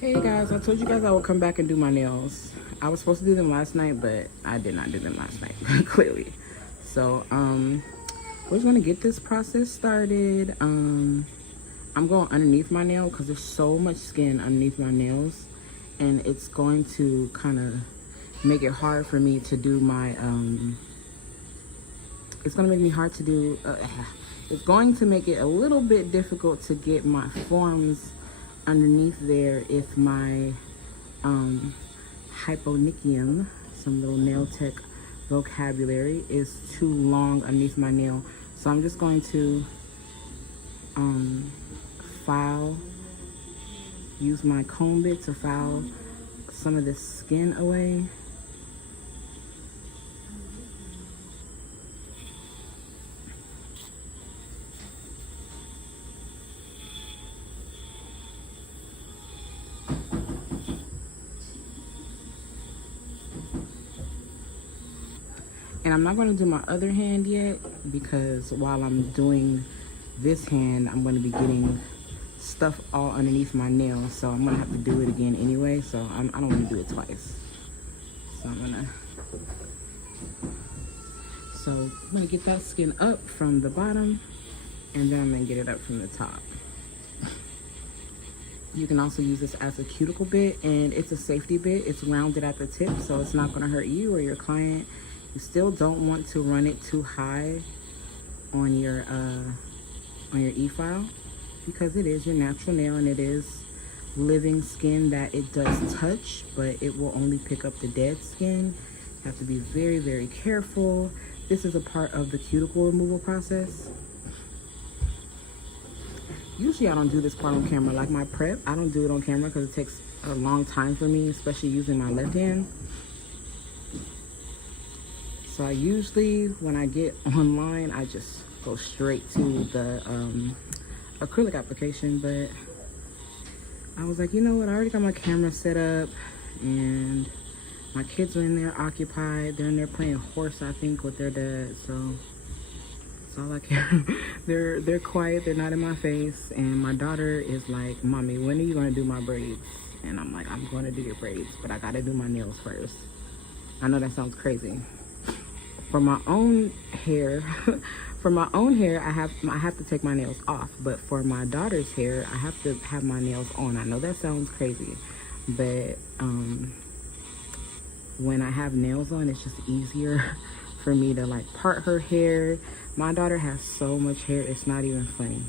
Hey guys, I told you guys I would come back and do my nails. I was supposed to do them last night, but I did not do them last night, clearly. So, we're just gonna get this process started. I'm going underneath my nail because there's so much skin underneath my nails, and it's going to kind of make it hard for me to do my, it's gonna make me hard to do, it's going to make it a little bit difficult to get my forms underneath there if my hyponychium, some little nail tech vocabulary, is too long underneath my nail. So I'm just going to use my comb bit to file some of this skin away. And I'm not going to do my other hand yet because while I'm doing this hand, I'm going to be getting stuff all underneath my nail. So I'm going to have to do it again anyway. So I don't want to do it twice. So I'm going to get that skin up from the bottom, and then I'm going to get it up from the top. You can also use this as a cuticle bit, and it's a safety bit. It's rounded at the tip, so it's not going to hurt you or your client. You still don't want to run it too high on your e-file because it is your natural nail and it is living skin that it does touch, but it will only pick up the dead skin. You have to be very, very careful. This is a part of the cuticle removal process. Usually I don't do this part on camera. Like my prep, I don't do it on camera because it takes a long time for me, especially using my left hand. So I usually, when I get online, I just go straight to the acrylic application, but I was like, you know what, I already got my camera set up and my kids are in there occupied. They're in there playing horse, I think, with their dad, so that's all I care. They're quiet, they're not in my face, and my daughter is like, Mommy, when are you gonna do my braids? And I'm like, I'm gonna do your braids, but I gotta do my nails first. I know that sounds crazy. For my own hair, I have to take my nails off. But for my daughter's hair, I have to have my nails on. I know that sounds crazy, but when I have nails on, it's just easier for me to like part her hair. My daughter has so much hair, it's not even funny.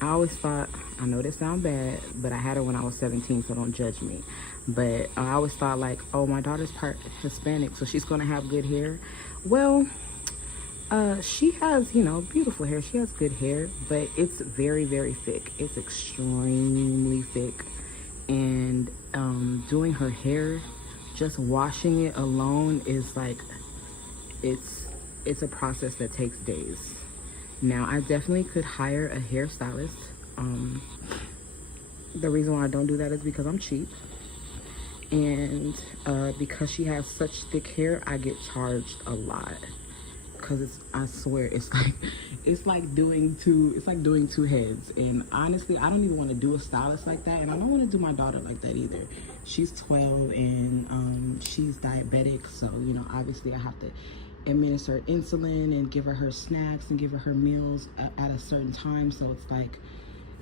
I always thought, I know this sounds bad, but I had her when I was 17, so don't judge me. But I always thought like, oh, my daughter's part Hispanic, so she's gonna have good hair. Well, she has, you know, beautiful hair. She has good hair, but it's very, very thick. It's extremely thick. And doing her hair, just washing it alone is like, it's a process that takes days. Now, I definitely could hire a hairstylist. The reason why I don't do that is because I'm cheap. And because she has such thick hair, I get charged a lot. Because I swear, it's like doing two heads. And honestly, I don't even want to do a stylist like that. And I don't want to do my daughter like that either. She's 12 and she's diabetic. So, you know, obviously I have to administer insulin and give her snacks and give her meals at a certain time. So it's like,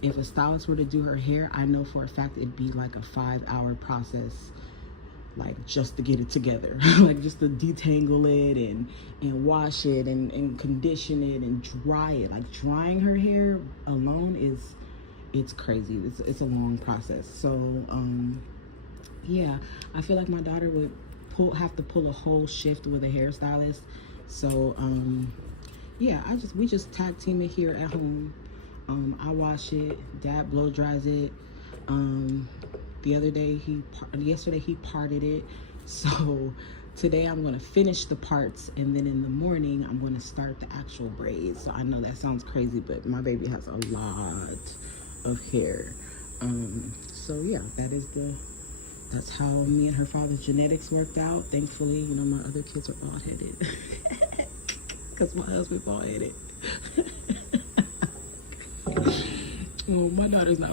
if a stylist were to do her hair, I know for a fact it'd be like a 5-hour process, like just to get it together, like just to detangle it and wash it and condition it and dry it. Like drying her hair alone it's crazy. It's a long process. So yeah, I feel like my daughter would have to pull a whole shift with a hairstylist. So yeah, we just tag team it here at home. I wash it, Dad blow dries it. Yesterday he parted it. So today I'm gonna finish the parts, and then in the morning I'm gonna start the actual braids. So I know that sounds crazy, but my baby has a lot of hair. So yeah, that's how me and her father's genetics worked out. Thankfully, you know, my other kids are bald-headed because my husband bald-headed. Well, my daughter's not,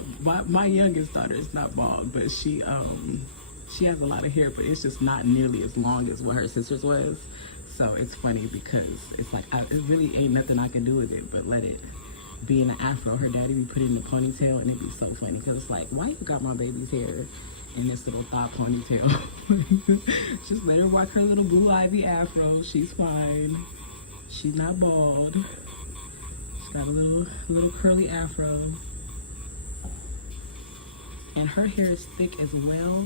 my youngest daughter is not bald, but she has a lot of hair, but it's just not nearly as long as what her sister's was. So it's funny because it's like, it really ain't nothing I can do with it but let it be in an afro. Her daddy be putting in a ponytail, and it'd be so funny because it's like, why you got my baby's hair in this little thought ponytail? Just let her rock her little blue ivy afro. She's fine. She's not bald. She's got a little curly afro. And her hair is thick as well,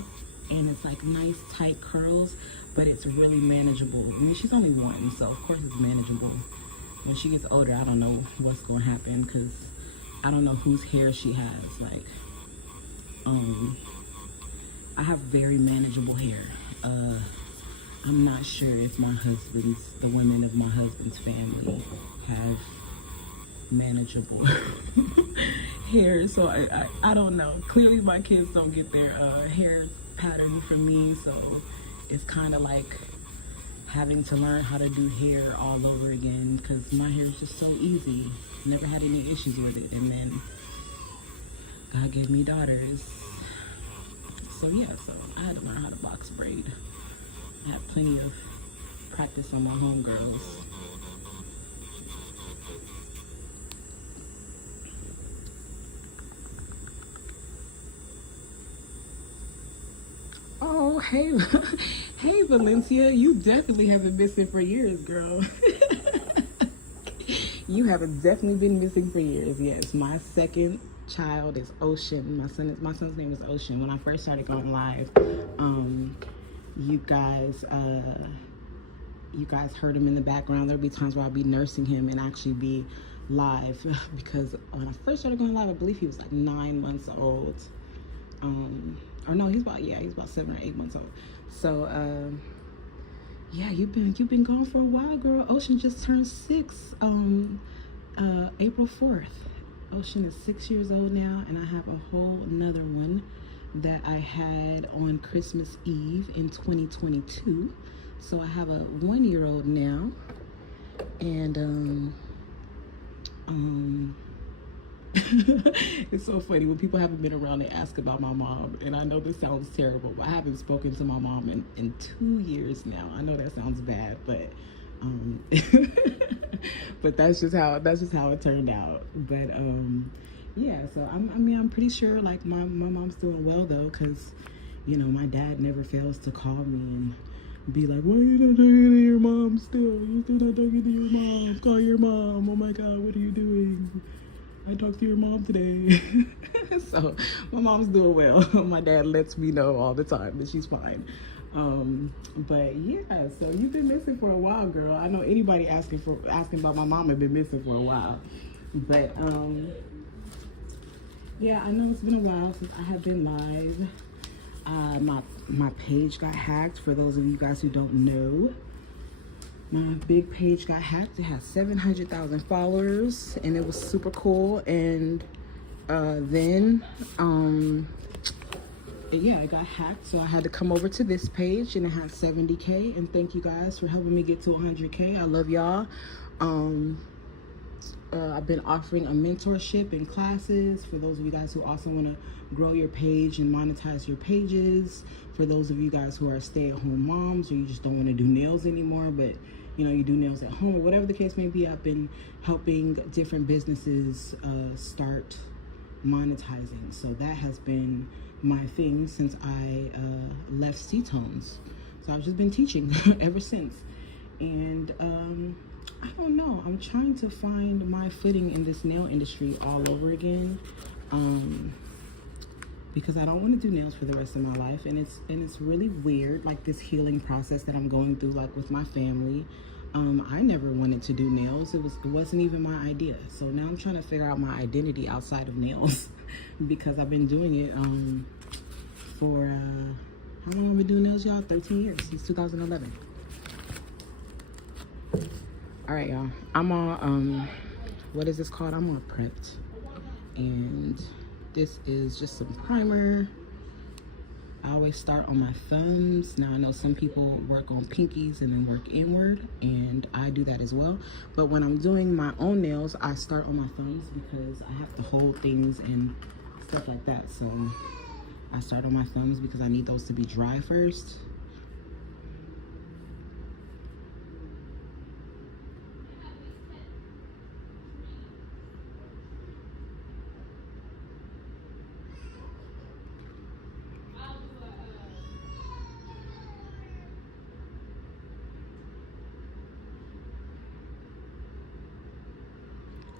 and it's like nice tight curls, but it's really manageable. I mean, she's only 1, so of course it's manageable. When she gets older, I don't know what's going to happen because I don't know whose hair she has. Like, I have very manageable hair. I'm not sure if the women of my husband's family have manageable hair, so I don't know. Clearly my kids don't get their hair pattern from me, so it's kind of like having to learn how to do hair all over again because my hair is just so easy. Never had any issues with it, and then God gave me daughters. So yeah, so I had to learn how to box braid. I had plenty of practice on my homegirls. Oh, hey, hey, Valencia, you definitely have been missing for years, girl. You have definitely been missing for years. Yes, my second child is Ocean. My son's name is Ocean. When I first started going live, you guys heard him in the background. There'll be times where I'll be nursing him and actually be live because when I first started going live, I believe he was like 9 months old. Or no, he's about 7 or 8 months old. So yeah, you've been gone for a while, girl. Ocean just turned 6 April 4th. Ocean is 6 years old now, and I have a whole another one that I had on Christmas Eve in 2022. So I have a 1-year-old now, and it's so funny when people haven't been around, they ask about my mom, and I know this sounds terrible, but I haven't spoken to my mom in 2 years now. I know that sounds bad, but but that's just how it turned out. But yeah, so I'm pretty sure like my mom's doing well though, because you know my dad never fails to call me and be like, why are you not talking to your mom still? You're still not talking to your mom. Call your mom. Oh my God, what are you doing? I talked to your mom today. So my mom's doing well. My dad lets me know all the time that she's fine. But yeah, so you've been missing for a while, girl. I know anybody asking about my mom have been missing for a while. But yeah, I know it's been a while since I have been live. My page got hacked. For those of you guys who don't know, my big page got hacked. It has 700,000 followers, and it was super cool. And then yeah, it got hacked, so I had to come over to this page, and it had 70K. And thank you guys for helping me get to 100K. I love y'all. I've been offering a mentorship and classes for those of you guys who also want to grow your page and monetize your pages. For those of you guys who are stay-at-home moms, or you just don't want to do nails anymore, but you know, you do nails at home, or whatever the case may be. I've been helping different businesses start monetizing. So that has been my thing since I left C-Tones. So I've just been teaching ever since. And I don't know, I'm trying to find my footing in this nail industry all over again, because I don't want to do nails for the rest of my life. And it's really weird, like this healing process that I'm going through, like with my family. I never wanted to do nails. It wasn't even my idea. So now I'm trying to figure out my identity outside of nails because I've been doing it for how long have I been doing nails, y'all? 13 years, since 2011. All right, y'all. I'm on what is this called? I'm on Prepped, and this is just some primer. I always start on my thumbs. Now I know some people work on pinkies and then work inward, and I do that as well. But when I'm doing my own nails, I start on my thumbs because I have to hold things and stuff like that. So I start on my thumbs because I need those to be dry first.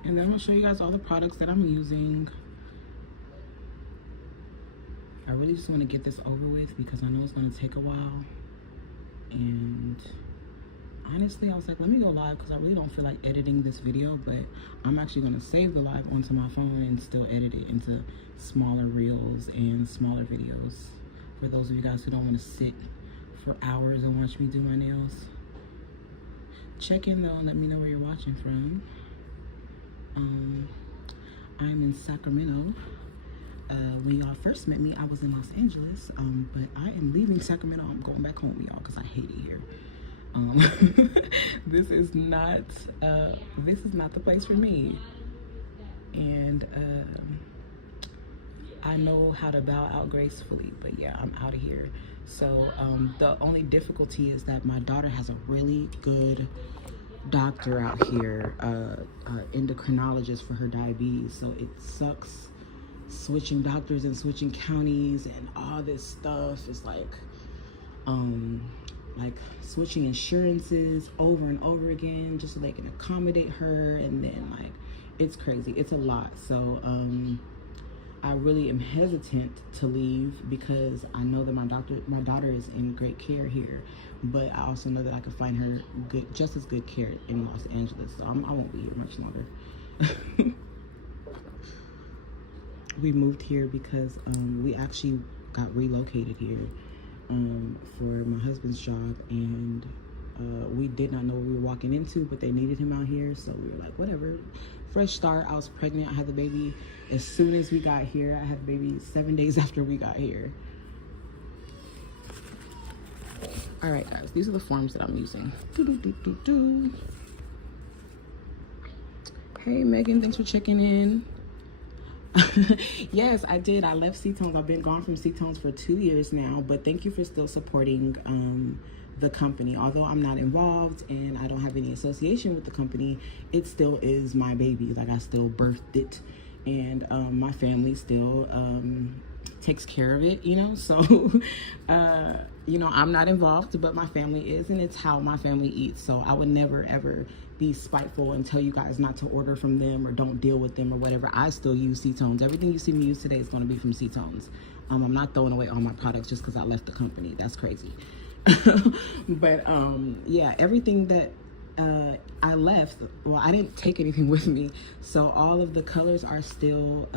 And then I'm gonna show you guys all the products that I'm using. I really just want to get this over with because I know it's gonna take a while. And honestly, I was like, let me go live because I really don't feel like editing this video, but I'm actually gonna save the live onto my phone and still edit it into smaller reels and smaller videos. For those of you guys who don't want to sit for hours and watch me do my nails. Check in though and let me know where you're watching from. I'm in Sacramento. When y'all first met me, I was in Los Angeles, but I am leaving Sacramento. I'm going back home, y'all, because I hate it here. This is not the place for me. And I know how to bow out gracefully, but yeah, I'm out of here. So the only difficulty is that my daughter has a really good doctor out here, endocrinologist for her diabetes, so it sucks switching doctors and switching counties and all this stuff. Is like switching insurances over and over again just so they can accommodate her, and then like it's crazy, it's a lot. So I really am hesitant to leave because I know that my daughter is in great care here, but I also know that I could find her just as good care in Los Angeles. So I won't be here much longer. We moved here because we actually got relocated here for my husband's job, and we did not know what we were walking into, but they needed him out here, so we were like, whatever. Fresh start. I was pregnant. I had the baby as soon as we got here. I had the baby 7 days after we got here. All right, guys, these are the forms that I'm using. Hey, Megan, thanks for checking in. Yes, I did. I left C-Tones. I've been gone from C-Tones for 2 years now, but thank you for still supporting the company. Although I'm not involved and I don't have any association with the company, it still is my baby. Like, I still birthed it, and my family still takes care of it, you know. So you know, I'm not involved, but my family is, and it's how my family eats. So I would never ever be spiteful and tell you guys not to order from them or don't deal with them or whatever. I still use C-Tones. Everything you see me use today is going to be from C-Tones. I'm not throwing away all my products just because I left the company. That's crazy. But yeah, everything that I left, well, I didn't take anything with me, so all of the colors are still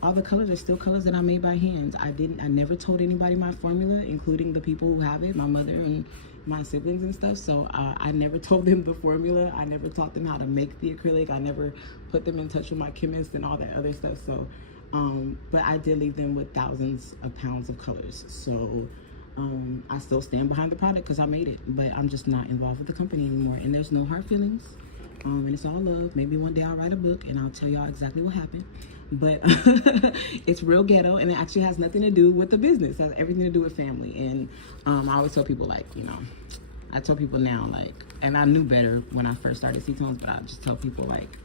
colors that I made by hand. I never told anybody my formula, including the people who have it, my mother and my siblings and stuff. So I never told them the formula. I never taught them how to make the acrylic. I never put them in touch with my chemist and all that other stuff. So but I did leave them with thousands of pounds of colors. So I still stand behind the product because I made it, but I'm just not involved with the company anymore. And there's no hard feelings, and it's all love. Maybe one day I'll write a book and I'll tell y'all exactly what happened. But it's real ghetto, and it actually has nothing to do with the business. It has everything to do with family. And I always tell people, like, you know, I tell people now, like, and I knew better when I first started C-Tones, but I just tell people, like,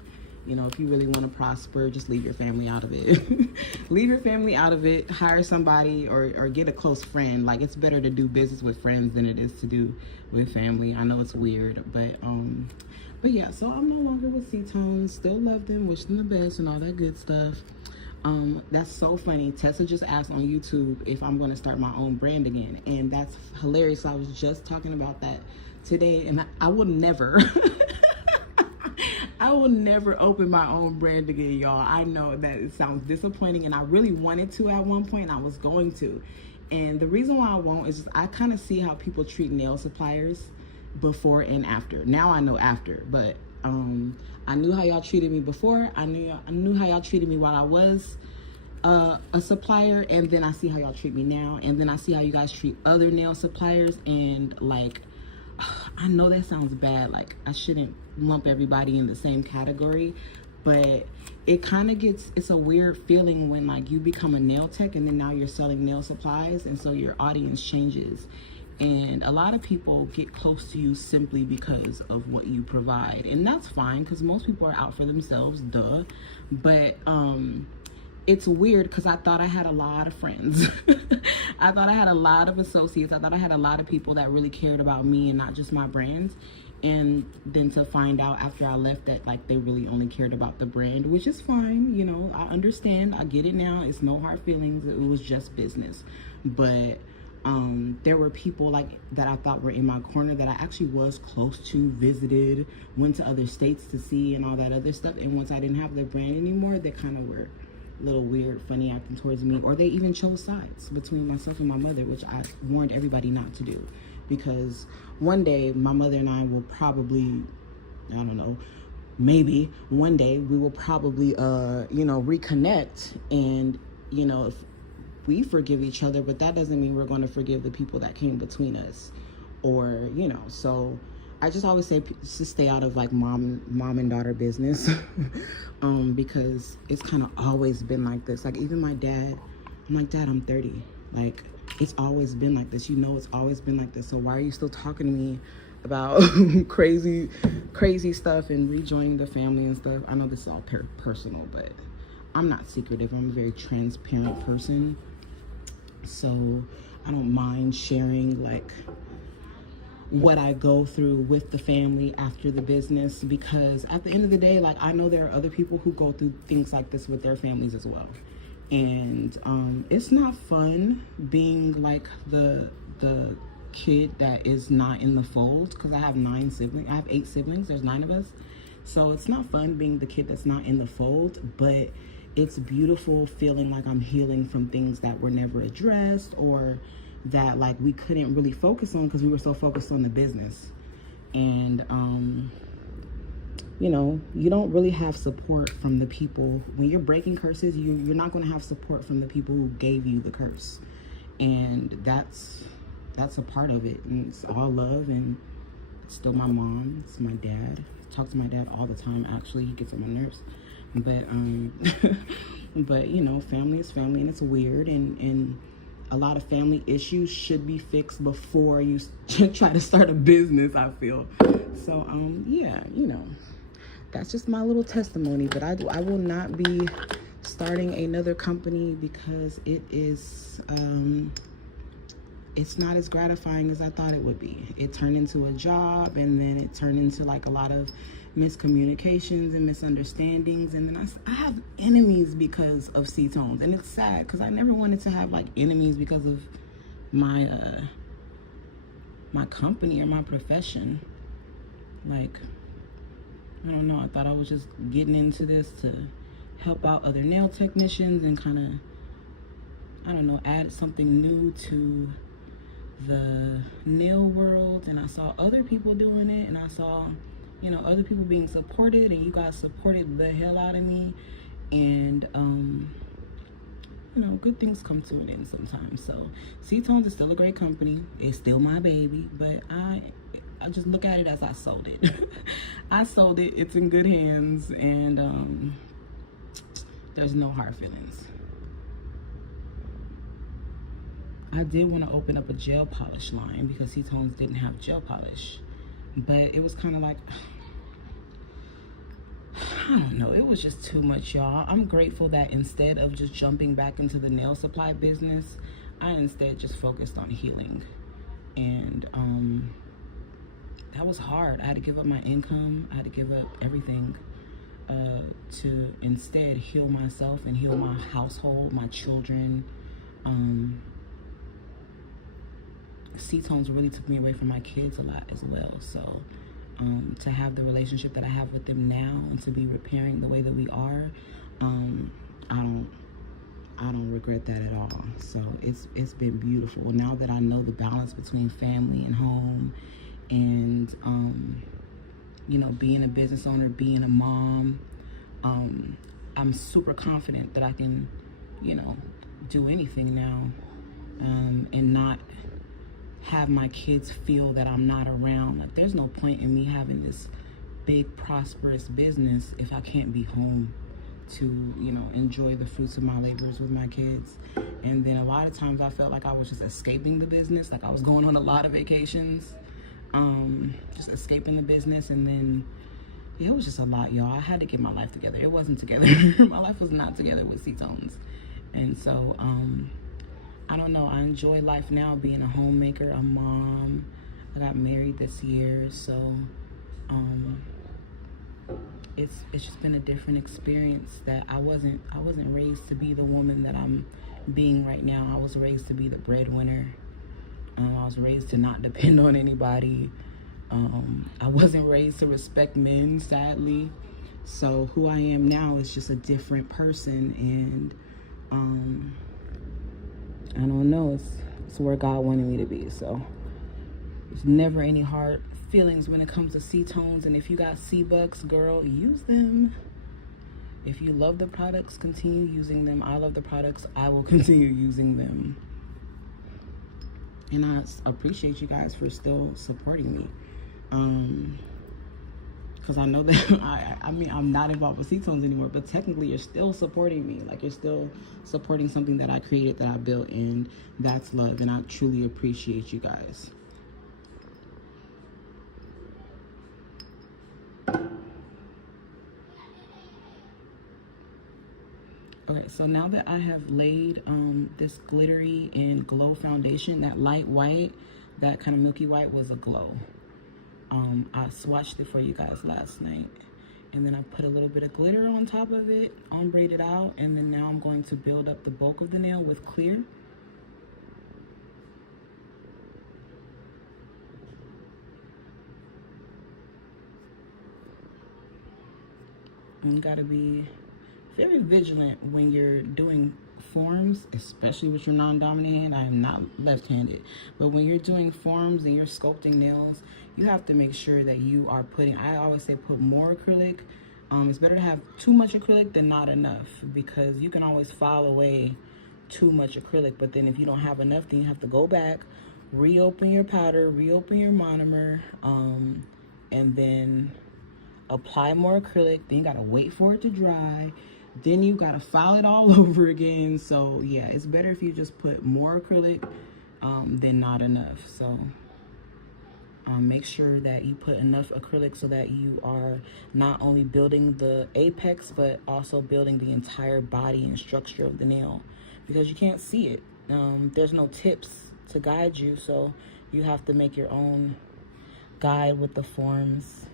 you know, if you really want to prosper, just leave your family out of it. Leave your family out of it. Hire somebody or get a close friend. Like, it's better to do business with friends than it is to do with family. I know it's weird, but yeah, so I'm no longer with C-Tones. Still love them, wish them the best and all that good stuff. That's so funny. Tessa just asked on YouTube if I'm going to start my own brand again, and that's hilarious. I was just talking about that today, and I will never I will never open my own brand again, y'all. I know that it sounds disappointing, and I really wanted to at one point, and I was going to. And the reason why I won't is just I kind of see how people treat nail suppliers before and after. Now I know after, but I knew how y'all treated me before. I knew how y'all treated me while I was a supplier, and then I see how y'all treat me now, and then I see how you guys treat other nail suppliers, and like, I know that sounds bad, like I shouldn't lump everybody in the same category, but it kind of it's a weird feeling when like you become a nail tech and then now you're selling nail supplies, and so your audience changes. And a lot of people get close to you simply because of what you provide, and that's fine because most people are out for themselves, duh. But it's weird because I thought I had a lot of friends. I thought I had a lot of associates. I thought I had a lot of people that really cared about me and not just my brands. And then to find out after I left that like they really only cared about the brand, which is fine, you know, I understand, I get it now. It's no hard feelings. It was just business. But there were people like that I thought were in my corner that I actually was close to, visited, went to other states to see and all that other stuff. And once I didn't have the brand anymore, they kind of were a little weird, funny acting towards me, or they even chose sides between myself and my mother, which I warned everybody not to do, because one day my mother and I will probably, I don't know, maybe one day we will probably you know, reconnect, and you know, if we forgive each other, but that doesn't mean we're going to forgive the people that came between us, or you know. So I just always say to stay out of like mom and daughter business. Because it's kind of always been like this. Like even my dad, I'm like, Dad, I'm 30. Like it's always been like this. You know, it's always been like this. So why are you still talking to me about crazy stuff and rejoining the family and stuff? I know this is all personal, but I'm not secretive. I'm a very transparent person. So I don't mind sharing like what I go through with the family after the business, because at the end of the day, like I know there are other people who go through things like this with their families as well. And it's not fun being like the kid that is not in the fold, because I have 8 siblings, there's 9 of us. So it's not fun being the kid that's not in the fold, but it's beautiful feeling like I'm healing from things that were never addressed, or that like we couldn't really focus on because we were so focused on the business. And you know, you don't really have support from the people when you're breaking curses. You're not going to have support from the people who gave you the curse, and that's a part of it. And it's all love, and it's still my mom, it's my dad. I talk to my dad all the time, actually. He gets on my nerves, but but you know, family is family, and it's weird, and a lot of family issues should be fixed before you try to start a business, I feel. So, yeah, you know, that's just my little testimony. But I will not be starting another company because it is, it's not as gratifying as I thought it would be. It turned into a job, and then it turned into like a lot of miscommunications and misunderstandings, and then I have enemies because of C-Tones, and it's sad because I never wanted to have like enemies because of my my company or my profession. Like, I don't know, I thought I was just getting into this to help out other nail technicians and kind of, I don't know, add something new to the nail world. And I saw other people doing it, and I saw, you know, other people being supported, and you guys supported the hell out of me. And you know, good things come to an end sometimes. So C-Tones is still a great company. It's still my baby, but I just look at it as I sold it. I sold it. It's in good hands, and there's no hard feelings. I did want to open up a gel polish line because C-Tones didn't have gel polish, but it was kind of like, I don't know, it was just too much, y'all. I'm grateful that instead of just jumping back into the nail supply business, I instead just focused on healing. And that was hard. I had to give up my income. I had to give up everything to instead heal myself and heal my household, my children. C-Tones really took me away from my kids a lot as well. So to have the relationship that I have with them now, and to be repairing the way that we are, I don't regret that at all. So it's been beautiful. Now that I know the balance between family and home, and you know, being a business owner, being a mom, I'm super confident that I can, you know, do anything now, and not have my kids feel that I'm not around. Like, there's no point in me having this big prosperous business if I can't be home to, you know, enjoy the fruits of my labors with my kids. And then a lot of times I felt like I was just escaping the business. Like, I was going on a lot of vacations, just escaping the business. And then it was just a lot, y'all. I had to get my life together. It wasn't together. My life was not together with C-Tones. And so I don't know, I enjoy life now, being a homemaker, a mom. I got married this year, so it's just been a different experience. That I wasn't raised to be the woman that I'm being right now. I was raised to be the breadwinner. I was raised to not depend on anybody. I wasn't raised to respect men, sadly. So who I am now is just a different person, and I don't know, it's where God wanted me to be. So there's never any hard feelings when it comes to C-Tones. And if you got C-Bucks, girl, use them. If you love the products, continue using them. I love the products. I will continue using them. And I appreciate you guys for still supporting me. Because I know that, I mean, I'm not involved with C-Tones anymore, but technically you're still supporting me. Like, you're still supporting something that I created, that I built, and that's love. And I truly appreciate you guys. Okay, so now that I have laid this glittery and glow foundation, that light white, that kind of milky white was a glow. I swatched it for you guys last night, and then I put a little bit of glitter on top of it, ombreed it out, and then now I'm going to build up the bulk of the nail with clear. And you gotta be very vigilant when you're doing forms, especially with your non-dominant hand. I am not left-handed, but when you're doing forms and you're sculpting nails, you have to make sure that you are putting, I always say, put more acrylic. It's better to have too much acrylic than not enough, because you can always file away too much acrylic, but then if you don't have enough, then you have to go back, reopen your powder, reopen your monomer, and then apply more acrylic. Then you gotta wait for it to dry. Then you gotta file it all over again. So yeah, it's better if you just put more acrylic than not enough. So make sure that you put enough acrylic so that you are not only building the apex, but also building the entire body and structure of the nail, because you can't see it. There's no tips to guide you, so you have to make your own guide with the forms.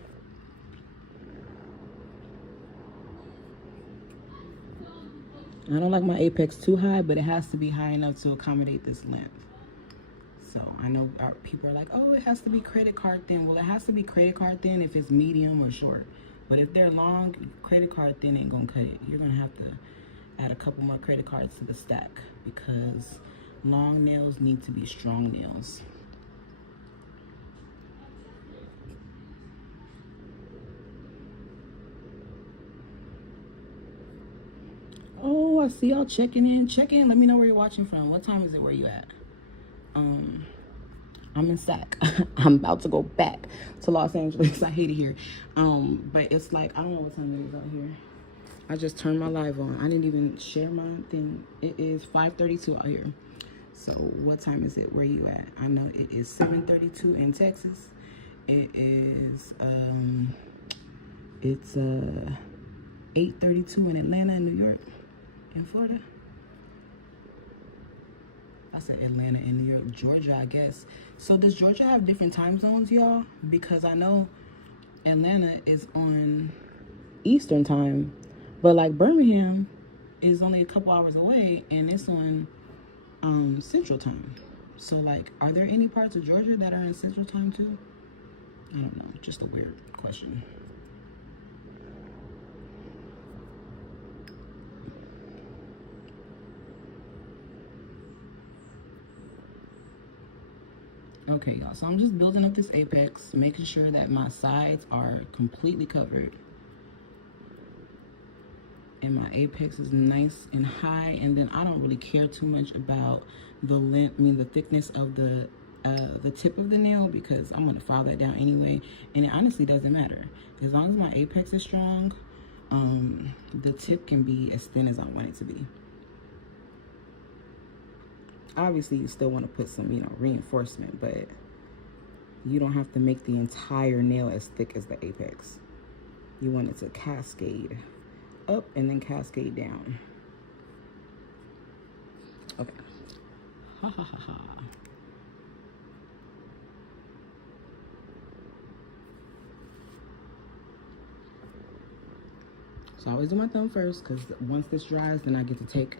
I don't like my apex too high, but it has to be high enough to accommodate this length. So I know people are like, oh, it has to be credit card thin. Well, it has to be credit card thin if it's medium or short. But if they're long, credit card thin ain't gonna cut it. You're gonna have to add a couple more credit cards to the stack, because long nails need to be strong nails. Oh, I see y'all checking in. Check in. Let me know where you're watching from. What time is it where you at? I'm in SAC. I'm about to go back to Los Angeles. I hate it here. But it's like, I don't know what time it is out here. I just turned my live on. I didn't even share my thing. It is 5:32 out here. So what time is it where you at? I know it is 7:32 in Texas. It is it's 8:32 in Atlanta and New York. In Florida. I said Atlanta and New York. Georgia, I guess. So does Georgia have different time zones, y'all? Because I know Atlanta is on Eastern time, but like Birmingham is only a couple hours away, and it's on Central time. So like, are there any parts of Georgia that are in Central time too? I don't know. Just a weird question. Okay, y'all, so I'm just building up this apex, making sure that my sides are completely covered. and my apex is nice and high, and then I don't really care too much about the length, the thickness of the tip of the nail, because I'm gonna file that down anyway, and it honestly doesn't matter. As long as my apex is strong, the tip can be as thin as I want it to be. Obviously, you still want to put some, reinforcement, but you don't have to make the entire nail as thick as the apex. You want it to cascade up and then cascade down. Okay. Ha ha ha ha. So I always do my thumb first, because once this dries, then I get to take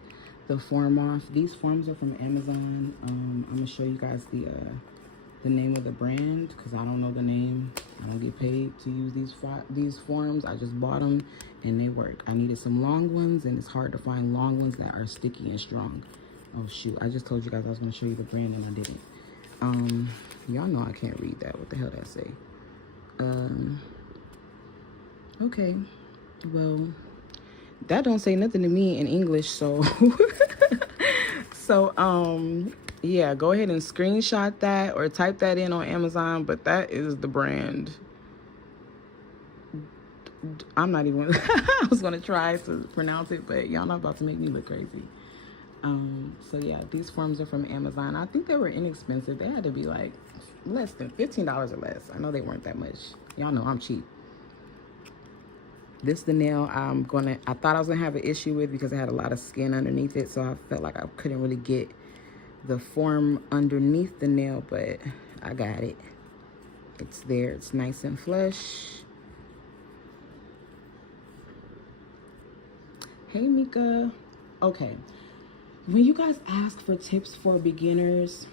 the form off. These forms are from Amazon. I'm gonna show you guys the name of the brand, because I don't know the name. I don't get paid to use these forms. I just bought them and they work. I needed some long ones, and it's hard to find long ones that are sticky and strong. Oh shoot, I just told you guys I was gonna show you the brand and I didn't. Y'all know I can't read that. What the hell did I say? Okay, well, that don't say nothing to me in English, so yeah, go ahead and screenshot that or type that in on Amazon, but that is the brand. I'm not even I was gonna try to pronounce it, but y'all not about to make me look crazy. So yeah, these forms are from Amazon. I think they were inexpensive. They had to be like less than $15 or less. I know they weren't that much. Y'all know I'm cheap. This the nail I thought I was gonna have an issue with, because it had a lot of skin underneath it, so I felt like I couldn't really get the form underneath the nail, but I got it. It's there. It's nice and flush. Hey Mika. Okay, when you guys ask for tips for beginners,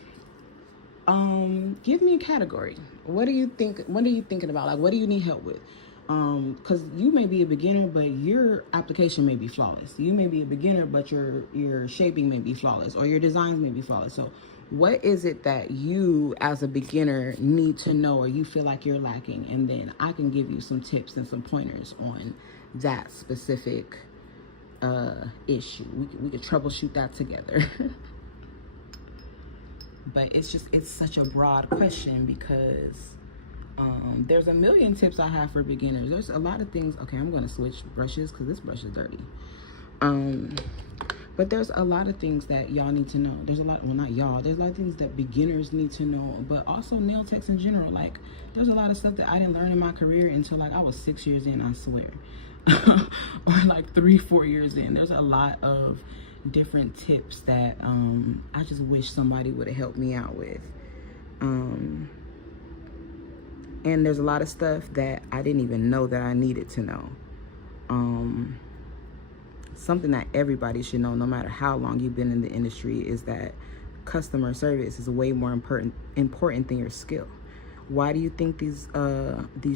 give me a category. What are you thinking about? Like, what do you need help with? Because you may be a beginner, but your application may be flawless. You may be a beginner, but your shaping may be flawless, or your designs may be flawless. So what is it that you as a beginner need to know, or you feel like you're lacking? And then I can give you some tips and some pointers on that specific issue. We could troubleshoot that together. But it's such a broad question, because there's a million tips I have for beginners. There's a lot of things. Okay, I'm going to switch brushes because this brush is dirty. But there's a lot of things that y'all need to know. There's a lot, well, not y'all, there's a lot of things that beginners need to know, but also nail techs in general. Like, there's a lot of stuff that I didn't learn in my career until like I was 6 years in, I swear. Or like 3-4 years in. There's a lot of different tips that I just wish somebody would have helped me out with. And there's a lot of stuff that I didn't even know that I needed to know. Something that everybody should know, no matter how long you've been in the industry, is that customer service is way more important than your skill. Why do you think these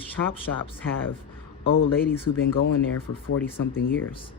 chop shops have old ladies who've been going there for 40-something years?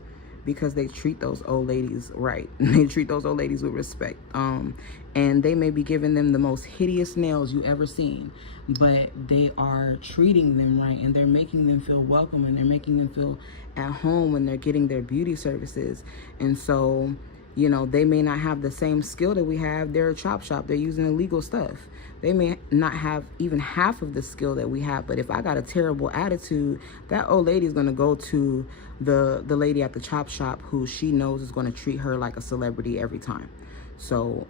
Because they treat those old ladies right. They treat those old ladies with respect. And they may be giving them the most hideous nails you ever seen, but they are treating them right, and they're making them feel welcome, and they're making them feel at home when they're getting their beauty services. And so, you know, they may not have the same skill that we have. They're a chop shop. They're using illegal stuff. They may not have even half of the skill that we have, but if I got a terrible attitude, that old lady is going to go to the lady at the chop shop who she knows is going to treat her like a celebrity every time. So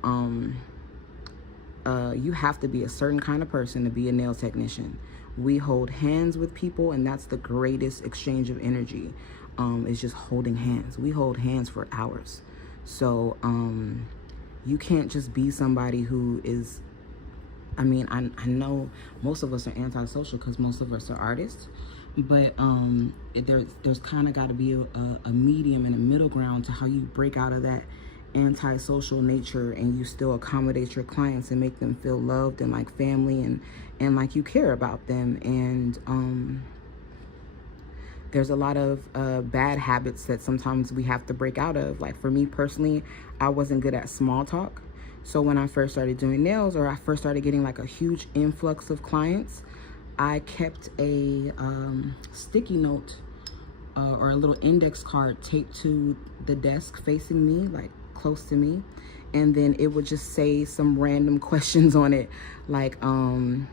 you have to be a certain kind of person to be a nail technician. We hold hands with people, and that's the greatest exchange of energy, is just holding hands. We hold hands for hours. So you can't just be somebody who is, I mean, I know most of us are antisocial because most of us are artists, but there's kind of got to be a medium and a middle ground to how you break out of that antisocial nature and you still accommodate your clients and make them feel loved and like family and like you care about them. And there's a lot of bad habits that sometimes we have to break out of. Like for me personally, I wasn't good at small talk. So when I first started doing nails, or I first started getting like a huge influx of clients, I kept a sticky note or a little index card taped to the desk facing me, like close to me, and then it would just say some random questions on it, like do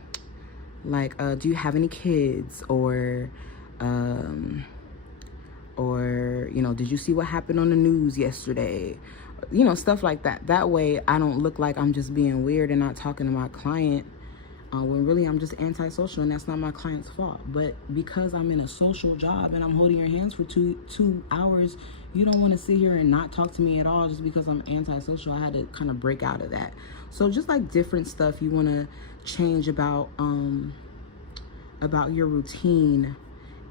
you have any kids, or you know, did you see what happened on the news yesterday, you know, stuff like that. That way I don't look like I'm just being weird and not talking to my client, when really I'm just antisocial, and that's not my client's fault. But because I'm in a social job and I'm holding your hands for two hours, you don't want to sit here and not talk to me at all just because I'm antisocial. I had to kind of break out of that. So just like different stuff you want to change about your routine,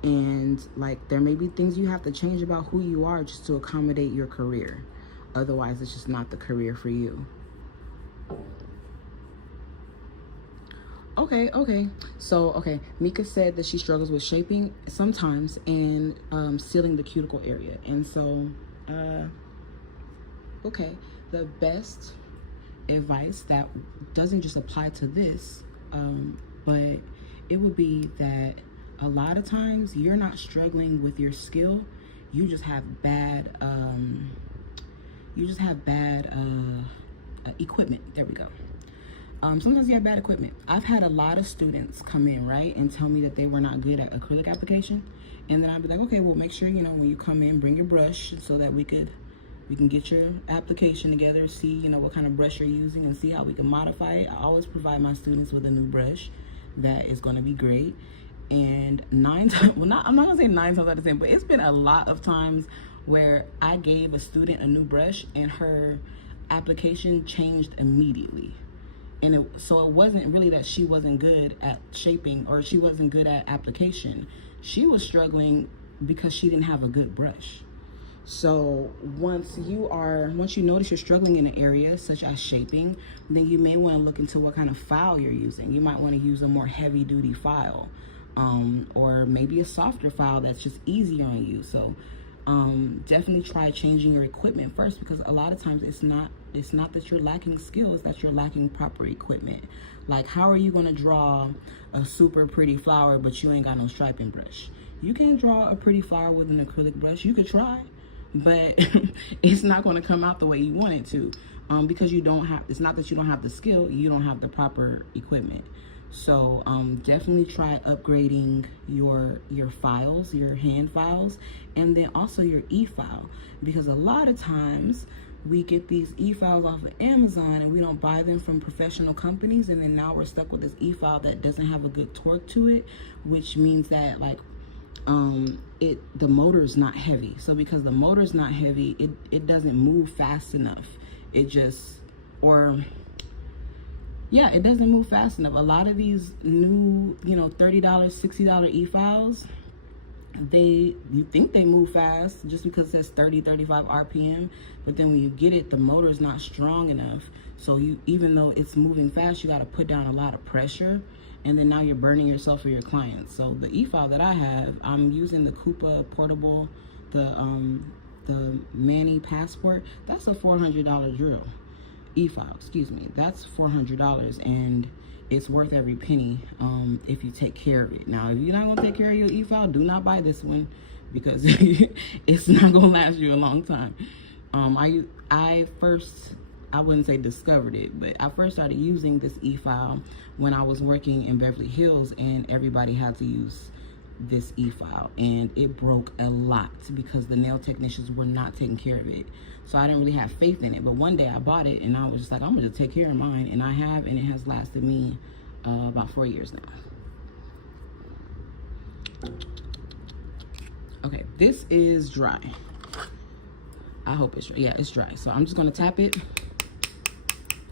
and like there may be things you have to change about who you are just to accommodate your career. Otherwise it's just not the career for you. Okay. So, Mika said that she struggles with shaping sometimes and sealing the cuticle area. And so, the best advice that doesn't just apply to this, but it would be that a lot of times you're not struggling with your skill. You just have bad, equipment. There we go. Sometimes you have bad equipment. I've had a lot of students come in, right, and tell me that they were not good at acrylic application. And then I'd be like, okay, well, make sure, you know, when you come in, bring your brush so that we can get your application together, see, you know, what kind of brush you're using, and see how we can modify it. I always provide my students with a new brush that is going to be great. And I'm not going to say 9 times out of 10, but it's been a lot of times where I gave a student a new brush and her application changed immediately. And so it wasn't really that she wasn't good at shaping or she wasn't good at application. She was struggling because she didn't have a good brush. So once you notice you're struggling in an area such as shaping, then you may want to look into what kind of file you're using. You might want to use a more heavy duty file, or maybe a softer file that's just easier on you. So definitely try changing your equipment first, because a lot of times it's not that you're lacking skill, it's that you're lacking proper equipment. Like, how are you going to draw a super pretty flower but you ain't got no striping brush? You can't draw a pretty flower with an acrylic brush. You could try, but it's not going to come out the way you want it to, because it's not that you don't have the skill, you don't have the proper equipment. So definitely try upgrading your files, your hand files, and then also your e-file, because a lot of times we get these e-files off of Amazon and we don't buy them from professional companies, and then now we're stuck with this e-file that doesn't have a good torque to it, which means that like the motor is not heavy. So because the motor is not heavy, it doesn't move fast enough. It doesn't move fast enough. A lot of these new, $30, $60 e-files, you think they move fast just because it says 30, 35 RPM, but then when you get it, the motor is not strong enough. So even though it's moving fast, you got to put down a lot of pressure, and then now you're burning yourself or your clients. So the e-file that I have, I'm using the Coupa portable, the Manny Passport. That's a $400 drill. E-file, excuse me, that's $400, and it's worth every penny if you take care of it. Now, if you're not gonna take care of your e-file, do not buy this one, because it's not gonna last you a long time. I wouldn't say discovered it, but I first started using this e-file when I was working in Beverly Hills, and everybody had to use this e-file, and it broke a lot because the nail technicians were not taking care of it. So I didn't really have faith in it, but one day I bought it and I was just like, I'm gonna just take care of mine, and I have, and it has lasted me about 4 years now. Okay, this is dry. I hope it's dry. Yeah, it's dry. So I'm just gonna tap it.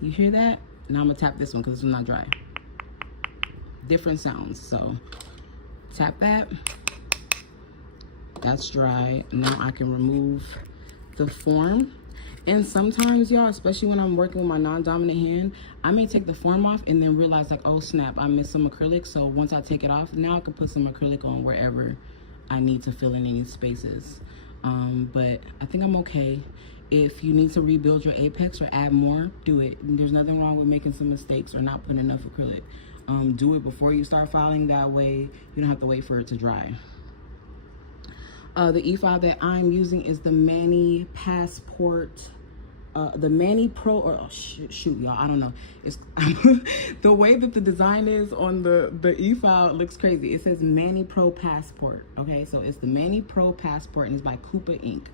You hear that? Now I'm gonna tap this one because this one's not dry. Different sounds. So tap that. That's dry. Now I can remove the form. And sometimes, y'all, especially when I'm working with my non-dominant hand, I may take the form off and then realize, like, oh snap, I missed some acrylic. So once I take it off, now I can put some acrylic on wherever I need to fill in any spaces. But I think I'm okay. If you need to rebuild your apex or add more, do it. There's nothing wrong with making some mistakes or not putting enough acrylic. Do it before you start filing. That way you don't have to wait for it to dry. The e-file that I'm using is the Mani Passport, the Mani Pro, or oh, shoot, y'all, I don't know. It's the way that the design is on the e-file, it looks crazy. It says Mani Pro Passport. Okay, so it's the Mani Pro Passport, and it's by Coupa Inc.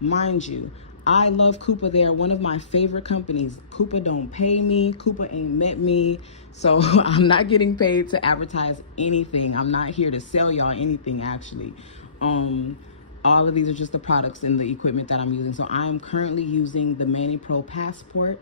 Mind you, I love Coupa. They're one of my favorite companies. Coupa don't pay me. Coupa ain't met me. So I'm not getting paid to advertise anything. I'm not here to sell y'all anything, actually. All of these are just the products and the equipment that I'm using. So I'm currently using the Mani Pro Passport.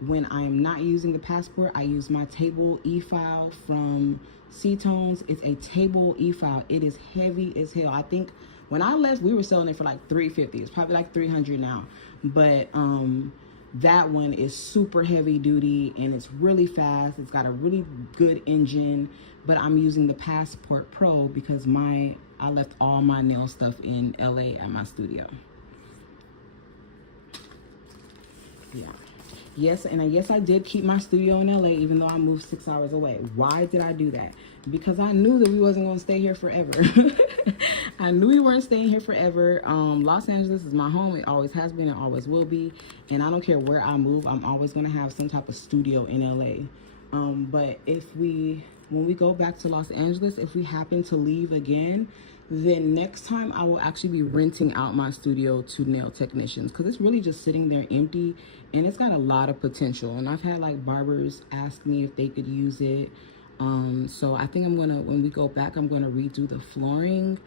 When I'm not using the Passport, I use my table e-file from C-Tones. It's a table e-file. It is heavy as hell. I think when I left, we were selling it for like $350. It's probably like $300 now. But that one is super heavy duty and it's really fast. It's got a really good engine. But I'm using the Passport Pro because I left all my nail stuff in LA at my studio. Yeah. Yes, and yes, I did keep my studio in LA even though I moved 6 hours away. Why did I do that? Because I knew that we wasn't going to stay here forever. I knew we weren't staying here forever. Los Angeles is my home. It always has been and always will be. And I don't care where I move, I'm always going to have some type of studio in LA. But when we go back to Los Angeles, if we happen to leave again, then next time I will actually be renting out my studio to nail technicians because it's really just sitting there empty and it's got a lot of potential. And I've had like barbers ask me if they could use it. So I think when we go back, I'm gonna redo the flooring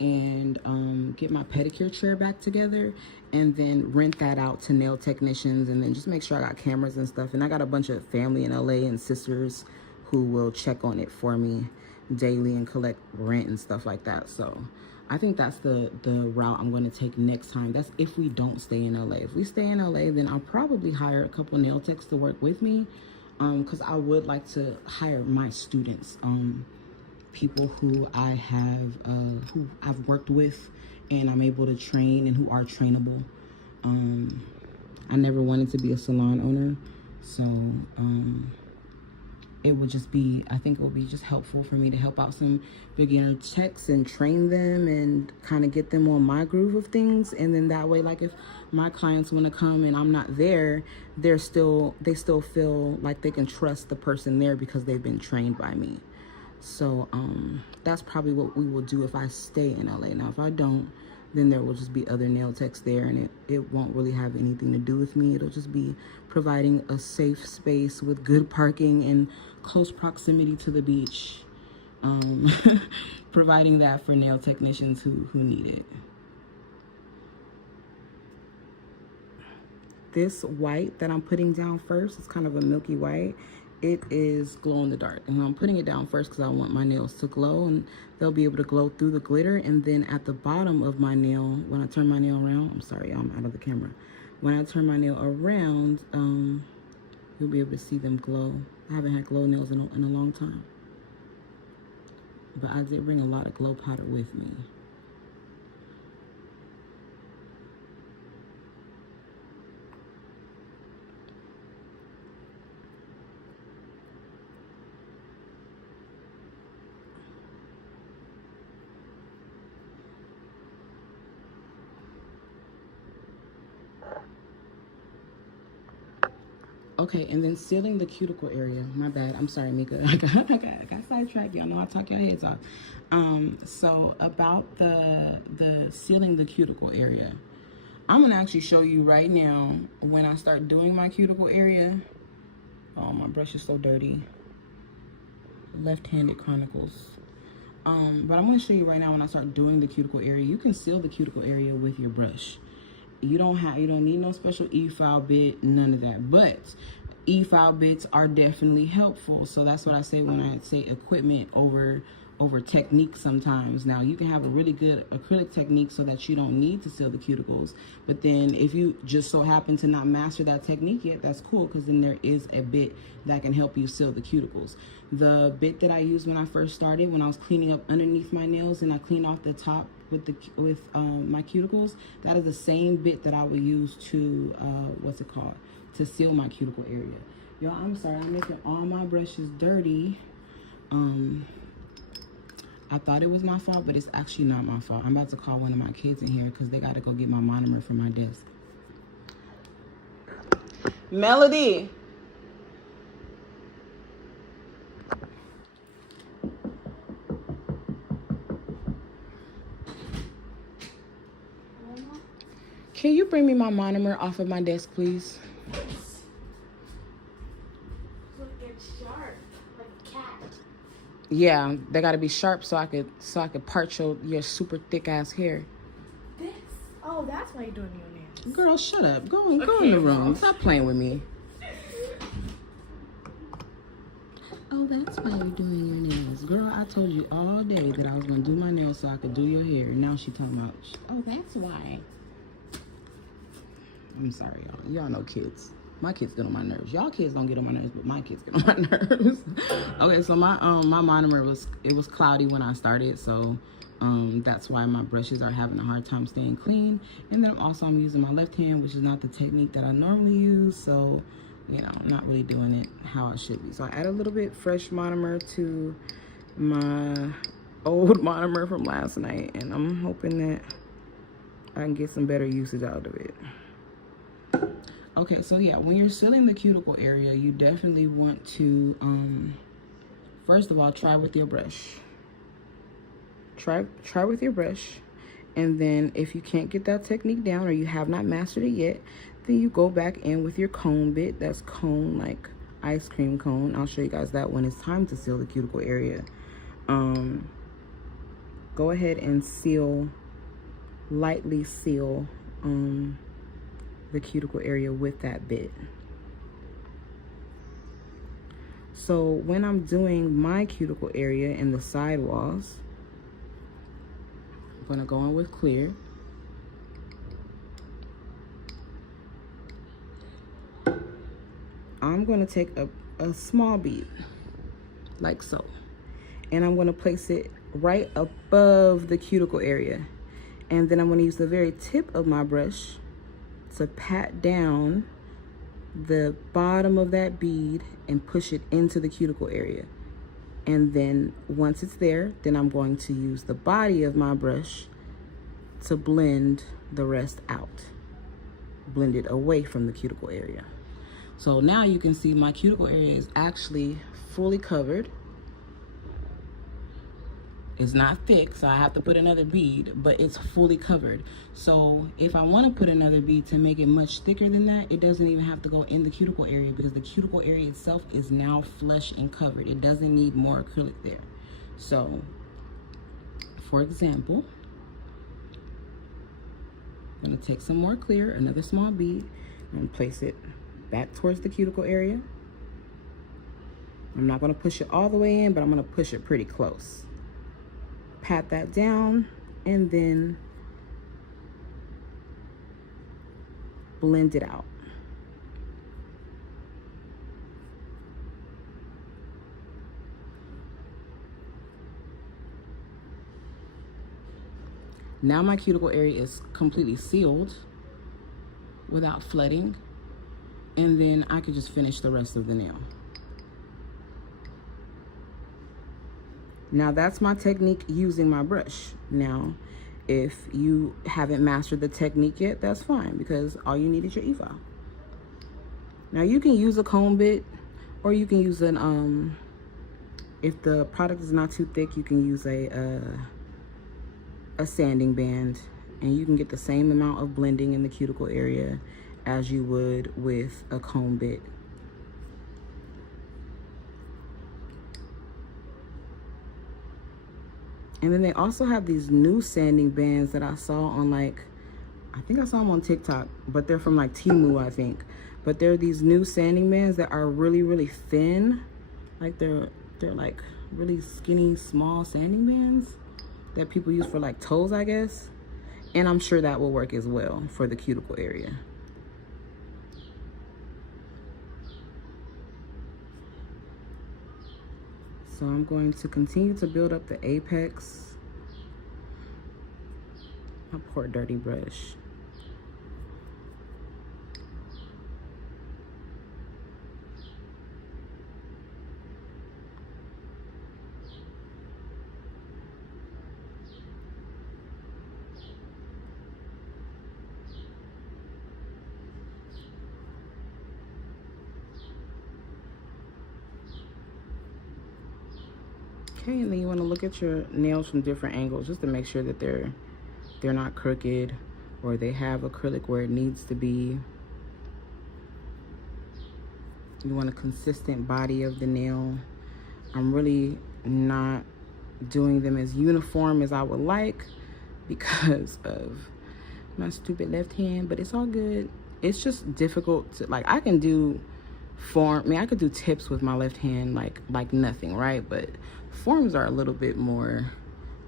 and get my pedicure chair back together and then rent that out to nail technicians and then just make sure I got cameras and stuff. And I got a bunch of family in LA and sisters who will check on it for me daily and collect rent and stuff like that. So I think that's the route I'm going to take next time. That's if we don't stay in LA. If we stay in LA, then I'll probably hire a couple nail techs to work with me because I would like to hire my students, people who I've worked with and I'm able to train and who are trainable. I never wanted to be a salon owner, so it would just be, I think it would be just helpful for me to help out some beginner techs and train them and kind of get them on my groove of things. And then that way, like if my clients want to come and I'm not there, they still feel like they can trust the person there because they've been trained by me. So that's probably what we will do if I stay in LA. Now, if I don't, then there will just be other nail techs there and it won't really have anything to do with me. It'll just be providing a safe space with good parking and close proximity to the beach. Providing that for nail technicians who need it. This white that I'm putting down first, it's kind of a milky white. It is glow in the dark, and I'm putting it down first because I want my nails to glow and they'll be able to glow through the glitter. And then at the bottom of my nail, when I turn my nail around, I'm sorry, I'm out of the camera. When I turn my nail around, you'll be able to see them glow. I haven't had glow nails in a long time, but I did bring a lot of glow powder with me. Okay, and then sealing the cuticle area. My bad. I'm sorry, Mika. I got sidetracked. Y'all know I talk your heads off. So about the sealing the cuticle area, I'm gonna actually show you right now when I start doing my cuticle area. Oh, my brush is so dirty. Left-handed Chronicles. But I'm gonna show you right now when I start doing the cuticle area. You can seal the cuticle area with your brush. You don't need no special e-file bit, none of that. But e-file bits are definitely helpful. So that's what I say when I say equipment over technique sometimes. Now, you can have a really good acrylic technique so that you don't need to seal the cuticles. But then if you just so happen to not master that technique yet, that's cool, because then there is a bit that can help you seal the cuticles. The bit that I used when I first started, when I was cleaning up underneath my nails and I cleaned off the top with my cuticles, that is the same bit that I would use to to seal my cuticle area. Y'all, I'm sorry, I'm making all my brushes dirty. I thought it was my fault, but it's actually not my fault. I'm about to call one of my kids in here because they got to go get my monomer from my desk. Melody. Can you bring me my monomer off of my desk, please? Look, it's sharp, like a cat. Yeah, they gotta be sharp so I could part your super thick ass hair. This? Oh, that's why you're doing your nails. Girl, shut up. Go in the room. Mom. Stop playing with me. Oh, that's why you're doing your nails. Girl, I told you all day that I was gonna do my nails so I could do your hair. Now she talking about, oh, that's why. I'm sorry, y'all. Y'all know kids. My kids get on my nerves. Y'all kids don't get on my nerves, but my kids get on my nerves. Okay, so my monomer was cloudy when I started, so that's why my brushes are having a hard time staying clean. And then I'm using my left hand, which is not the technique that I normally use, so you know, I'm not really doing it how I should be. So I add a little bit fresh monomer to my old monomer from last night, and I'm hoping that I can get some better usage out of it. Okay, so yeah, when you're sealing the cuticle area, you definitely want to, first of all, try with your brush. Try with your brush, and then if you can't get that technique down or you have not mastered it yet, then you go back in with your cone bit. That's cone, like ice cream cone. I'll show you guys that when it's time to seal the cuticle area. Go ahead and lightly seal, the cuticle area with that bit. So when I'm doing my cuticle area in the side walls, I'm gonna go in with clear. I'm gonna take a small bead, like so, and I'm gonna place it right above the cuticle area. And then I'm gonna use the very tip of my brush to pat down the bottom of that bead and push it into the cuticle area. And then once it's there, then I'm going to use the body of my brush to blend the rest out. Blend it away from the cuticle area. So now you can see my cuticle area is actually fully covered. It's not thick, so I have to put another bead, but it's fully covered. So if I want to put another bead to make it much thicker than that, it doesn't even have to go in the cuticle area because the cuticle area itself is now flush and covered. It doesn't need more acrylic there. So, for example, I'm going to take some more clear, another small bead, and place it back towards the cuticle area. I'm not going to push it all the way in, but I'm going to push it pretty close. Pat that down and then blend it out. Now my cuticle area is completely sealed without flooding, and then I could just finish the rest of the nail. Now that's my technique using my brush. Now, if you haven't mastered the technique yet, that's fine because all you need is your e-file. Now you can use a comb bit, or you can use an, if the product is not too thick, you can use a sanding band, and you can get the same amount of blending in the cuticle area as you would with a comb bit. And then they also have these new sanding bands that I saw on, like, I think I saw them on TikTok, but they're from like Temu, I think. But they're these new sanding bands that are really, really thin. Like they're like really skinny, small sanding bands that people use for like toes, I guess. And I'm sure that will work as well for the cuticle area. So I'm going to continue to build up the apex. My poor dirty brush. Okay, and then you want to look at your nails from different angles just to make sure that they're not crooked or they have acrylic where it needs to be. You want a consistent body of the nail. I'm really not doing them as uniform as I would like because of my stupid left hand, but it's all good. It's just difficult to, like, I can do form, I mean, I could do tips with my left hand like nothing, right? But forms are a little bit more,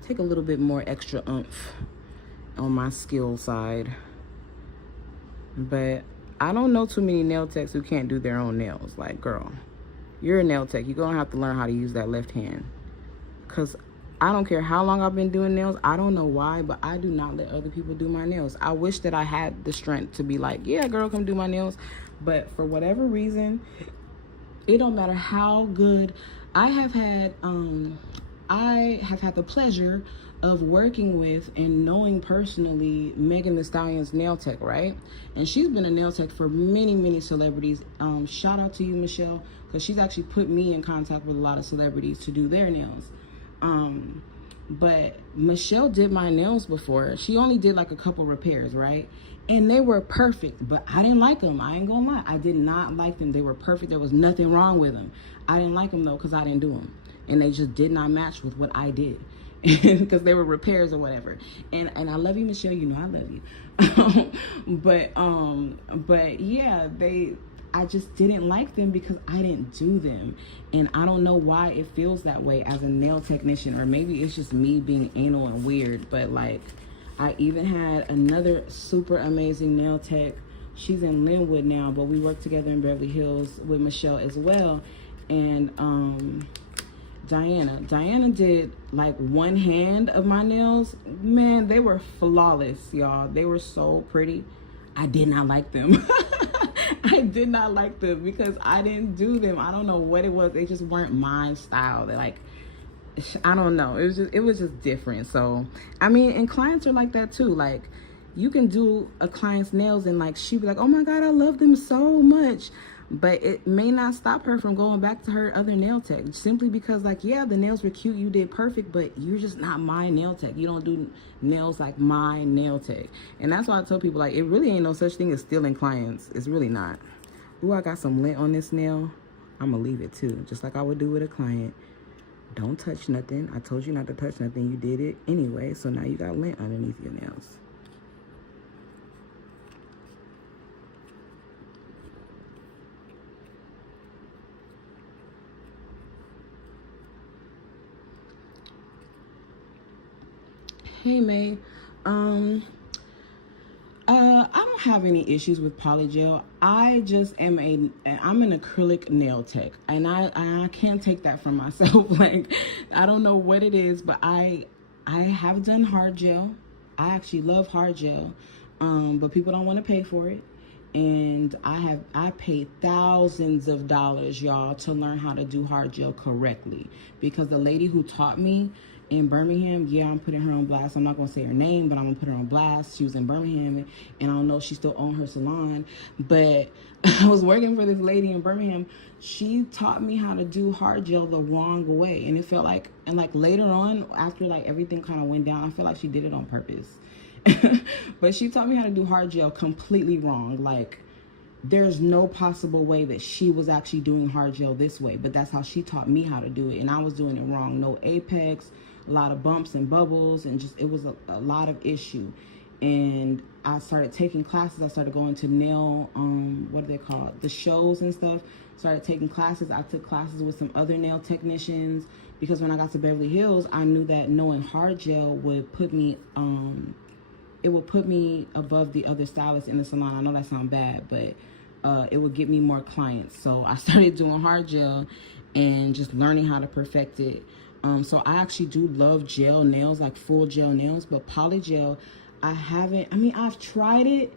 take a little bit more extra oomph on my skill side. But I don't know too many nail techs who can't do their own nails. Like, girl, you're a nail tech. You're gonna have to learn how to use that left hand. Cause I don't care how long I've been doing nails. I don't know why, but I do not let other people do my nails. I wish that I had the strength to be like, yeah, girl, come do my nails. But for whatever reason, it don't matter how good. I have had the pleasure of working with and knowing personally Megan Thee Stallion's nail tech, right? And she's been a nail tech for many, many celebrities. Shout out to you, Michelle, because she's actually put me in contact with a lot of celebrities to do their nails. But Michelle did my nails before. She only did like a couple repairs, right? And they were perfect, but I didn't like them. I ain't gonna lie. I did not like them. They were perfect. There was nothing wrong with them. I didn't like them though because I didn't do them. And they just did not match with what I did. Because they were repairs or whatever. And I love you, Michelle. You know I love you. But yeah, I just didn't like them because I didn't do them. And I don't know why it feels that way as a nail technician, or maybe it's just me being anal and weird. But like, I even had another super amazing nail tech. She's in Linwood now, but we work together in Beverly Hills with Michelle as well. And Diana did like one hand of my nails. Man, they were flawless, y'all. They were so pretty. I did not like them. I did not like them because I didn't do them. I don't know what it was. They just weren't my style. They're like, I don't know. It was just different. So, I mean, and clients are like that too. Like, you can do a client's nails and like, she'd be like, oh my God, I love them so much. But it may not stop her from going back to her other nail tech, simply because like, yeah, the nails were cute, you did perfect, but you're just not my nail tech. You don't do nails like my nail tech. And that's why I tell people, like, it really ain't no such thing as stealing clients. It's really not. Ooh, I got some lint on this nail. I'm gonna leave it too, just like I would do with a client. Don't touch nothing. I told you not to touch nothing. You did it anyway, so now you got lint underneath your nails. Hey, May. I don't have any issues with polygel. I'm an acrylic nail tech, and I can't take that from myself. Like, I don't know what it is, but I have done hard gel. I actually love hard gel, but people don't want to pay for it. And I paid thousands of dollars, y'all, to learn how to do hard gel correctly, because the lady who taught me in Birmingham, yeah, I'm putting her on blast. I'm not gonna say her name, but I'm gonna put her on blast. She was in Birmingham, and I don't know if she still owns her salon, but I was working for this lady in Birmingham. She taught me how to do hard gel the wrong way, and it felt like, and like later on, after like everything kind of went down, I feel like she did it on purpose. But she taught me how to do hard gel completely wrong. Like, there's no possible way that she was actually doing hard gel this way, but that's how she taught me how to do it, and I was doing it wrong. No apex, a lot of bumps and bubbles, and just, it was a lot of issue. And I started taking classes. I started going to nail, what are they called? The shows and stuff. Started taking classes. I took classes with some other nail technicians, because when I got to Beverly Hills, I knew that knowing hard gel would put me, it would put me above the other stylists in the salon. I know that sounds bad, but it would get me more clients. So I started doing hard gel and just learning how to perfect it. So I actually do love gel nails, like full gel nails, but polygel, I've tried it,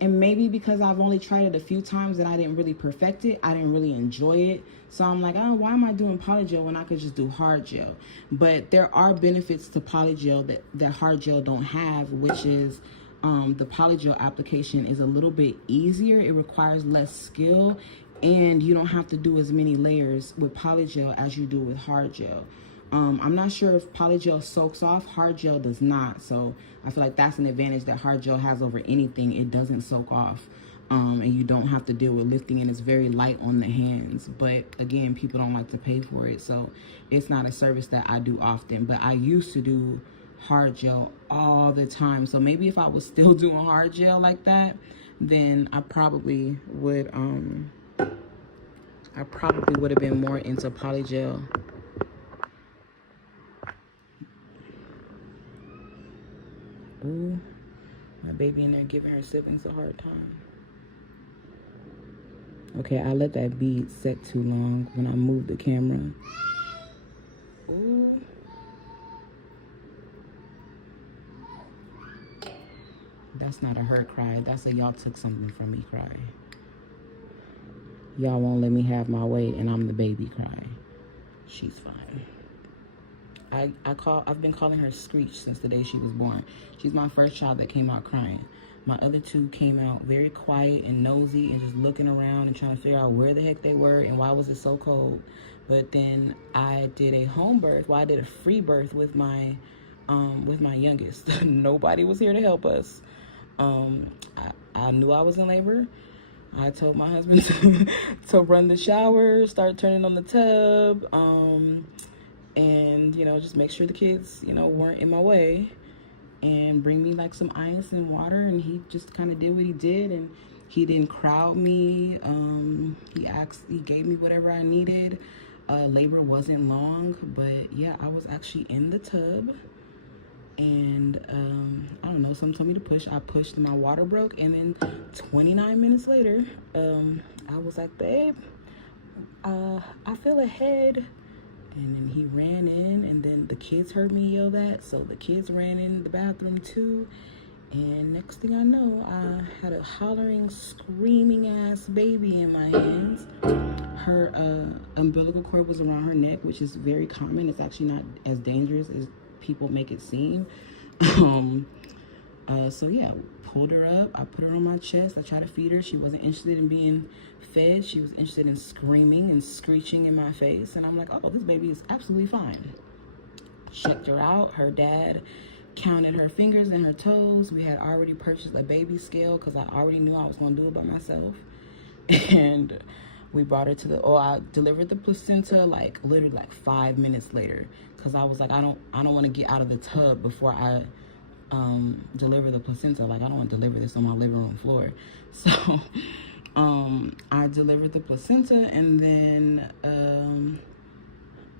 and maybe because I've only tried it a few times and I didn't really perfect it, I didn't really enjoy it. So I'm like, oh, why am I doing polygel when I could just do hard gel? But there are benefits to polygel that hard gel don't have, which is the polygel application is a little bit easier. It requires less skill, and you don't have to do as many layers with polygel as you do with hard gel. I'm not sure if polygel soaks off. Hard gel does not. So I feel like that's an advantage that hard gel has over anything. It doesn't soak off. And you don't have to deal with lifting, and it's very light on the hands. But again, people don't like to pay for it. So it's not a service that I do often. But I used to do hard gel all the time. So maybe if I was still doing hard gel like that, then I probably would have been more into polygel. Ooh, my baby in there giving her siblings a hard time. Okay, I let that bead set too long when I moved the camera. Ooh. That's not a her cry. That's a y'all took something from me cry. Y'all won't let me have my way and I'm the baby cry. She's fine. I've been calling her Screech since the day she was born. She's my first child that came out crying. My other two came out very quiet and nosy and just looking around and trying to figure out where the heck they were and why was it so cold. But then I did a home birth. Well, I did a free birth with my youngest. Nobody was here to help us. I knew I was in labor. I told my husband to run the shower, start turning on the tub, and, you know, just make sure the kids, you know, weren't in my way, and bring me like some ice and water. And he just kind of did what he did, and he didn't crowd me. He gave me whatever I needed. Labor wasn't long, but yeah, I was actually in the tub, and I don't know, someone told me to push. I pushed, and my water broke, and then 29 minutes later, I was like, babe, I feel a head. And then he ran in, and then the kids heard me yell that, so the kids ran in the bathroom too. And next thing I know, I had a hollering, screaming ass baby in my hands. Her umbilical cord was around her neck, which is very common. It's actually not as dangerous as people make it seem. So yeah, pulled her up. I put her on my chest. I tried to feed her. She wasn't interested in being fed. She was interested in screaming and screeching in my face. And I'm like, oh, this baby is absolutely fine. Checked her out. Her dad counted her fingers and her toes. We had already purchased a baby scale because I already knew I was going to do it by myself. And we brought her to I delivered the placenta like literally like 5 minutes later, because I was like, I don't want to get out of the tub before I deliver the placenta. Like, I don't want to deliver this on my living room floor. So I delivered the placenta, and then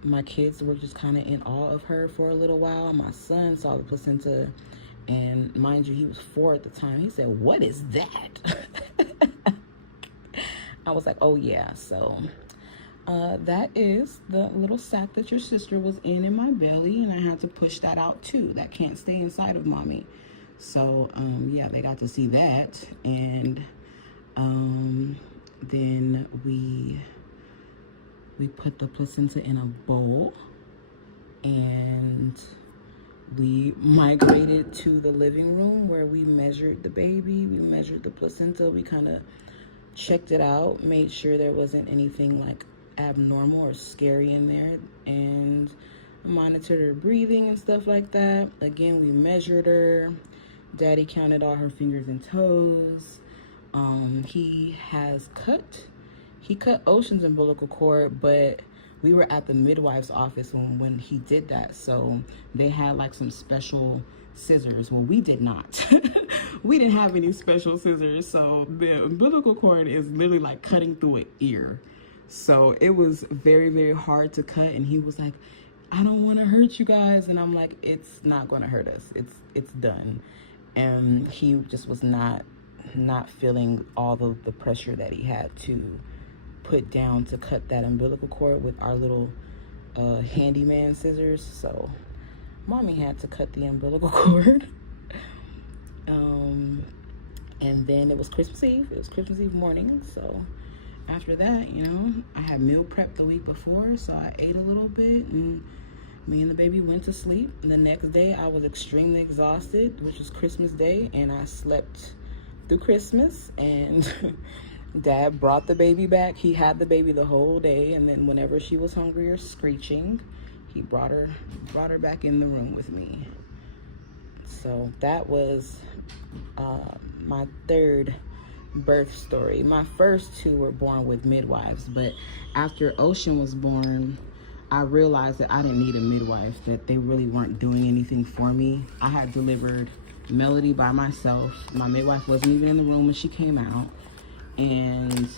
my kids were just kind of in awe of her for a little while. My son saw the placenta, and mind you, he was 4 at the time. He said, "What is that?" I was like, oh yeah. So that is the little sack that your sister was in my belly, and I had to push that out too. That can't stay inside of mommy. So yeah, they got to see that. And then we put the placenta in a bowl, and we migrated to the living room where we measured the baby. We measured the placenta. We kind of checked it out, made sure there wasn't anything like abnormal or scary in there, and monitored her breathing and stuff like that. Again, we measured her. Daddy counted all her fingers and toes. He cut Ocean's umbilical cord, but we were at the midwife's office when he did that, so they had like some special scissors. Well, we did not. We didn't have any special scissors, so the umbilical cord is literally like cutting through an ear. So it was very, very hard to cut, and he was like, I don't want to hurt you guys. And I'm like, it's not going to hurt us. It's done. And he just was not feeling all the pressure that he had to put down to cut that umbilical cord with our little handyman scissors. So mommy had to cut the umbilical cord. And then it was Christmas Eve. It was Christmas Eve morning. So after that, you know, I had meal prep the week before, so I ate a little bit, and me and the baby went to sleep. And the next day I was extremely exhausted, which was Christmas Day, and I slept through Christmas. And Dad brought the baby back. He had the baby the whole day, and then whenever she was hungry or screeching, he brought her back in the room with me. So that was my third birth story. My first two were born with midwives, but after Ocean was born, I realized that I didn't need a midwife, that they really weren't doing anything for me. I had delivered Melody by myself. My midwife wasn't even in the room when she came out. And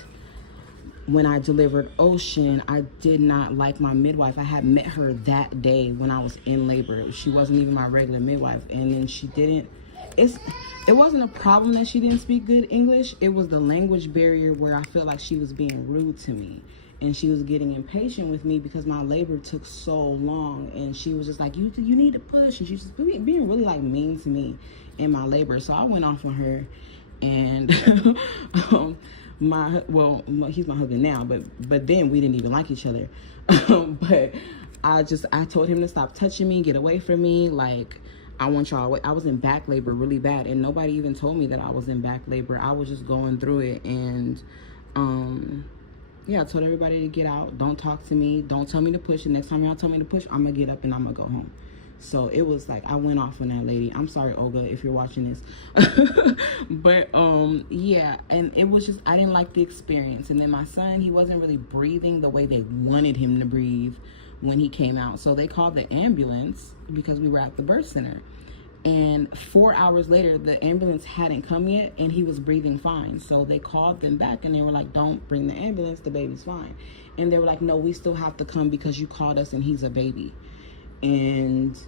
when I delivered Ocean, I did not like my midwife. I had met her that day when I was in labor. She wasn't even my regular midwife. And then she didn't, it wasn't a problem that she didn't speak good English. It was the language barrier where I felt like she was being rude to me. And she was getting impatient with me because my labor took so long. And she was just like, you need to push. And she was just being really like mean to me in my labor. So I went off on her. And he's my husband now, but then we didn't even like each other. But I told him to stop touching me, get away from me. Like, I want y'all away. I was in back labor really bad, and nobody even told me that I was in back labor. I was just going through it. And yeah, I told everybody to get out. Don't talk to me. Don't tell me to push. The next time y'all tell me to push, I'm gonna get up and I'm gonna go home. So it was like, I went off on that lady. I'm sorry, Olga, if you're watching this. But yeah, and it was just, I didn't like the experience. And then my son, he wasn't really breathing the way they wanted him to breathe when he came out. So they called the ambulance because we were at the birth center. And 4 hours later, the ambulance hadn't come yet, and he was breathing fine. So they called them back, and they were like, don't bring the ambulance, the baby's fine. And they were like, no, we still have to come because you called us and he's a baby. And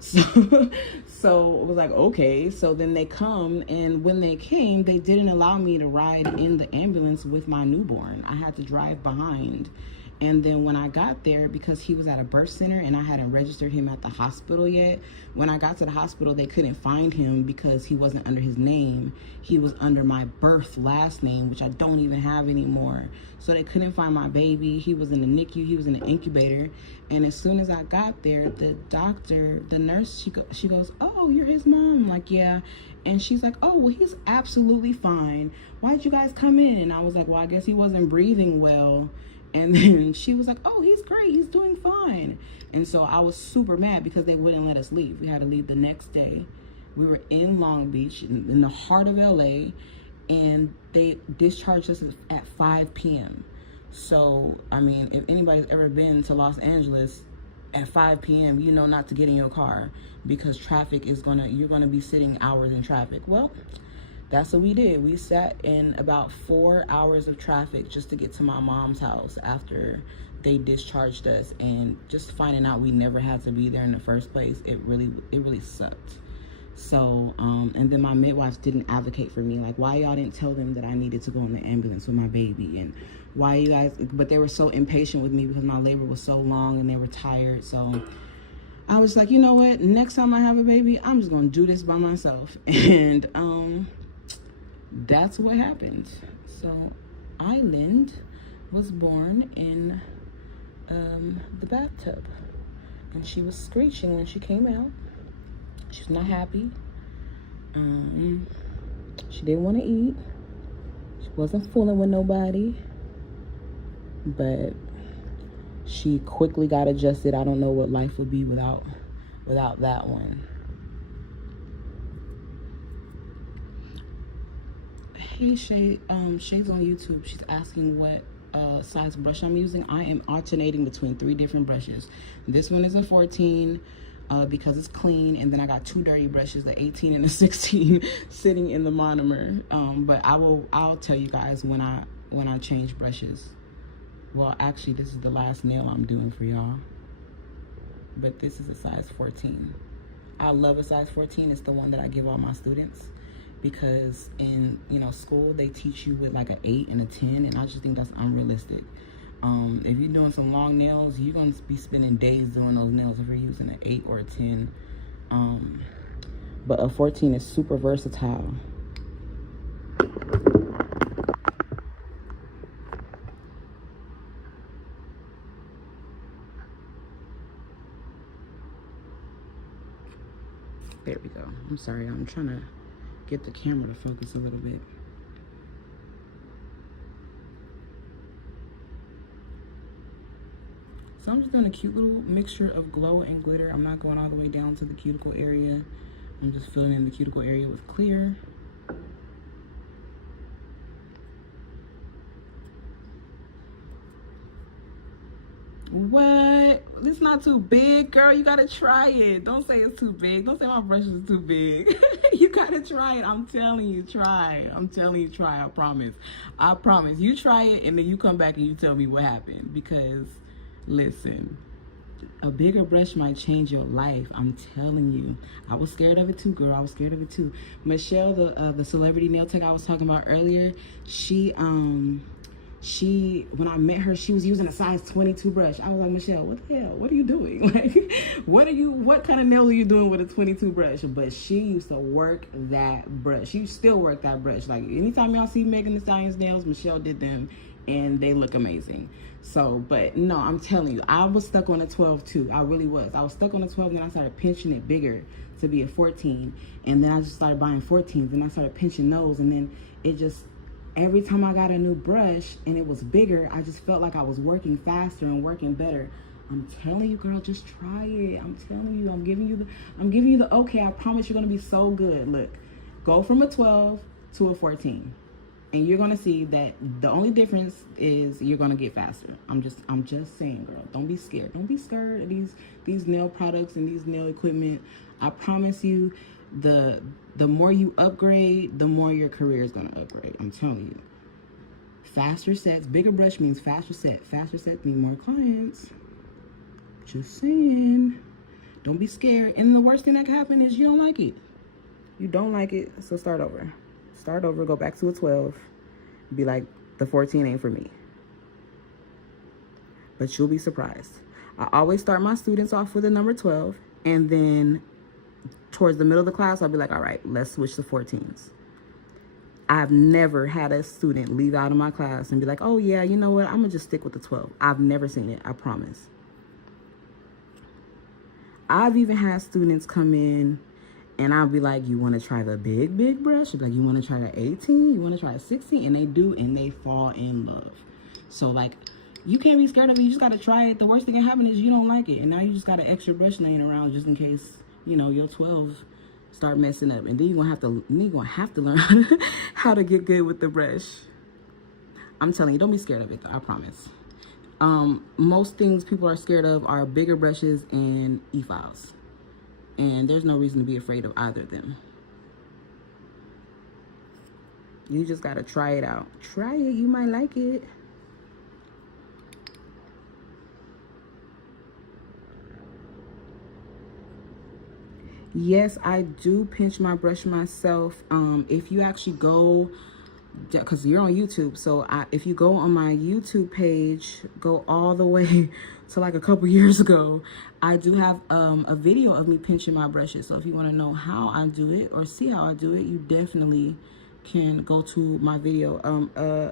so it was like, okay. So then they come, and when they came, they didn't allow me to ride in the ambulance with my newborn. I had to drive behind. And then when I got there, because he was at a birth center and I hadn't registered him at the hospital yet, when I got to the hospital, they couldn't find him because he wasn't under his name. He was under my birth last name, which I don't even have anymore. So they couldn't find my baby. He was in the NICU. He was in the incubator. And as soon as I got there, the nurse, she goes, oh, you're his mom? I'm like, yeah. And she's like, oh, well, he's absolutely fine. Why'd you guys come in? And I was like, well, I guess he wasn't breathing well. And then she was like, oh, he's great. He's doing fine. And so I was super mad because they wouldn't let us leave. We had to leave the next day. We were in Long Beach, in the heart of LA, and they discharged us at 5 p.m. So, I mean, if anybody's ever been to Los Angeles at 5 p.m., you know not to get in your car because you're gonna be sitting hours in traffic. Well, that's what we did. We sat in about 4 hours of traffic just to get to my mom's house after they discharged us, and just finding out we never had to be there in the first place, it really sucked. So, and then my midwives didn't advocate for me. Like, why y'all didn't tell them that I needed to go in the ambulance with my baby? And why you guys, but they were so impatient with me because my labor was so long and they were tired. So I was like, you know what? Next time I have a baby, I'm just going to do this by myself. And, that's what happened. So Island was born in the bathtub, and she was screeching when she came out. She was not happy. She didn't want to eat. She wasn't fooling with nobody, but she quickly got adjusted. I don't know what life would be without that one. Hey, Shades on YouTube. She's asking what size brush I'm using. I am alternating between 3 different brushes. This one is a 14 because it's clean, and then I got 2 dirty brushes, the 18 and the 16, sitting in the monomer. But I'll tell you guys when I change brushes. Well, actually, this is the last nail I'm doing for y'all. But this is a size 14. I love a size 14. It's the one that I give all my students, because in school they teach you with like an 8 and a 10, and I just think that's unrealistic. If you're doing some long nails, you're gonna be spending days doing those nails if you're using an 8 or a 10. But a 14 is super versatile. There we go. I'm sorry, I'm trying to get the camera to focus a little bit. So I'm just doing a cute little mixture of glow and glitter. I'm not going all the way down to the cuticle area. I'm just filling in the cuticle area with clear. What? It's not too big, girl. You gotta try it. Don't say it's too big. Don't say my brush is too big. You gotta try it. I'm telling you, try. I'm telling you, try. I promise. I promise. You try it and then you come back and you tell me what happened. Because, listen, a bigger brush might change your life. I'm telling you. I was scared of it too, girl. I was scared of it too. Michelle, the celebrity nail tech I was talking about earlier, she when I met her, she was using a size 22 brush. I was like, Michelle, what the hell? What are you doing? Like, what kind of nails are you doing with a 22 brush? But she used to work that brush. She still work that brush. Like, anytime y'all see Megan Thee Stallion's nails, Michelle did them, and they look amazing. So, but no, I'm telling you, I was stuck on a 12 too. I really was. I was stuck on a 12, and then I started pinching it bigger to be a 14. And then I just started buying 14s, and I started pinching those, and then it just, every time I got a new brush and it was bigger, I just felt like I was working faster and working better. I'm telling you, girl, just try it. I'm telling you, I'm giving you the okay. I promise you're gonna be so good. Look, go from a 12 to a 14. And you're gonna see that the only difference is you're gonna get faster. I'm just saying, girl, don't be scared. Don't be scared of these nail products and these nail equipment. I promise you, the more you upgrade, the more your career is gonna upgrade. I'm telling you. Faster sets, bigger brush means faster set. Faster sets mean more clients. Just saying. Don't be scared. And the worst thing that can happen is you don't like it. You don't like it, so start over. Start over, go back to a 12. Be like, the 14 ain't for me. But you'll be surprised. I always start my students off with a number 12, and then towards the middle of the class, I'll be like, all right, let's switch to 14s. I've never had a student leave out of my class and be like, oh yeah, you know what, I'm gonna just stick with the 12. I've never seen it, I promise. I've even had students come in and I'll be like, you want to try the big brush? I'll be like, you want to try the 18? You want to try a 16? And they do, and they fall in love. So, like, you can't be scared of it. You just got to try it. The worst thing that can happen is you don't like it. And now you just got an extra brush laying around just in case, you know, your 12 start messing up. And then you're going to have to learn how to get good with the brush. I'm telling you, don't be scared of it, though. I promise. Most things people are scared of are bigger brushes and e-files. And there's no reason to be afraid of either of them. You just gotta try it out. Try it, you might like it. Yes, I do pinch my brush myself. If you actually go, because you're on YouTube, so if you go on my YouTube page, go all the way to like a couple years ago, I do have a video of me pinching my brushes. So if you want to know how I do it or see how I do it, you definitely can go to my video.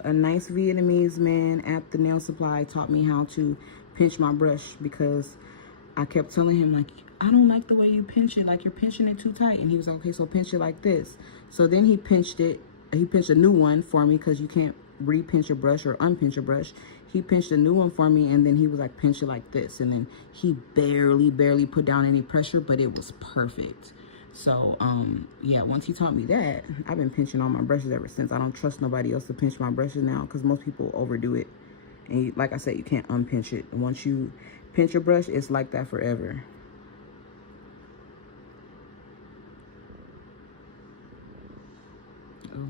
A nice Vietnamese man at the nail supply taught me how to pinch my brush because I kept telling him, like, I don't like the way you pinch it, like you're pinching it too tight. And he was like, okay, so pinch it like this. So then he pinched it. He pinched a new one for me because you can't re-pinch a brush or unpinch a brush. He pinched a new one for me, and then he was like, pinch it like this. And then he barely put down any pressure, but it was perfect. So, yeah, once he taught me that, I've been pinching all my brushes ever since. I don't trust nobody else to pinch my brushes now because most people overdo it. And like I said, you can't unpinch it. Once you pinch your brush, it's like that forever. Oh,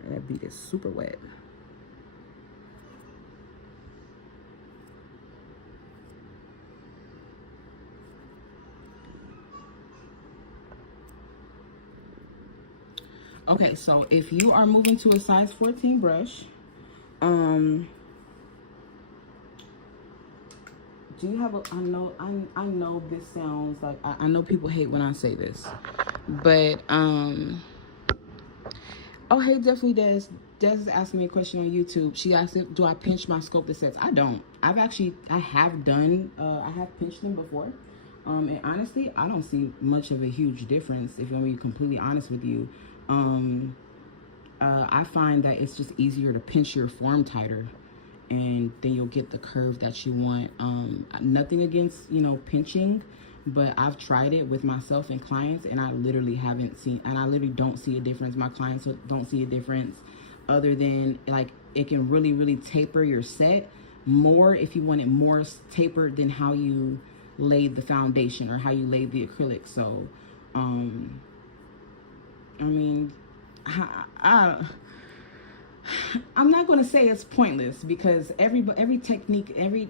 sorry, that bead is super wet. Okay, so if you are moving to a size 14 brush, do you have a, I know this sounds like, I know people hate when I say this, but, oh, hey, definitely Des is asking me a question on YouTube. She asked, do I pinch my sculpted sets? I don't. I have pinched them before. And honestly, I don't see much of a huge difference, if I'm being completely honest with you. I find that it's just easier to pinch your form tighter. and then you'll get the curve that you want. Nothing against, you know, pinching, but I've tried it with myself and clients, and I literally don't see a difference. My clients don't see a difference, other than like it can really taper your set more if you want it more tapered than how you laid the foundation or how you laid the acrylic. So I mean, I'm not going to say it's pointless, because every technique, every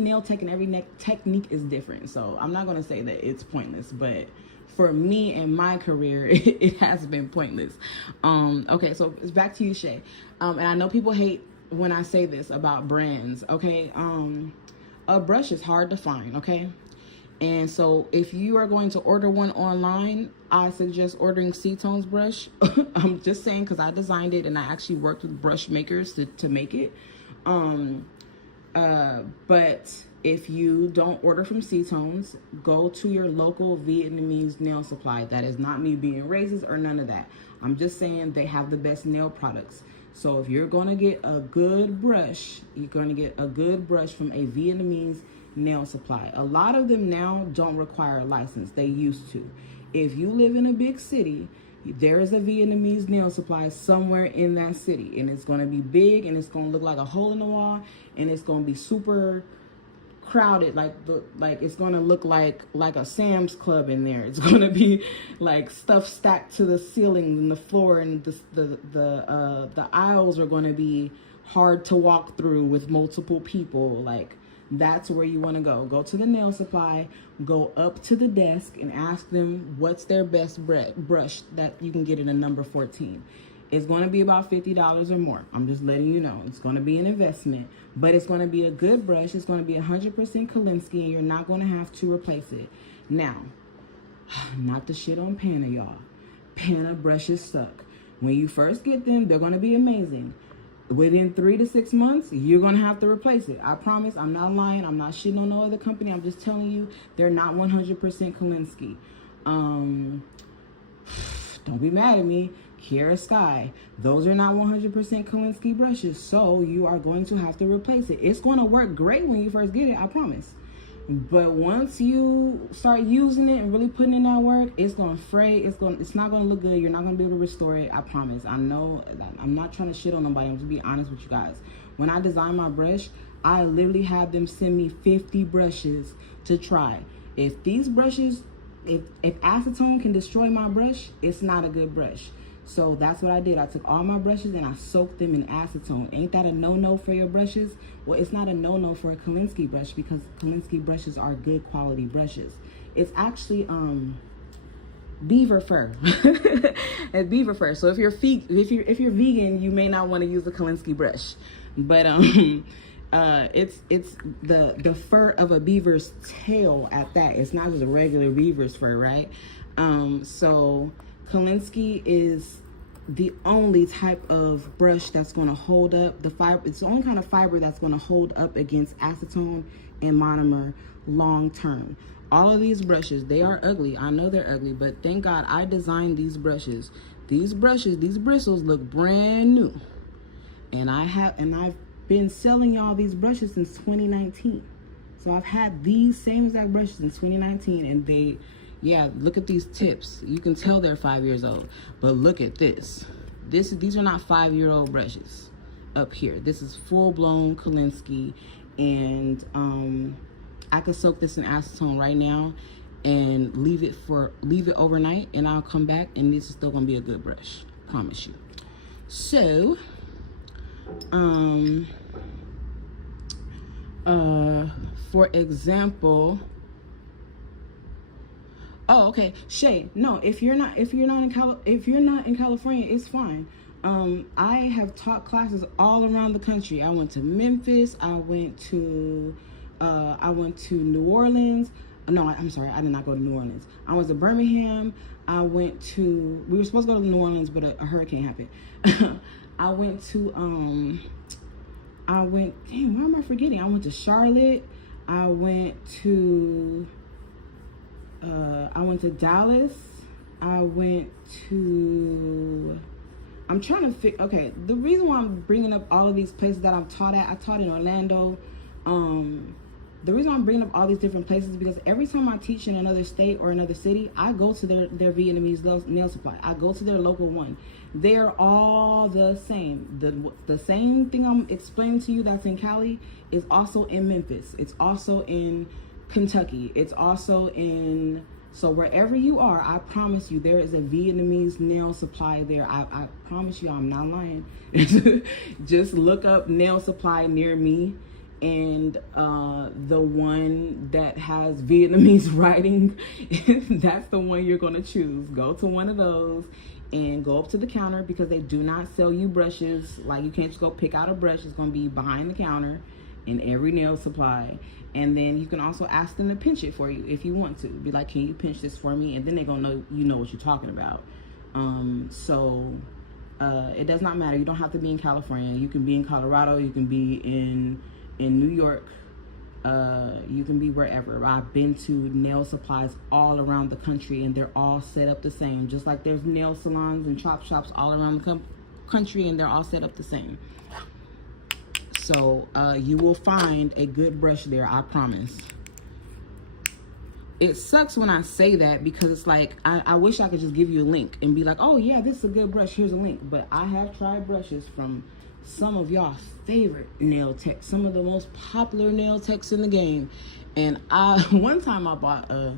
nail tech and every neck technique is different. So I'm not going to say that it's pointless, but for me and my career, it has been pointless. Okay, so it's back to you, Shay. And I know people hate when I say this about brands. Okay, a brush is hard to find. Okay. And so if you are going to order one online, I suggest ordering C-Tone's brush. I'm just saying, because I designed it and I actually worked with brush makers to make it. But if you don't order from C-Tone's, go to your local Vietnamese nail supply. That is not me being racist or none of that. I'm just saying they have the best nail products. So if you're going to get a good brush, you're going to get a good brush from a Vietnamese nail supply. A lot of them now don't require a license. They used to. If you live in a big city, there is a Vietnamese nail supply somewhere in that city, and it's going to be big, and it's going to look like a hole in the wall, and it's going to be super crowded, like it's going to look like a Sam's Club in there. It's going to be like stuff stacked to the ceiling and the floor, and the aisles are going to be hard to walk through with multiple people. Like, that's where you want to go. Go to the nail supply, go up to the desk and ask them what's their best brush that you can get in a number 14. It's going to be about $50 or more. I'm just letting you know. It's going to be an investment, but it's going to be a good brush. It's going to be 100% Kolinsky, and you're not going to have to replace it. Now, not the shit on Pana, y'all. Pana brushes suck. When you first get them, they're going to be amazing. Within 3 to 6 months, you're going to have to replace it. I promise. I'm not lying. I'm not shitting on no other company. I'm just telling you, they're not 100% Kolinsky. Don't be mad at me. Kiara Sky. Those are not 100% Kolinsky brushes. So you are going to have to replace it. It's going to work great when you first get it. I promise. But once you start using it and really putting in that work, it's going to fray. It's not going to look good. You're not going to be able to restore it. I promise. I know. I'm not trying to shit on nobody. I'm just being honest with you guys. When I design my brush, I literally have them send me 50 brushes to try. If these brushes, if acetone can destroy my brush, it's not a good brush. So that's what I did. I took all my brushes and I soaked them in acetone. Ain't that a no-no for your brushes? Well, it's not a no-no for a Kolinsky brush, because Kolinsky brushes are good quality brushes. It's actually beaver fur. And beaver fur. So if you're vegan, you may not want to use a Kolinsky brush. But it's the fur of a beaver's tail at that. It's not just a regular beaver's fur, right? So Kolinsky is the only type of brush that's going to hold up the fiber. It's the only kind of fiber that's going to hold up against acetone and monomer long term. All of these brushes, they are ugly. I know they're ugly, but thank God I designed these brushes. These bristles look brand new. And I've been selling y'all these brushes since 2019. So I've had these same exact brushes since 2019, and yeah, look at these tips. You can tell they're 5 years old, but look at this. These are not 5-year-old brushes up here. This is full-blown Kolinsky, and I could soak this in acetone right now and leave it overnight, and I'll come back and this is still gonna be a good brush. Promise you. So, for example. Oh, okay. Shay, no, if you're not in California, it's fine. I have taught classes all around the country. I went to Memphis. I went to New Orleans. No, I'm sorry. I did not go to New Orleans. I went to Birmingham. We were supposed to go to New Orleans, but a hurricane happened. Damn, why am I forgetting? I went to Charlotte. I went to Dallas. I I'm trying to okay, the reason why I'm bringing up all of these places that I've taught at, I taught in Orlando. The reason why I'm bringing up all these different places is because every time I teach in another state or another city, I go to their Vietnamese nail supply. I go to their local one. They're all the same. The same thing I'm explaining to you that's in Cali is also in Memphis. It's also in Kentucky. It's also in... So wherever you are, I promise you, there is a Vietnamese nail supply there. I promise you, I'm not lying. Just look up nail supply near me, and the one that has Vietnamese writing, that's the one you're going to choose. Go to one of those and go up to the counter, because they do not sell you brushes. Like, you can't just go pick out a brush. It's going to be behind the counter in every nail supply. And then you can also ask them to pinch it for you if you want to. Be like, can you pinch this for me? And then they're gonna know you know what you're talking about. It does not matter. You don't have to be in California. You can be in Colorado. You can be in New York. You can be wherever. I've been to nail supplies all around the country, and they're all set up the same. Just like there's nail salons and chop shops all around the country, and they're all set up the same. So you will find a good brush there, I promise. It sucks when I say that, because it's like, I wish I could just give you a link and be like, oh yeah, this is a good brush, here's a link. But I have tried brushes from some of y'all's favorite nail techs, some of the most popular nail techs in the game. And one time I bought a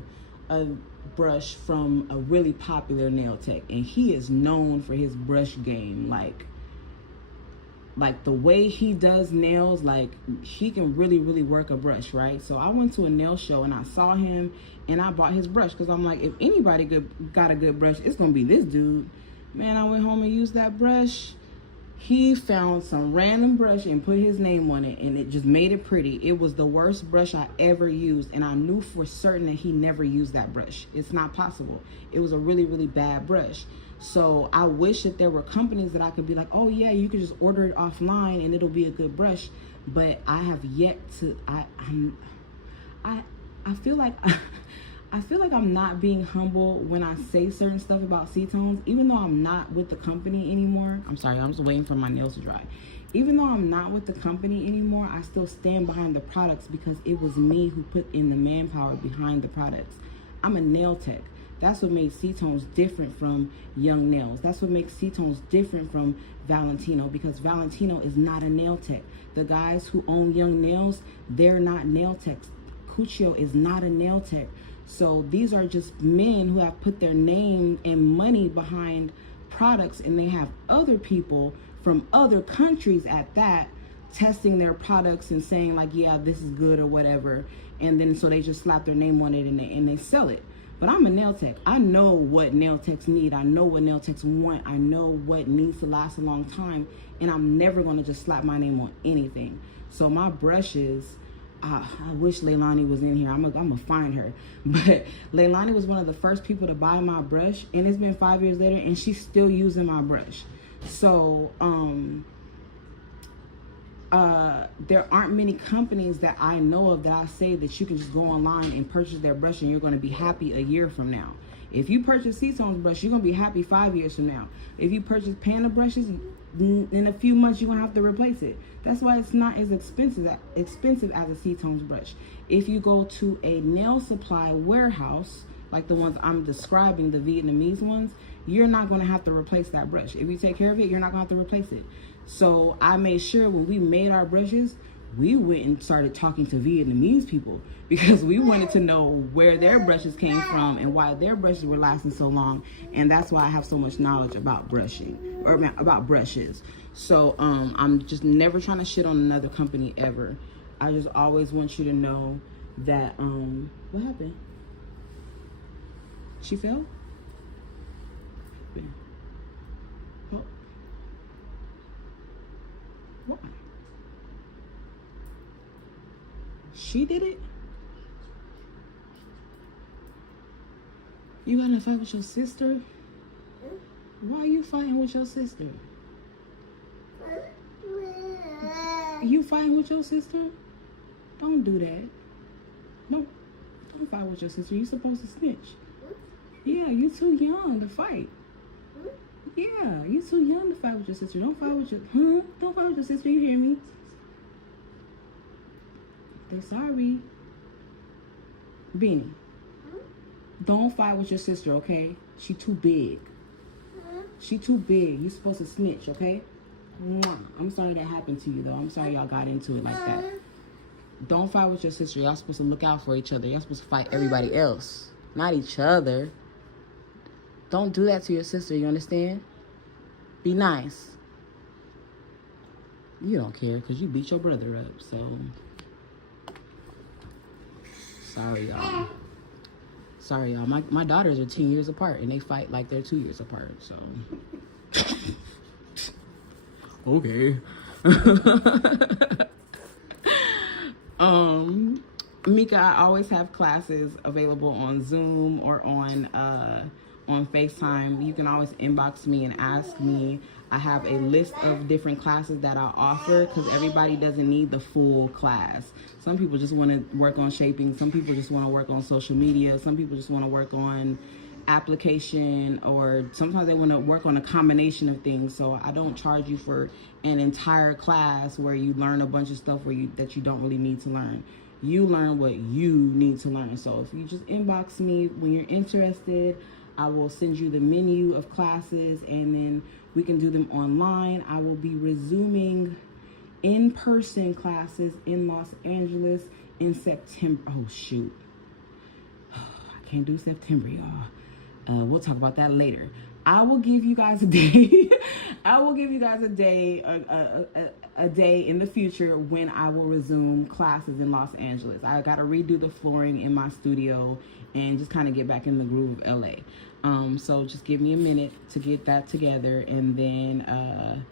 brush from a really popular nail tech, and he is known for his brush game. Like the way he does nails, like he can really work a brush, right? So I went to a nail show and I saw him, and I bought his brush, because I'm like, if anybody got a good brush, it's gonna be this dude. Man, I went home and used that brush. He found some random brush and put his name on it, and it just made it pretty. It was the worst brush I ever used, and I knew for certain that he never used that brush. It's not possible. It was a really bad brush. So I wish that there were companies that I could be like, oh yeah, you could just order it offline and it'll be a good brush. But I have yet to. I feel like I feel like I'm not being humble when I say certain stuff about Cetones, even though I'm not with the company anymore. I'm sorry, I'm just waiting for my nails to dry. Even though I'm not with the company anymore, I still stand behind the products, because it was me who put in the manpower behind the products. I'm a nail tech. That's what makes Cetones different from Young Nails. That's what makes Cetones different from Valentino, because Valentino is not a nail tech. The guys who own Young Nails, they're not nail techs. Cuccio is not a nail tech. So these are just men who have put their name and money behind products, and they have other people from other countries at that testing their products and saying like, yeah, this is good or whatever. And then so they just slap their name on it and they sell it. But I'm a nail tech. I know what nail techs need. I know what nail techs want. I know what needs to last a long time. And I'm never going to just slap my name on anything. So my brushes, I wish Leilani was in here. I'm gonna find her. But Leilani was one of the first people to buy my brush. And it's been 5 years later, and she's still using my brush. So, there aren't many companies that I know of that I say that you can just go online and purchase their brush and you're going to be happy a year from now. If you purchase Cetone's brush, you're going to be happy 5 years from now. If you purchase Panda brushes, in a few months you're going to have to replace it. That's why it's not as expensive as a Cetone's brush. If you go to a nail supply warehouse, like the ones I'm describing, the Vietnamese ones, you're not going to have to replace that brush. If you take care of it, you're not going to have to replace it. So I made sure when we made our brushes, we went and started talking to Vietnamese people, because we wanted to know where their brushes came from and why their brushes were lasting so long. And that's why I have so much knowledge about brushing, or about brushes. So I'm just never trying to shit on another company ever. I just always want you to know that what happened? She fell? Oh. Why? She did it? You got in a fight with your sister? Why are you fighting with your sister? You fighting with your sister? Don't do that. No, don't fight with your sister. You're supposed to snitch. Yeah, you're too young to fight. Yeah, you too young to fight with your sister. Don't fight with your Don't fight with your sister. You hear me? They sorry. Beanie. Don't fight with your sister, okay? She too big. She too big. You supposed to snitch, okay? Mwah. I'm sorry that happened to you though. I'm sorry y'all got into it like that. Don't fight with your sister. Y'all supposed to look out for each other. Y'all supposed to fight everybody else, not each other. Don't do that to your sister, you understand? Be nice. You don't care because you beat your brother up, so. Sorry, y'all. Sorry, y'all. My daughters are 10 years apart, and they fight like they're 2 years apart, so. Okay. Mika, I always have classes available on Zoom or on FaceTime. You can always inbox me and ask me. I have a list of different classes that I offer because everybody doesn't need the full class. Some people just want to work on shaping. Some people just want to work on social media. Some people just want to work on application, or sometimes they want to work on a combination of things. So I don't charge you for an entire class where you learn a bunch of stuff that you don't really need to learn. You learn what you need to learn. So if you just inbox me when you're interested, I will send you the menu of classes, and then we can do them online. I will be resuming in-person classes in Los Angeles in September. Oh shoot, I can't do September, y'all. We'll talk about that later. I will give you guys a day. I will give you guys a day, a day in the future when I will resume classes in Los Angeles. I got to redo the flooring in my studio and just kind of get back in the groove of LA. So just give me a minute to get that together, and then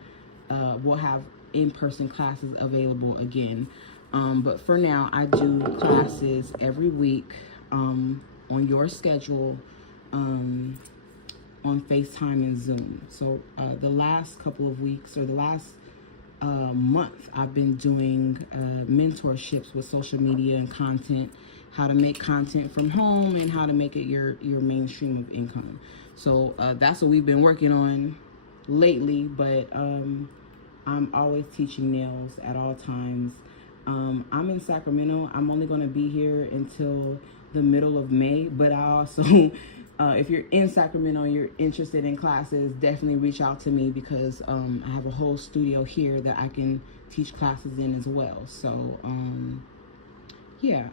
we'll have in-person classes available again. But for now, I do classes every week on your schedule, on FaceTime and Zoom. So the last couple of weeks, or the last month, I've been doing mentorships with social media and content, how to make content from home and how to make it your main stream of income. So that's what we've been working on lately, but I'm always teaching nails at all times. I'm in Sacramento. I'm only going to be here until the middle of May, but I also if you're in Sacramento and you're interested in classes, definitely reach out to me, because I have a whole studio here that I can teach classes in as well. So yeah,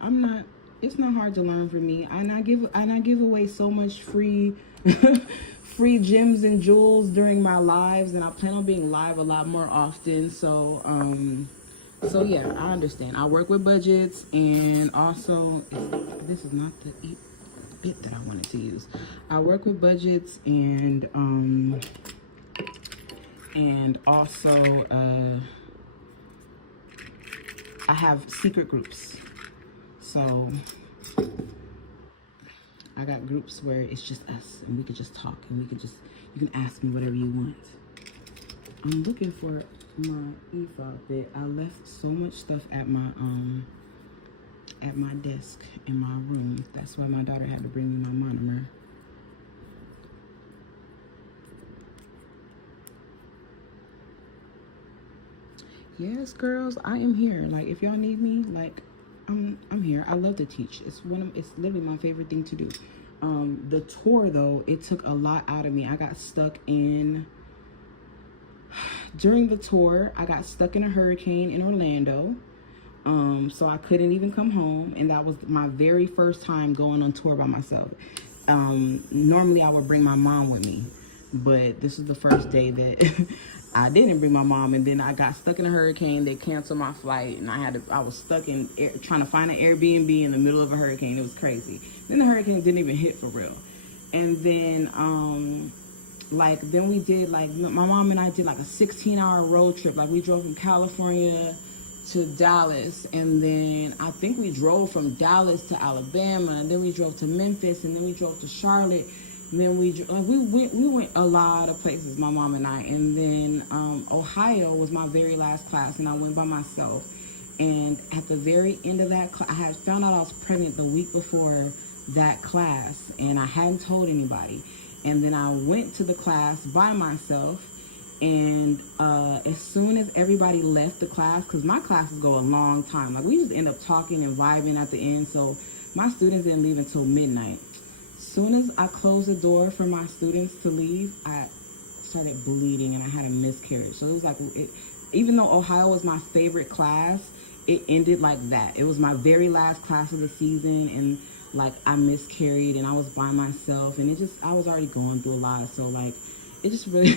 it's not hard to learn for me. And I give away so much free free gems and jewels during my lives, and I plan on being live a lot more often. So so yeah, I understand. I work with budgets, and also this is not the bit that I wanted to use. I work with budgets, and also I have secret groups. So I got groups where it's just us, and we could just talk, and you can ask me whatever you want. I'm looking for my e-fob bit. I left so much stuff at my desk in my room. That's why my daughter had to bring me my monomer. Yes, girls, I am here. Like, if y'all need me, like, I'm here. I love to teach. It's literally my favorite thing to do. The tour though, it took a lot out of me. I got stuck in during the tour. I got stuck in a hurricane in Orlando. So I couldn't even come home, and that was my very first time going on tour by myself. Normally I would bring my mom with me, but this is the first day that I didn't bring my mom, and then I got stuck in a hurricane. They canceled my flight, and I was stuck in trying to find an Airbnb in the middle of a hurricane. It was crazy. Then the hurricane didn't even hit for real. And then then we did, like, my mom and I did like a 16-hour road trip. Like, we drove from California to Dallas, and then I think we drove from Dallas to Alabama, and then we drove to Memphis, and then we drove to Charlotte, and then we went a lot of places, my mom and I. And then Ohio was my very last class, and I went by myself. And at the very end of that class, I had found out I was pregnant the week before that class, and I hadn't told anybody. And then I went to the class by myself. And as soon as everybody left the class, because my classes go a long time, like we just end up talking and vibing at the end, so my students didn't leave until midnight. As soon as I closed the door for my students to leave, I started bleeding and I had a miscarriage. So it was like, even though Ohio was my favorite class, it ended like that. It was my very last class of the season, and like I miscarried and I was by myself, and I was already going through a lot. So like, it just really,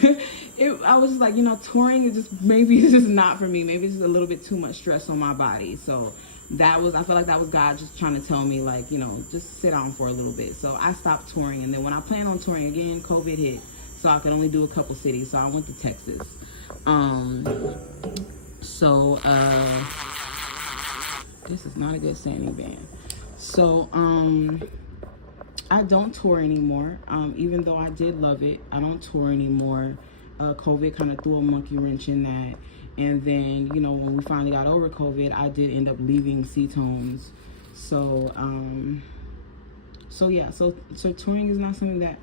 I was just like, touring is just, maybe it's just not for me. Maybe it's just a little bit too much stress on my body. So I feel like that was God just trying to tell me, like, just sit down for a little bit. So I stopped touring. And then when I planned on touring again, COVID hit. So I could only do a couple cities. So I went to Texas. This is not a good standing band. So, I don't tour anymore. Even though I did love it, I don't tour anymore. COVID kind of threw a monkey wrench in that. And then, when we finally got over COVID, I did end up leaving Cetones. So touring is not something that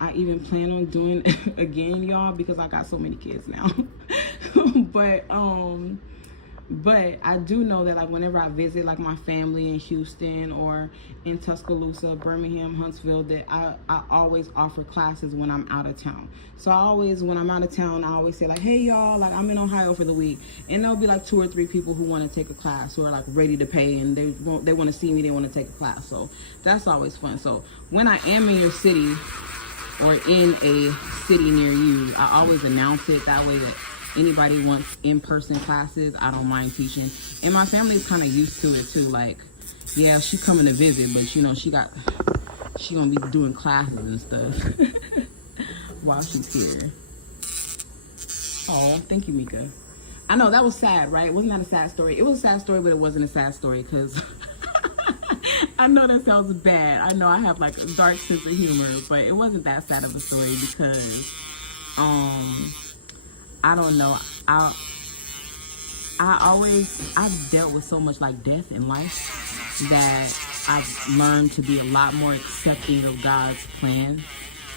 I even plan on doing again, y'all, because I got so many kids now. But I do know that, like, whenever I visit, like, my family in Houston or in Tuscaloosa, Birmingham, Huntsville, that I always offer classes when I'm out of town. So when I'm out of town, I always say, like, hey, y'all, like, I'm in Ohio for the week. And there'll be, like, 2 or 3 people who want to take a class, who are, like, ready to pay, and they want to see me, they want to take a class. So that's always fun. So when I am in your city or in a city near you, I always announce it that way that anybody wants in-person classes, I don't mind teaching. And my family is kind of used to it too. Like, yeah, she coming to visit, but she gonna be doing classes and stuff while she's here. Oh, thank you, Mika. I know that was sad, right? Wasn't that a sad story? It was a sad story, but it wasn't a sad story because I know that sounds bad. I know I have like a dark sense of humor, but it wasn't that sad of a story because I don't know. I've dealt with so much like death in life that I've learned to be a lot more accepting of God's plan.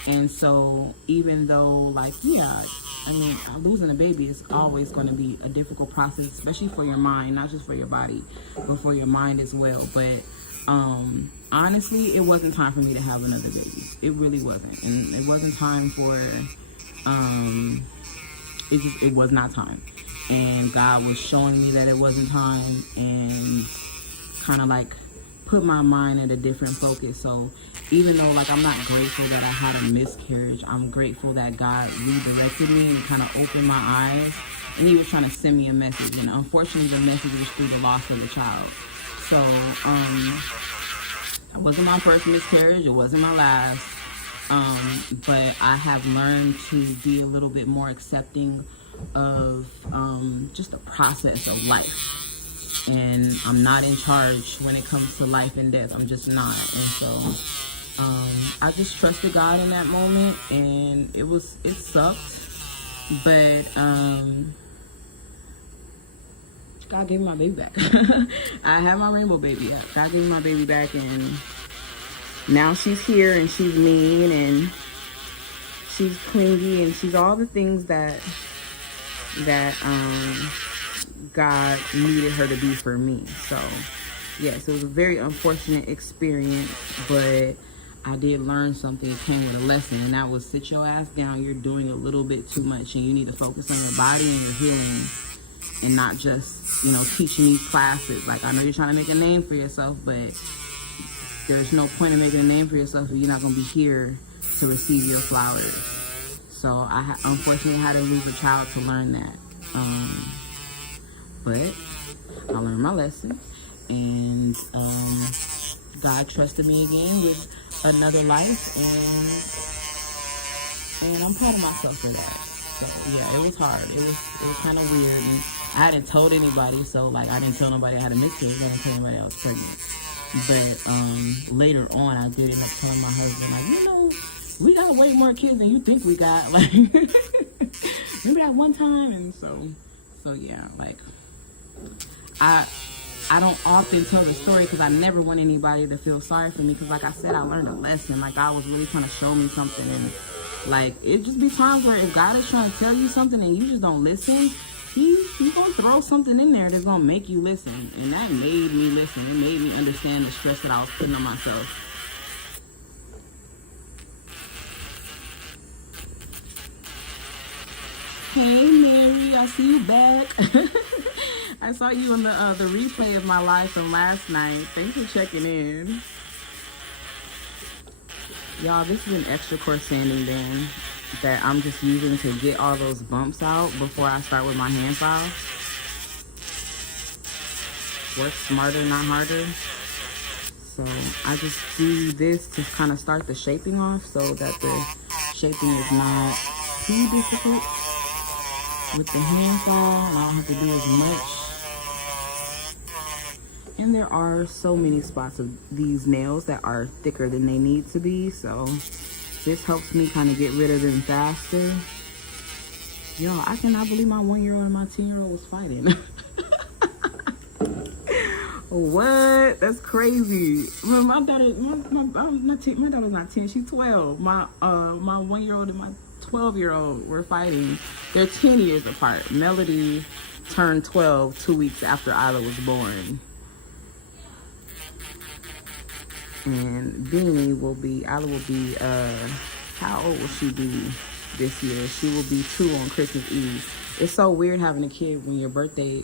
And so even though, like, yeah, I mean, losing a baby is always going to be a difficult process, especially for your mind, not just for your body, but for your mind as well. But honestly, it wasn't time for me to have another baby. It really wasn't. And it wasn't time for it was not time. And God was showing me that it wasn't time and kind of like put my mind at a different focus. So even though like I'm not grateful that I had a miscarriage, I'm grateful that God redirected me and kind of opened my eyes, and he was trying to send me a message. And unfortunately the message was through the loss of the child. So it wasn't my first miscarriage, it wasn't my last. But I have learned to be a little bit more accepting of just the process of life. And I'm not in charge when it comes to life and death. I'm just not. And so I just trusted God in that moment, and it sucked. But God gave me my baby back. I have my rainbow baby. God gave me my baby back, and now she's here, and she's mean, and she's clingy, and she's all the things that God needed her to be for me. So yes, it was a very unfortunate experience, but I did learn something. It came with a lesson, and that was sit your ass down. You're doing a little bit too much, and you need to focus on your body and your healing, and not just, teaching these classes. Like, I know you're trying to make a name for yourself, but there's no point in making a name for yourself if you're not going to be here to receive your flowers. So I unfortunately had to lose a child to learn that. But I learned my lesson, and God trusted me again with another life, and I'm proud of myself for that. So yeah, it was hard. It was kind of weird, and I hadn't told anybody. So like, I didn't tell nobody I had a miscarriage. I didn't tell anybody I was pregnant. But later on, I did end up telling my husband, like, we got way more kids than you think we got. Like, remember that one time? And so yeah, like, I I don't often tell the story because I never want anybody to feel sorry for me. Because like I said, I learned a lesson. Like God was really trying to show me something. And like it just be times where if God is trying to tell you something and you just don't listen, he's gonna throw something in there that's gonna make you listen. And that made me listen. It made me understand the stress that I was putting on myself. Hey Mary, I see you back. I saw you on the replay of my live from last night. Thanks for checking in. Y'all, this is an extra coarse sanding band that I'm just using to get all those bumps out before I start with my hand file. Work smarter, not harder. So I just do this to kind of start the shaping off so that the shaping is not too difficult. With the hand file, I don't have to do as much. And there are so many spots of these nails that are thicker than they need to be, so this helps me kind of get rid of them faster. Yo, I cannot believe my 1-year-old and my 10-year-old was fighting. What? That's crazy. Well, my daughter, my daughter's not 10, she's 12. My 1-year-old and my 12-year-old were fighting. They're 10 years apart. Melody turned 12 2 weeks after Isla was born. And Beanie will be, Isla will be, how old will she be this year? She will be 2 on Christmas Eve. It's so weird having a kid when their birthday's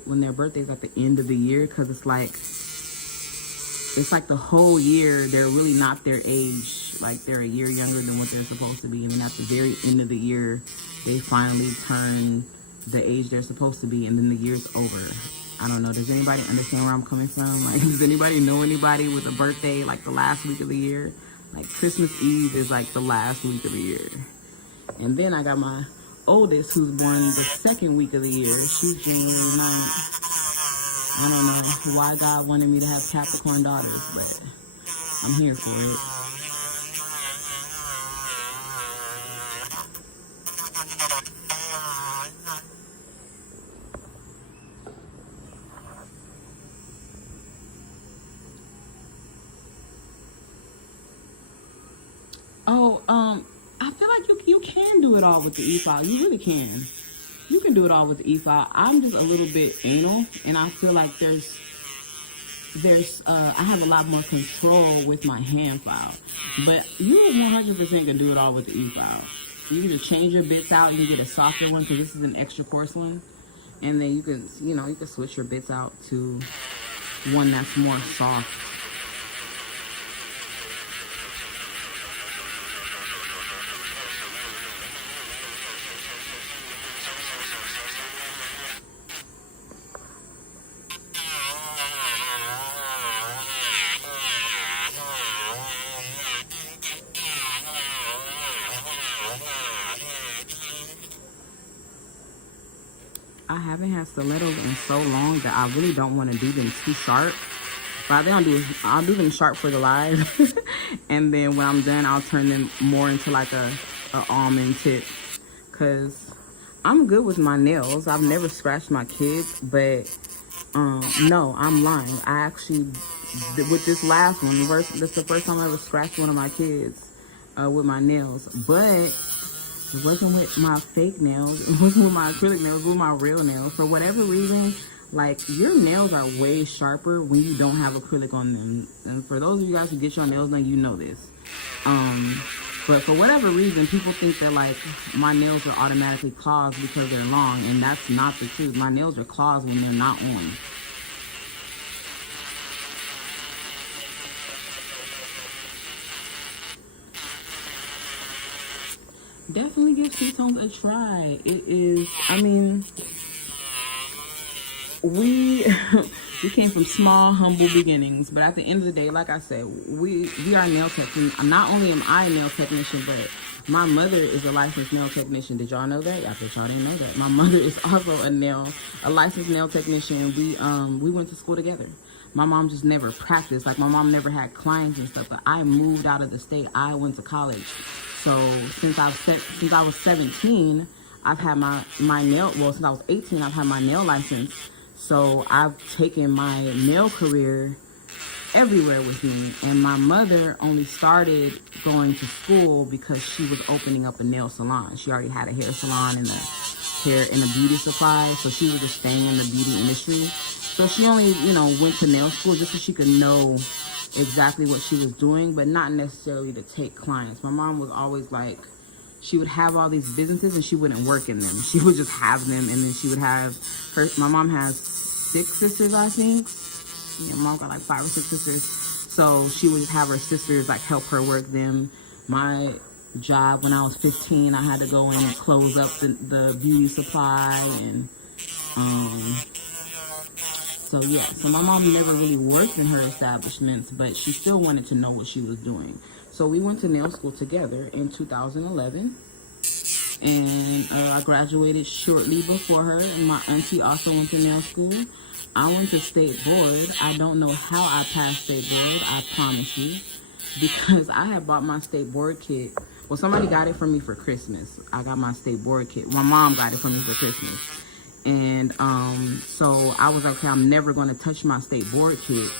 at the end of the year, because it's like the whole year they're really not their age. Like they're a year younger than what they're supposed to be, and then at the very end of the year they finally turn the age they're supposed to be, and then the year's over. I don't know, does anybody understand where I'm coming from? Like, does anybody know anybody with a birthday like the last week of the year? Like Christmas Eve is like the last week of the year. And then I got my oldest, who's born the second week of the year. She's January 9th. I don't know why God wanted me to have Capricorn daughters, but I'm here for it. Oh, I feel like you can do it all with the e-file. You really can. You can do it all with the e-file. I'm just a little bit anal, and I feel like I have a lot more control with my hand file. But you 100% can do it all with the e-file. You can just change your bits out. You can get a softer one, because this is an extra coarse one. And then you can switch your bits out to one that's more soft. I haven't had stilettos in so long that I really don't want to do them too sharp. But I think I'll do them sharp for the live. And then when I'm done, I'll turn them more into like a almond tip. Because I'm good with my nails. I've never scratched my kids, but no, I'm lying. I actually, with this last one, that's the first time I ever scratched one of my kids with my nails. But it wasn't with my fake nails. It wasn't with my acrylic nails. It was with my real nails. For whatever reason, like, your nails are way sharper when you don't have acrylic on them. And for those of you guys who get your nails done, you know this. But for whatever reason, people think that, like, my nails are automatically claws because they're long. And that's not the truth. My nails are claws when they're not on. Definitely give sweet tones a try. It is, I mean, we came from small, humble beginnings, but at the end of the day, like I said, we are nail technicians. Not only am I a nail technician, but my mother is a licensed nail technician. Did y'all know that? I bet y'all didn't know that. My mother is also a licensed nail technician. We went to school together. My mom just never practiced. Like, my mom never had clients and stuff, but I moved out of the state. I went to college. So since I was 17, I've had my nail, well, since I was 18, I've had my nail license. So I've taken my nail career everywhere with me, and my mother only started going to school because she was opening up a nail salon. She already had a hair salon and a beauty supply, so she was just staying in the beauty industry. So she only, went to nail school just so she could know exactly what she was doing, but not necessarily to take clients. My mom was always like, she would have all these businesses and she wouldn't work in them. She would just have them, and then she would have my mom has 6 sisters, I think. Yeah, my mom got like 5 or 6 sisters. So she would have her sisters like help her work them. My job when I was 15, I had to go in and close up the beauty supply, and so yeah. So my mom never really worked in her establishments, but she still wanted to know what she was doing. So we went to nail school together in 2011, and I graduated shortly before her. And my auntie also went to nail school. I went to state board. I don't know how I passed state board, I promise you, because I had bought my state board kit. Well, somebody got it for me for Christmas. I got my state board kit. My mom got it for me for Christmas. And so I was like, okay, I'm never going to touch my state board kit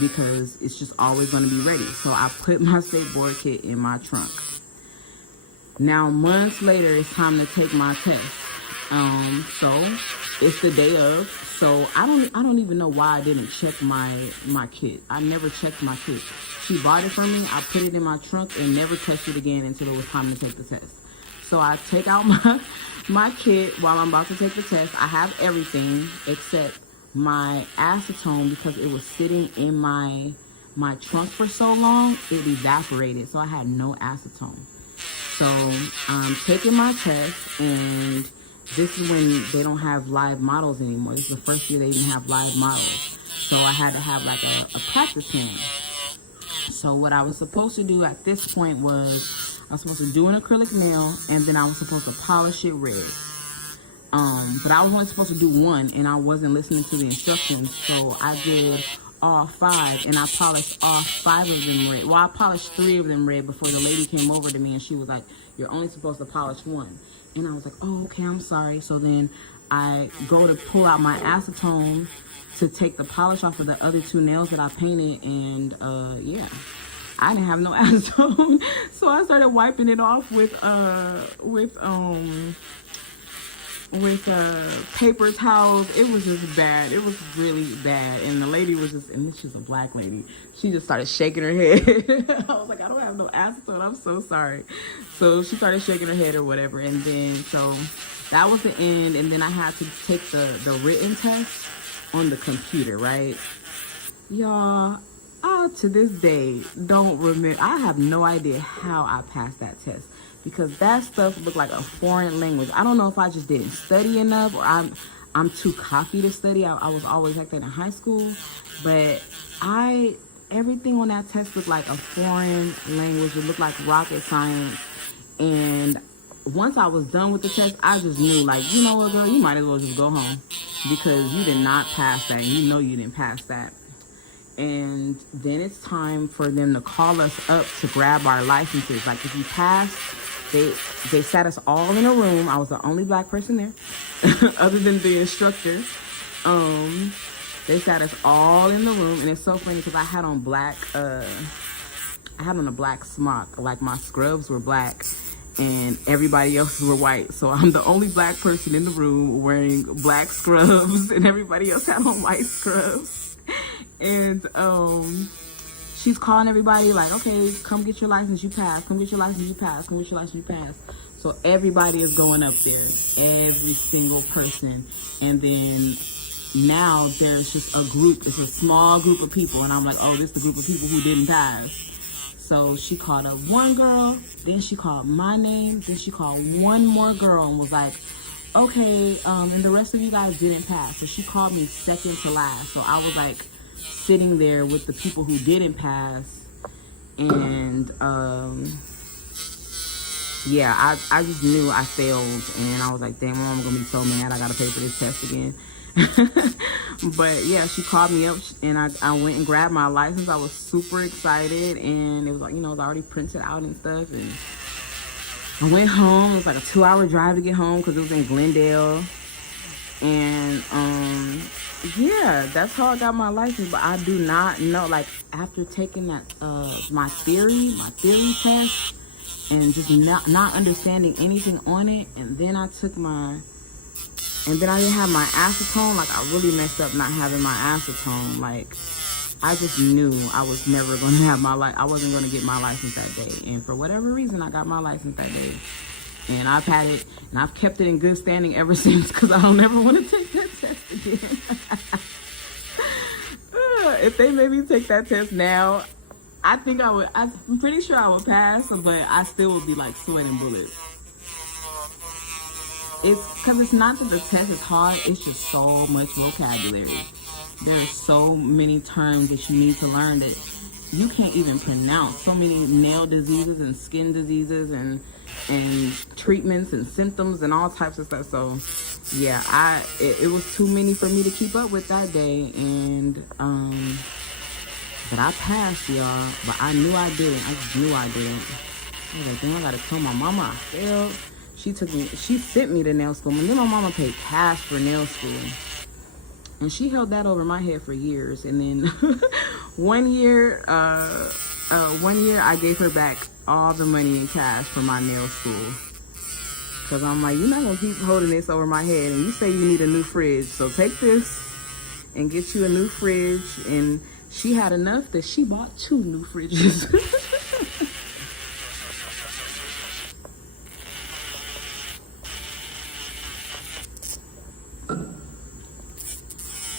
because it's just always going to be ready. So I put my state board kit in my trunk. Now, months later, it's time to take my test. So it's the day of. So I don't even know why I didn't check my kit. I never checked my kit. She bought it for me. I put it in my trunk and never touched it again until it was time to take the test. So I take out my kit while I'm about to take the test. I have everything except my acetone, because it was sitting in my trunk for so long, it evaporated. So I had no acetone. So I'm taking my test, and this is when they don't have live models anymore. This is the first year they didn't have live models. So I had to have like a practice pan. So what I was supposed to do at this point was I was supposed to do an acrylic nail, and then I was supposed to polish it red. But I was only supposed to do one, and I wasn't listening to the instructions. So I did all 5, and I polished all 5 of them red. Well, I polished 3 of them red before the lady came over to me, and she was like, "You're only supposed to polish 1." And I was like, "Oh, okay, I'm sorry." So then I go to pull out my acetone to take the polish off of the other 2 nails that I painted, and yeah, I didn't have no acetone. So I started wiping it off with paper towels. It was just bad. It was really bad. And the lady was just, and she's a black lady, she just started shaking her head. I was like, "I don't have no acetone, I'm so sorry." So she started shaking her head or whatever. And then, so that was the end. And then I had to take the written test on the computer, right? Y'all, I to this day don't remember. I have no idea how I passed that test, because that stuff looked like a foreign language. I don't know if I just didn't study enough, or I'm too cocky to study. I was always like that in high school, but everything on that test looked like a foreign language. It looked like rocket science. And once I was done with the test, I just knew, like, you know what, girl, you might as well just go home, because you did not pass that, and you know you didn't pass that. And then it's time for them to call us up to grab our licenses. Like, if you pass, they sat us all in a room. I was the only black person there, other than the instructor. They sat us all in the room, and it's so funny because I had on a black smock. Like, my scrubs were black, and everybody else were white. So I'm the only black person in the room wearing black scrubs, and everybody else had on white scrubs. And she's calling everybody like, "Okay, come get your license, you pass. Come get your license, you pass. Come get your license, you pass." So everybody is going up there, every single person. And then now there's just a group. It's a small group of people, and I'm like, "Oh, this is the group of people who didn't pass." So she called up one girl, then she called my name, then she called one more girl and was like, "Okay, and the rest of you guys didn't pass." So she called me second to last. So I was like sitting there with the people who didn't pass, and yeah, I just knew I failed, and I was like, "Damn, I'm gonna be so mad. I gotta pay for this test again." But yeah, she called me up, and I went and grabbed my license. I was super excited, and it was like, it was already printed out and stuff. And I went home. It was like a 2-hour drive to get home because it was in Glendale. And yeah, that's how I got my license. But I do not know, like, after taking that my theory test, and just not understanding anything on it, and then I took my, and then I didn't have my acetone. Like, I really messed up not having my acetone. Like, I just knew I was never going to have I wasn't going to get my license that day. And for whatever reason, I got my license that day. And I've had it, and I've kept it in good standing ever since, because I don't ever want to take that test again. If they made me take that test now, I think I would, I'm pretty sure I would pass, but I still would be like sweating bullets. It's because it's not that the test is hard, it's just so much vocabulary. There are so many terms that you need to learn that you can't even pronounce. So many nail diseases and skin diseases and treatments and symptoms and all types of stuff. So yeah, it was too many for me to keep up with that day. And but I passed, y'all. But I knew I didn't. I just knew I didn't. I was like, damn, I gotta tell my mama I failed. She sent me to nail school, and then my mama paid cash for nail school. And she held that over my head for years. And then one year I gave her back all the money in cash for my nail school. Because I'm like, you're not going to keep holding this over my head. And you say you need a new fridge. So take this and get you a new fridge. And she had enough that she bought 2 new fridges.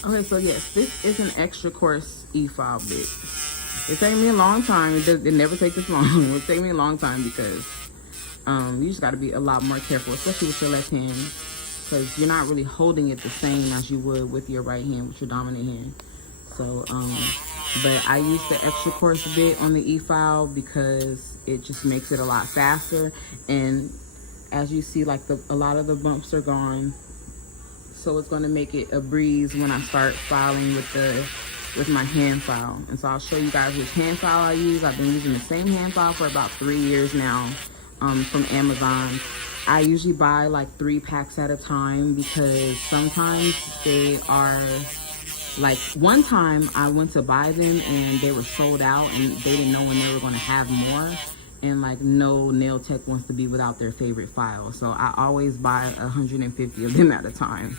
Okay, so yes, this is an extra course e-file bit. It took me a long time. It never takes this long. It will take me a long time because you just got to be a lot more careful, especially with your left hand, because you're not really holding it the same as you would with your right hand, with your dominant hand. So, but I use the extra course bit on the e-file because it just makes it a lot faster. And as you see, like a lot of the bumps are gone. So it's going to make it a breeze when I start filing with my hand file. And so I'll show you guys which hand file I use. I've been using the same hand file for about 3 years now from Amazon. I usually buy like 3 packs at a time because sometimes they are, like one time I went to buy them and they were sold out and they didn't know when they were going to have more. And like no nail tech wants to be without their favorite file. So I always buy 150 of them at a time.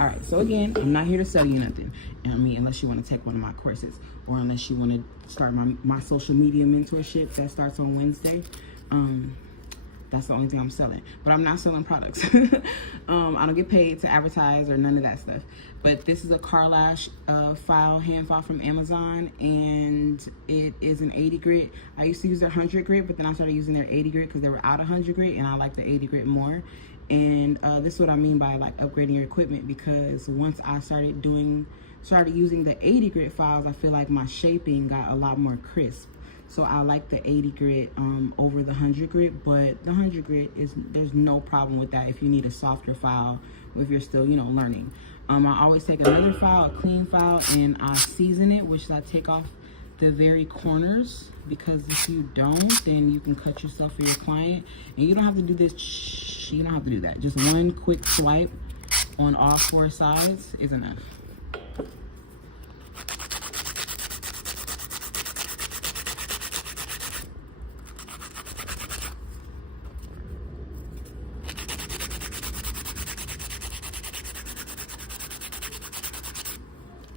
All right, so again, I'm not here to sell you nothing. I mean, unless you want to take one of my courses, or unless you want to start my social media mentorship that starts on Wednesday. That's the only thing I'm selling. But I'm not selling products. I don't get paid to advertise or none of that stuff. But this is a car lash hand file from Amazon, and it is an 80 grit. I used to use their 100 grit, but then I started using their 80 grit because they were out of 100 grit, and I like the 80 grit more. And this is what I mean by like upgrading your equipment, because once I started using the 80 grit files, I feel like my shaping got a lot more crisp. So I like the 80 grit over the 100 grit, but the 100 grit there's no problem with that if you need a softer file, if you're still, learning. I always take another file, a clean file, and I season it, which I take off the very corners, because if you don't, then you can cut yourself or your client. And you don't have to do this, you don't have to do that. Just one quick swipe on all 4 sides is enough.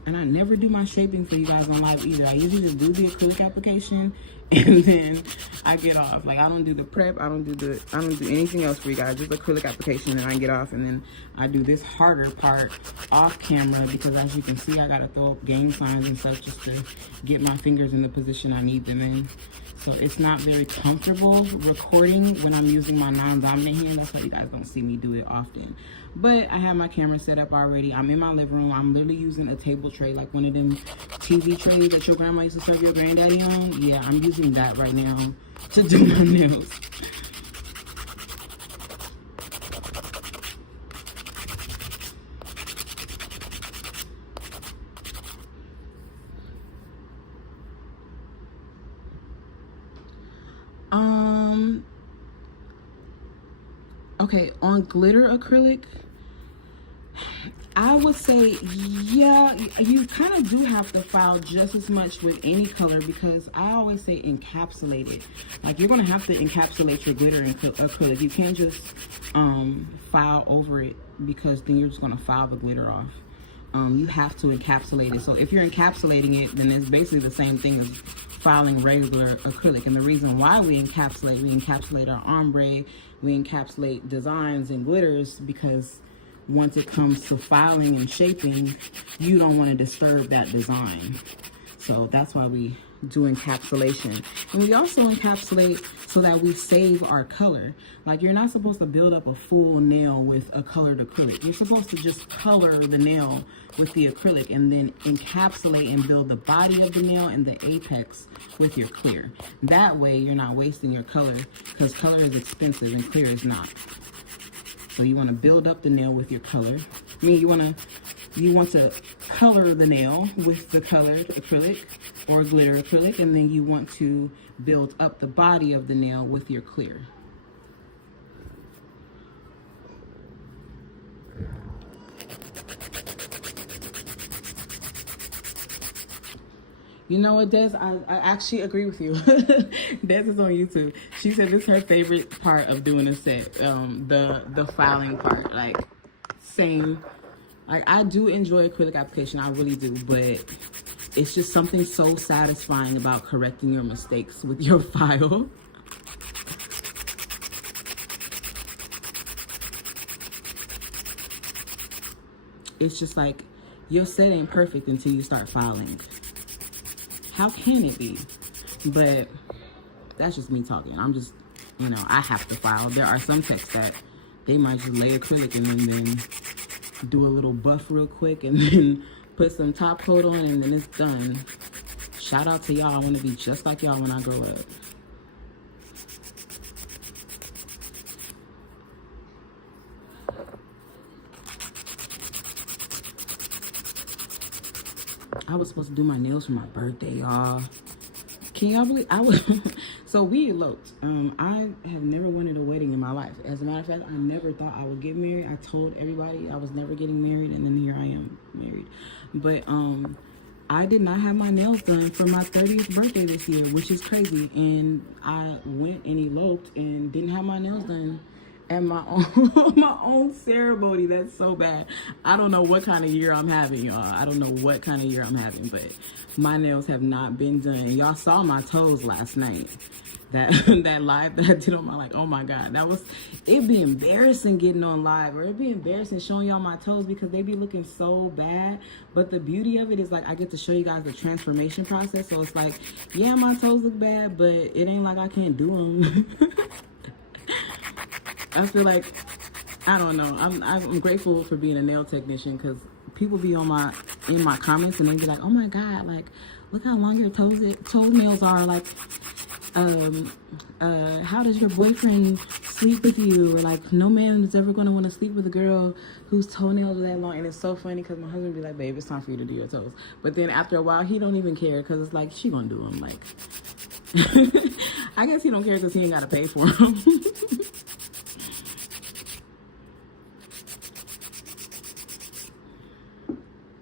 And I never do my shaping for you guys on live either. I usually just do the acrylic application and then I get off. Like, I don't do the prep, I don't do anything else for you guys, just acrylic application, and I get off, and then I do this harder part off camera, because as you can see, I gotta throw up gang signs and stuff just to get my fingers in the position I need them in. So it's not very comfortable recording when I'm using my non-dominant hand. That's why you guys don't see me do it often. But I have my camera set up already. I'm in my living room. I'm literally using a table tray, like one of them TV trays that your grandma used to serve your granddaddy on. Yeah, I'm using that right now to do my nails. Um, okay, on glitter acrylic, I would say, yeah, you kind of do have to file just as much with any color, because I always say encapsulate it. Like, you're going to have to encapsulate your glitter in acrylic. You can't just file over it, because then you're just going to file the glitter off. You have to encapsulate it. So if you're encapsulating it, then it's basically the same thing as filing regular acrylic. And the reason why we encapsulate our ombre, we encapsulate designs and glitters, because once it comes to filing and shaping, you don't want to disturb that design. So that's why we do encapsulation. And we also encapsulate so that we save our color. Like, you're not supposed to build up a full nail with a colored acrylic. You're supposed to just color the nail with the acrylic and then encapsulate and build the body of the nail and the apex with your clear. That way you're not wasting your color, because color is expensive and clear is not. So you want to build up the nail with your color. I mean, you want to color the nail with the colored acrylic or glitter acrylic, and then you want to build up the body of the nail with your clear. You know what, Des? I actually agree with you. Des is on YouTube. She said this is her favorite part of doing a set, the filing part. Like, same. Like, I do enjoy acrylic application, I really do, but it's just something so satisfying about correcting your mistakes with your file. It's just like, your set ain't perfect until you start filing. How can it be? But that's just me talking. I'm just, I have to file. There are some techs that they might just lay acrylic and then do a little buff real quick and then put some top coat on, and then it's done. Shout out to y'all. I want to be just like y'all when I grow up. I was supposed to do my nails for my birthday, y'all. Can y'all believe I was? So we eloped. I have never wanted a wedding in my life. As a matter of fact, I never thought I would get married. I told everybody I was never getting married, and then here I am married. But I did not have my nails done for my 30th birthday this year, which is crazy. And I went and eloped and didn't have my nails done at my own ceremony. That's so bad. I don't know what kind of year I'm having, y'all. I don't know what kind of year I'm having, but my nails have not been done. Y'all saw my toes last night. That live that I did on my, like, oh my God, it'd be embarrassing getting on live, or it'd be embarrassing showing y'all my toes, because they be looking so bad. But the beauty of it is, like, I get to show you guys the transformation process. So it's like, yeah, my toes look bad, but it ain't like I can't do them. I feel like, I don't know. I'm grateful for being a nail technician, because people be in my comments and they be like, oh my God, like, look how long your toenails are. Like, how does your boyfriend sleep with you? Or like, no man is ever going to want to sleep with a girl whose toenails are that long. And it's so funny, because my husband be like, babe, it's time for you to do your toes. But then after a while, he don't even care, because it's like, she gonna do them. Like, I guess he don't care because he ain't got to pay for them.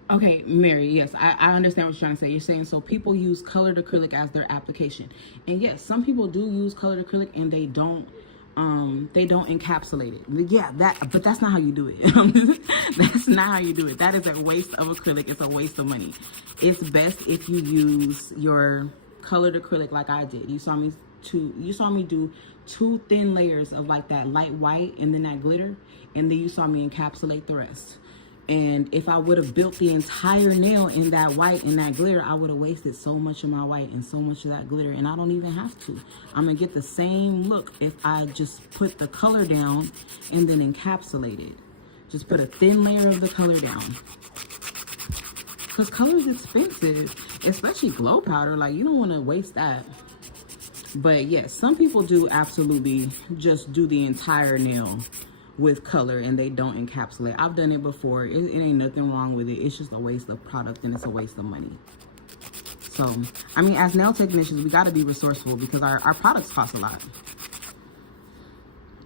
Okay, Mary, yes, I understand what you're trying to say. You're saying, so people use colored acrylic as their application. And yes, some people do use colored acrylic and they don't encapsulate it. Yeah, but that's not how you do it. That's not how you do it. That is a waste of acrylic. It's a waste of money. It's best if you use your colored acrylic like I did. You saw me do 2 thin layers of like that light white and then that glitter, and then you saw me encapsulate the rest. And if I would have built the entire nail in that white and that glitter, I would have wasted so much of my white and so much of that glitter, and I don't even have to. I'm gonna get the same look if I just put the color down and then encapsulate it. Just put a thin layer of the color down. Because color is expensive, especially glow powder. Like, you don't want to waste that. But yes, some people do absolutely just do the entire nail with color and they don't encapsulate. I've done it before. It ain't nothing wrong with it. It's just a waste of product and it's a waste of money. So, I mean, as nail technicians, we got to be resourceful because our products cost a lot.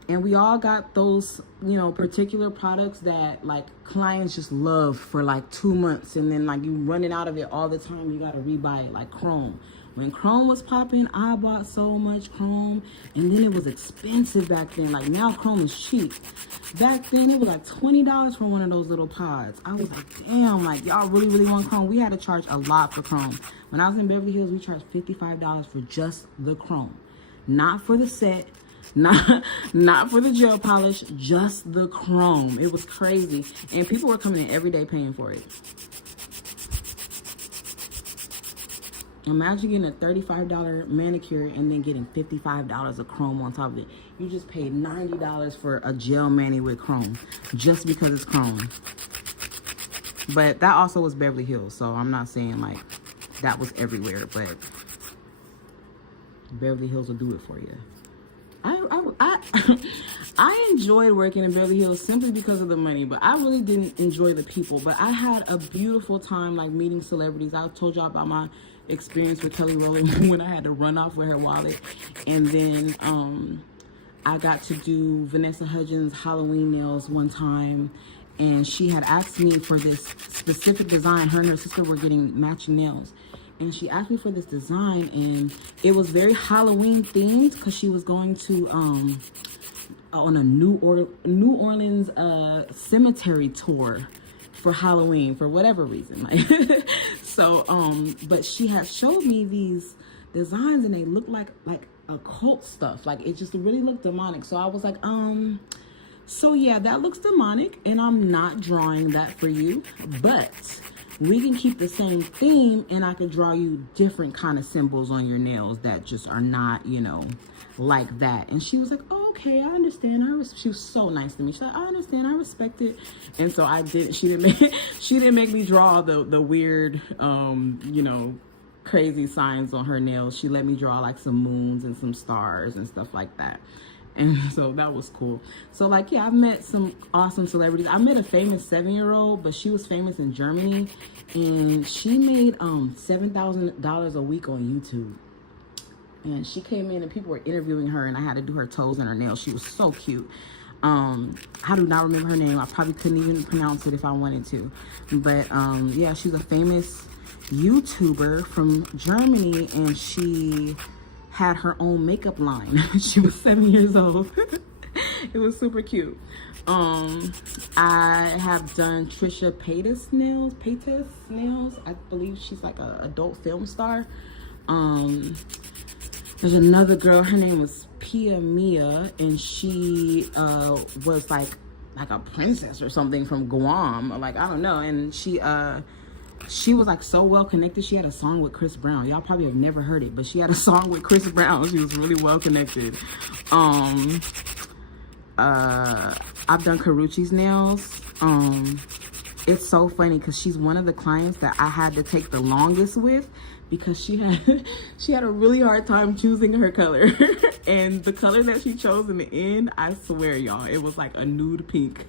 And we all got those, you know, particular products that like clients just love for like 2 months. And then like you running out of it all the time. You got to rebuy it, like Chrome. When Chrome was popping, I bought so much Chrome. And then it was expensive back then. Like now Chrome is cheap. Back then it was like $20 for one of those little pods. I was like, damn, like y'all really, really want Chrome? We had to charge a lot for Chrome. When I was in Beverly Hills, we charged $55 for just the Chrome. Not for the set. Not for the gel polish, just the Chrome. It was crazy. And people were coming in every day paying for it. Imagine getting a $35 manicure and then getting $55 of Chrome on top of it. You just paid $90 for a gel mani with Chrome just because it's Chrome. But that also was Beverly Hills, so I'm not saying like that was everywhere, but Beverly Hills will do it for you. I enjoyed working in Beverly Hills simply because of the money, but I really didn't enjoy the people. But I had a beautiful time, like meeting celebrities. I told y'all about my experience with Kelly Rowland when I had to run off with her wallet. And then I got to do Vanessa Hudgens' Halloween nails one time. And she had asked me for this specific design. Her and her sister were getting matching nails. And she asked me for this design, and it was very Halloween themed because she was going to on a New Orleans cemetery tour for Halloween for whatever reason. Like, so but she had showed me these designs, and they looked like occult stuff. Like it just really looked demonic. So I was like, so yeah, that looks demonic, and I'm not drawing that for you, but we can keep the same theme, and I could draw you different kind of symbols on your nails that just are not, you know, like that. And she was like, oh, okay, I understand. She was so nice to me. She's like, I understand, I respect it. And so I did. She didn't make me draw the weird, you know, crazy signs on her nails. She let me draw like some moons and some stars and stuff like that. And so that was cool. So like, yeah, I've met some awesome celebrities. I met a famous 7-year-old, but she was famous in Germany, and she made $7,000 a week on YouTube. And she came in and people were interviewing her, and I had to do her toes and her nails. She was so cute. I do not remember her name. I probably couldn't even pronounce it if I wanted to. But yeah, she's a famous YouTuber from Germany, and she had her own makeup line. She was 7 years old. It was super cute. I have done Trisha Paytas nails. I believe she's like a adult film star. There's another girl, her name was Pia Mia, and she was like a princess or something from Guam, or like, I don't know. And she was like so well connected. She had a song with Chris Brown. Y'all probably have never heard it, but she had a song with Chris Brown. She was really well connected. I've done Karuchi's nails. It's so funny because she's one of the clients that I had to take the longest with, because she had a really hard time choosing her color. And the color that she chose in the end, I swear y'all, it was like a nude pink.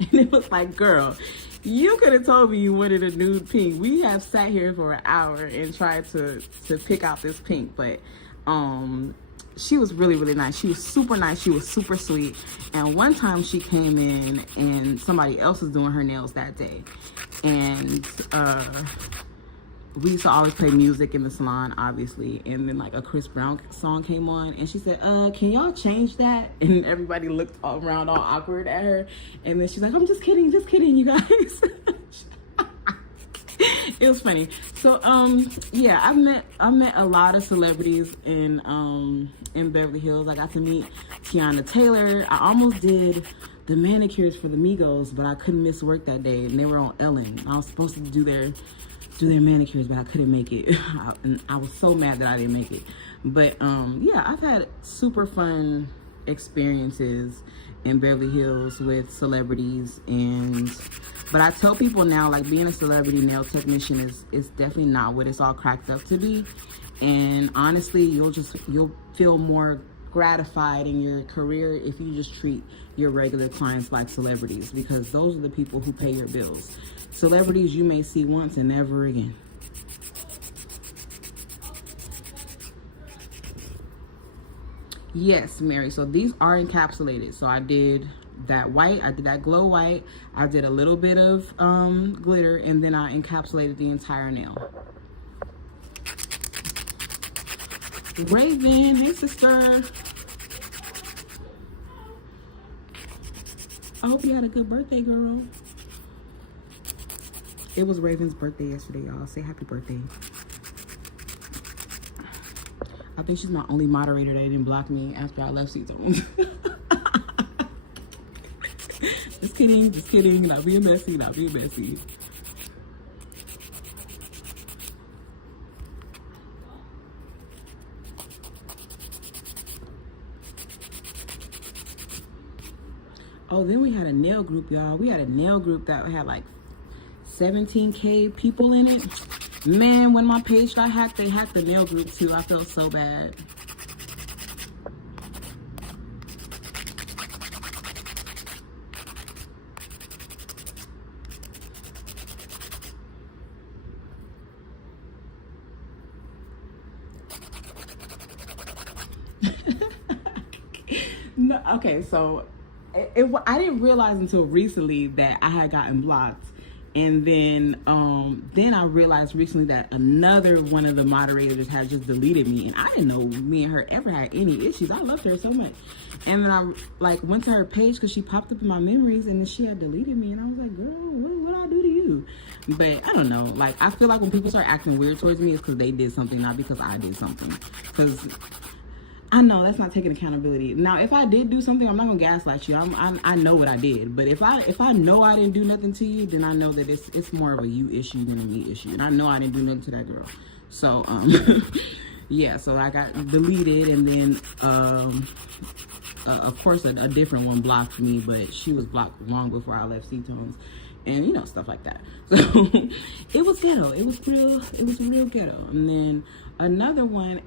And it was like, girl, you could have told me you wanted a nude pink. We have sat here for an hour and tried to pick out this pink, but she was really, really nice. She was super nice. She was super sweet. And one time she came in and somebody else was doing her nails that day. And we used to always play music in the salon, obviously. And then like a Chris Brown song came on, and she said, can y'all change that? And everybody looked all around all awkward at her. And then she's like, I'm just kidding, you guys. It was funny. So yeah, I met a lot of celebrities in Beverly Hills. I got to meet Tiana Taylor. I almost did the manicures for the Migos, but I couldn't miss work that day, and they were on Ellen. I was supposed to do their manicures, but I couldn't make it. And I was so mad that I didn't make it. But yeah, I've had super fun experiences in Beverly Hills with celebrities. But I tell people now, like, being a celebrity nail technician is definitely not what it's all cracked up to be. And honestly, you'll feel more gratified in your career if you just treat your regular clients like celebrities, because those are the people who pay your bills. Celebrities you may see once and never again. Yes, Mary. So these are encapsulated. So I did that white, I did that glow white, I did a little bit of glitter, and then I encapsulated the entire nail. Raven, hey sister. I hope you had a good birthday, girl. It was Raven's birthday yesterday, y'all. Say happy birthday. I think she's my only moderator that didn't block me after I left Seatones. Just kidding, just kidding. Not being messy, not being messy. Oh, then we had a nail group, y'all. We had a nail group that had like 17K people in it. Man, when my page got hacked, they hacked the nail group too. I felt so bad. No, okay, so I didn't realize until recently that I had gotten blocked. And then I realized recently that another one of the moderators had just deleted me, and I didn't know me and her ever had any issues. I loved her so much. And then I like went to her page because she popped up in my memories, and then she had deleted me, and I was like, girl, what I do to you? But I don't know. Like, I feel like when people start acting weird towards me, it's because they did something, not because I did something. Because I know that's not taking accountability. Now, if I did do something, I'm not gonna gaslight you. I know what I did. But if I know I didn't do nothing to you, then I know that it's more of a you issue than a me issue. And I know I didn't do nothing to that girl. So yeah. So I got deleted, and then of course a different one blocked me, but she was blocked long before I left Seatones, and you know, stuff like that. So it was ghetto. It was real ghetto. And then another one,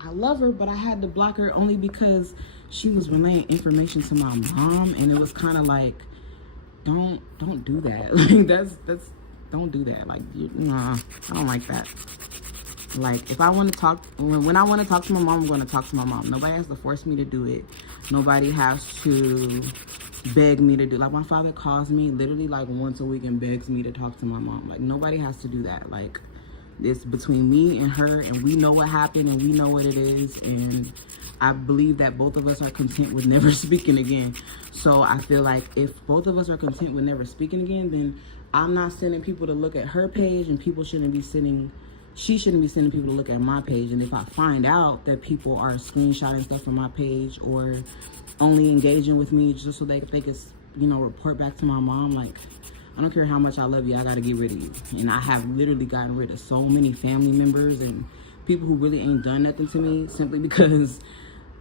I love her, but I had to block her only because she was relaying information to my mom, and it was kind of like, don't do that. Like that's don't do that. Like, nah, I don't like that. Like, if I want to talk, when I want to talk to my mom, I'm going to talk to my mom. Nobody has to force me to do it. Nobody has to beg me to do. Like, my father calls me literally like once a week and begs me to talk to my mom. Like, nobody has to do that. Like, it's between me and her, and we know what happened, and we know what it is, and I believe that both of us are content with never speaking again. So I feel like if both of us are content with never speaking again, then I'm not sending people to look at her page, and she shouldn't be sending people to look at my page. And if I find out that people are screenshotting stuff from my page or only engaging with me just so they could, you know, report back to my mom, like, I don't care how much I love you, I gotta get rid of you. And I have literally gotten rid of so many family members and people who really ain't done nothing to me simply because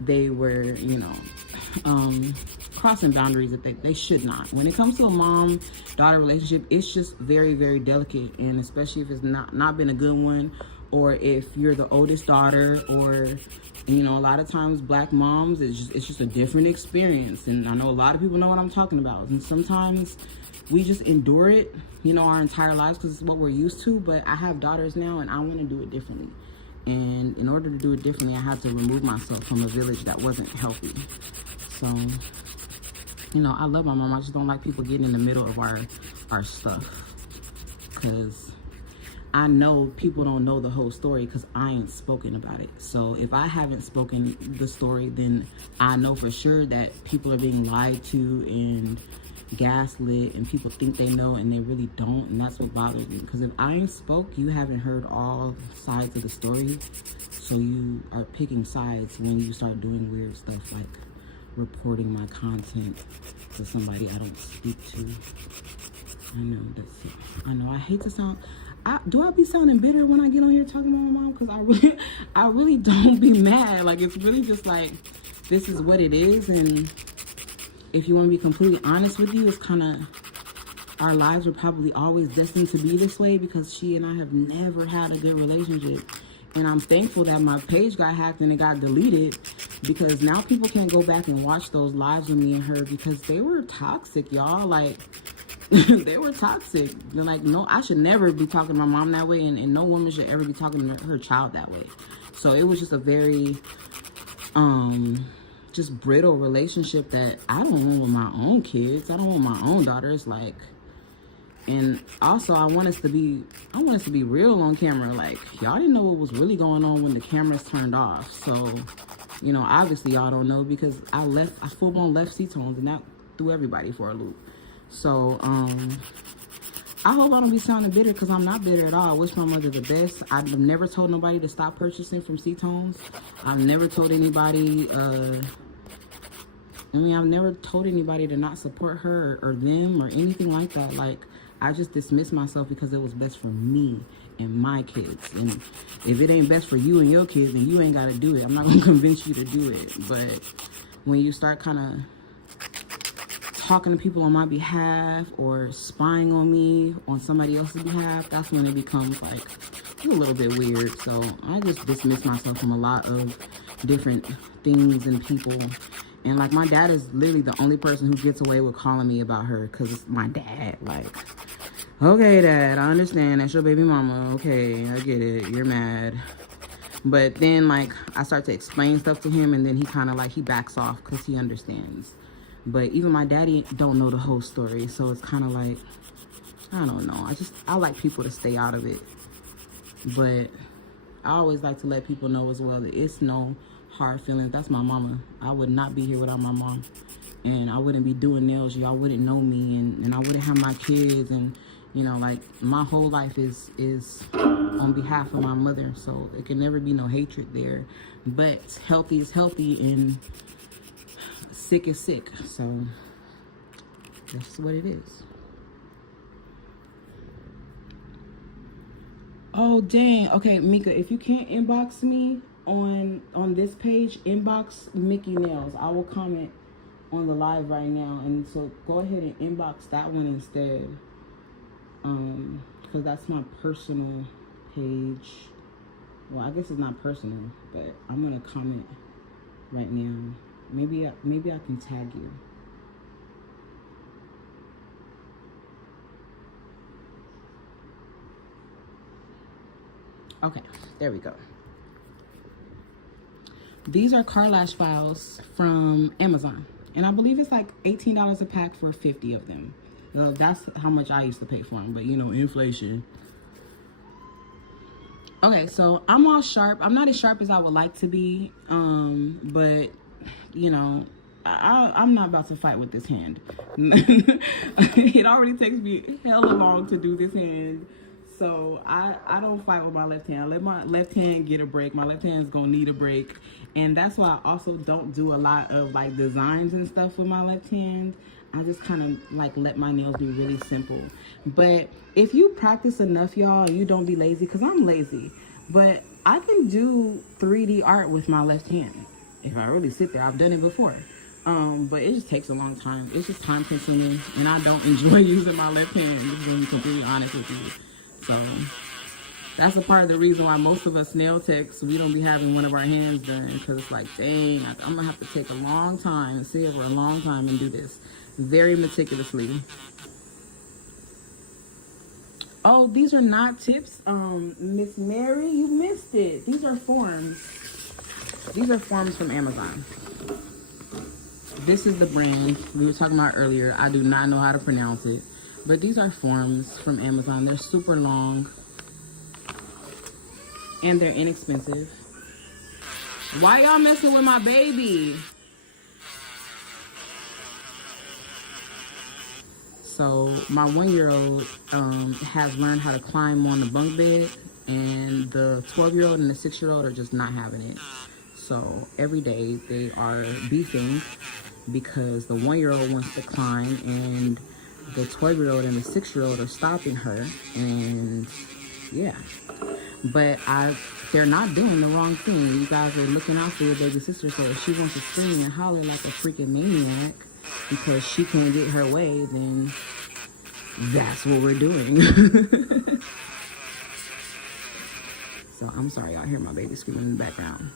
they were, you know, crossing boundaries that they should not. When it comes to a mom-daughter relationship, it's just very, very delicate. And especially if it's not been a good one, or if you're the oldest daughter, or, you know, a lot of times black moms, it's just a different experience. And I know a lot of people know what I'm talking about. And sometimes we just endure it, you know, our entire lives because it's what we're used to. But I have daughters now, and I want to do it differently. And in order to do it differently, I had to remove myself from a village that wasn't healthy. So, you know, I love my mom. I just don't like people getting in the middle of our stuff, because I know people don't know the whole story because I ain't spoken about it. So if I haven't spoken the story, then I know for sure that people are being lied to and gaslit, and people think they know and they really don't, and that's what bothers me. Because if I ain't spoke, you haven't heard all sides of the story, so you are picking sides when you start doing weird stuff like reporting my content to somebody I don't speak to. I know I hate to sound, do I be sounding bitter when I get on here talking to my mom? Because I really don't be mad. Like, it's really just like, this is what it is. And if you want to be completely honest with you, it's kind of, our lives were probably always destined to be this way, because she and I have never had a good relationship. And I'm thankful that my page got hacked and it got deleted, because now people can't go back and watch those lives with me and her, because they were toxic, y'all. Like, they were toxic. They're like, no, I should never be talking to my mom that way, and no woman should ever be talking to her child that way. So it was just a very just brittle relationship that I don't want with my own kids. I don't want my own daughters. Like, and also I want us to be real on camera. Like, y'all didn't know what was really going on when the cameras turned off. So, you know, obviously y'all don't know because I full blown left C-tones, and that threw everybody for a loop. So, I hope I don't be sounding bitter, because I'm not bitter at all. I wish my mother the best. I've never told nobody to stop purchasing from C-tones. I've never told anybody, I've never told anybody to not support her or them or anything like that. Like, I just dismissed myself because it was best for me and my kids. And if it ain't best for you and your kids, then you ain't got to do it. I'm not going to convince you to do it. But when you start kind of talking to people on my behalf or spying on me on somebody else's behalf, that's when it becomes like a little bit weird. So I just dismiss myself from a lot of different things and people. And like, my dad is literally the only person who gets away with calling me about her, because it's my dad. Like, okay, Dad, I understand, that's your baby mama. Okay, I get it, you're mad. But then, like, I start to explain stuff to him, and then he kind of like, he backs off because he understands. But even my daddy don't know the whole story. So it's kind of like, I don't know. I like people to stay out of it. But I always like to let people know as well that it's no hard feelings. That's my mama. I would not be here without my mom. And I wouldn't be doing nails. Y'all wouldn't know me. And I wouldn't have my kids. And, you know, like, my whole life is on behalf of my mother. So there can never be no hatred there. But healthy is healthy, and sick is sick. So that's what it is. Oh dang. Okay, Mika, if you can't inbox me on this page, inbox Mickey Nails. I will comment on the live right now, and so go ahead and inbox that one instead, because that's my personal page. Well, I guess it's not personal, but I'm gonna comment right now. Maybe I can tag you. Okay, there we go. These are car lash files from Amazon, and I believe it's like $18 a pack for 50 of them. So that's how much I used to pay for them, but you know, inflation. Okay, so I'm all sharp. I'm not as sharp as I would like to be, but you know, I'm not about to fight with this hand. It already takes me hella long to do this hand. So I don't fight with my left hand. I let my left hand get a break. My left hand's gonna need a break. And that's why I also don't do a lot of like designs and stuff with my left hand. I just kind of like let my nails be really simple. But if you practice enough, y'all, you don't be lazy, because I'm lazy. But I can do 3D art with my left hand. If I really sit there, I've done it before. But it just takes a long time. It's just time consuming, and I don't enjoy using my left hand, just being completely honest with you. So that's a part of the reason why most of us nail techs, we don't be having one of our hands done, because it's like, dang, I'm gonna have to take a long time and sit for a long time and do this very meticulously. Oh, these are not tips, Miss Mary, you missed it. These are forms. These are forms from Amazon. This is the brand we were talking about earlier. I do not know how to pronounce it, but these are forms from Amazon. They're super long, and they're inexpensive. Why y'all messing with my baby? So my 1-year-old has learned how to climb on the bunk bed, and the 12-year-old and the 6-year-old are just not having it. So every day they are beefing because the 1-year-old wants to climb, and the 12-year-old and the 6-year-old are stopping her. And yeah, but they're not doing the wrong thing. You guys are looking out for your baby sister, so if she wants to scream and holler like a freaking maniac because she can't get her way, then that's what we're doing. So I'm sorry, y'all hear my baby screaming in the background.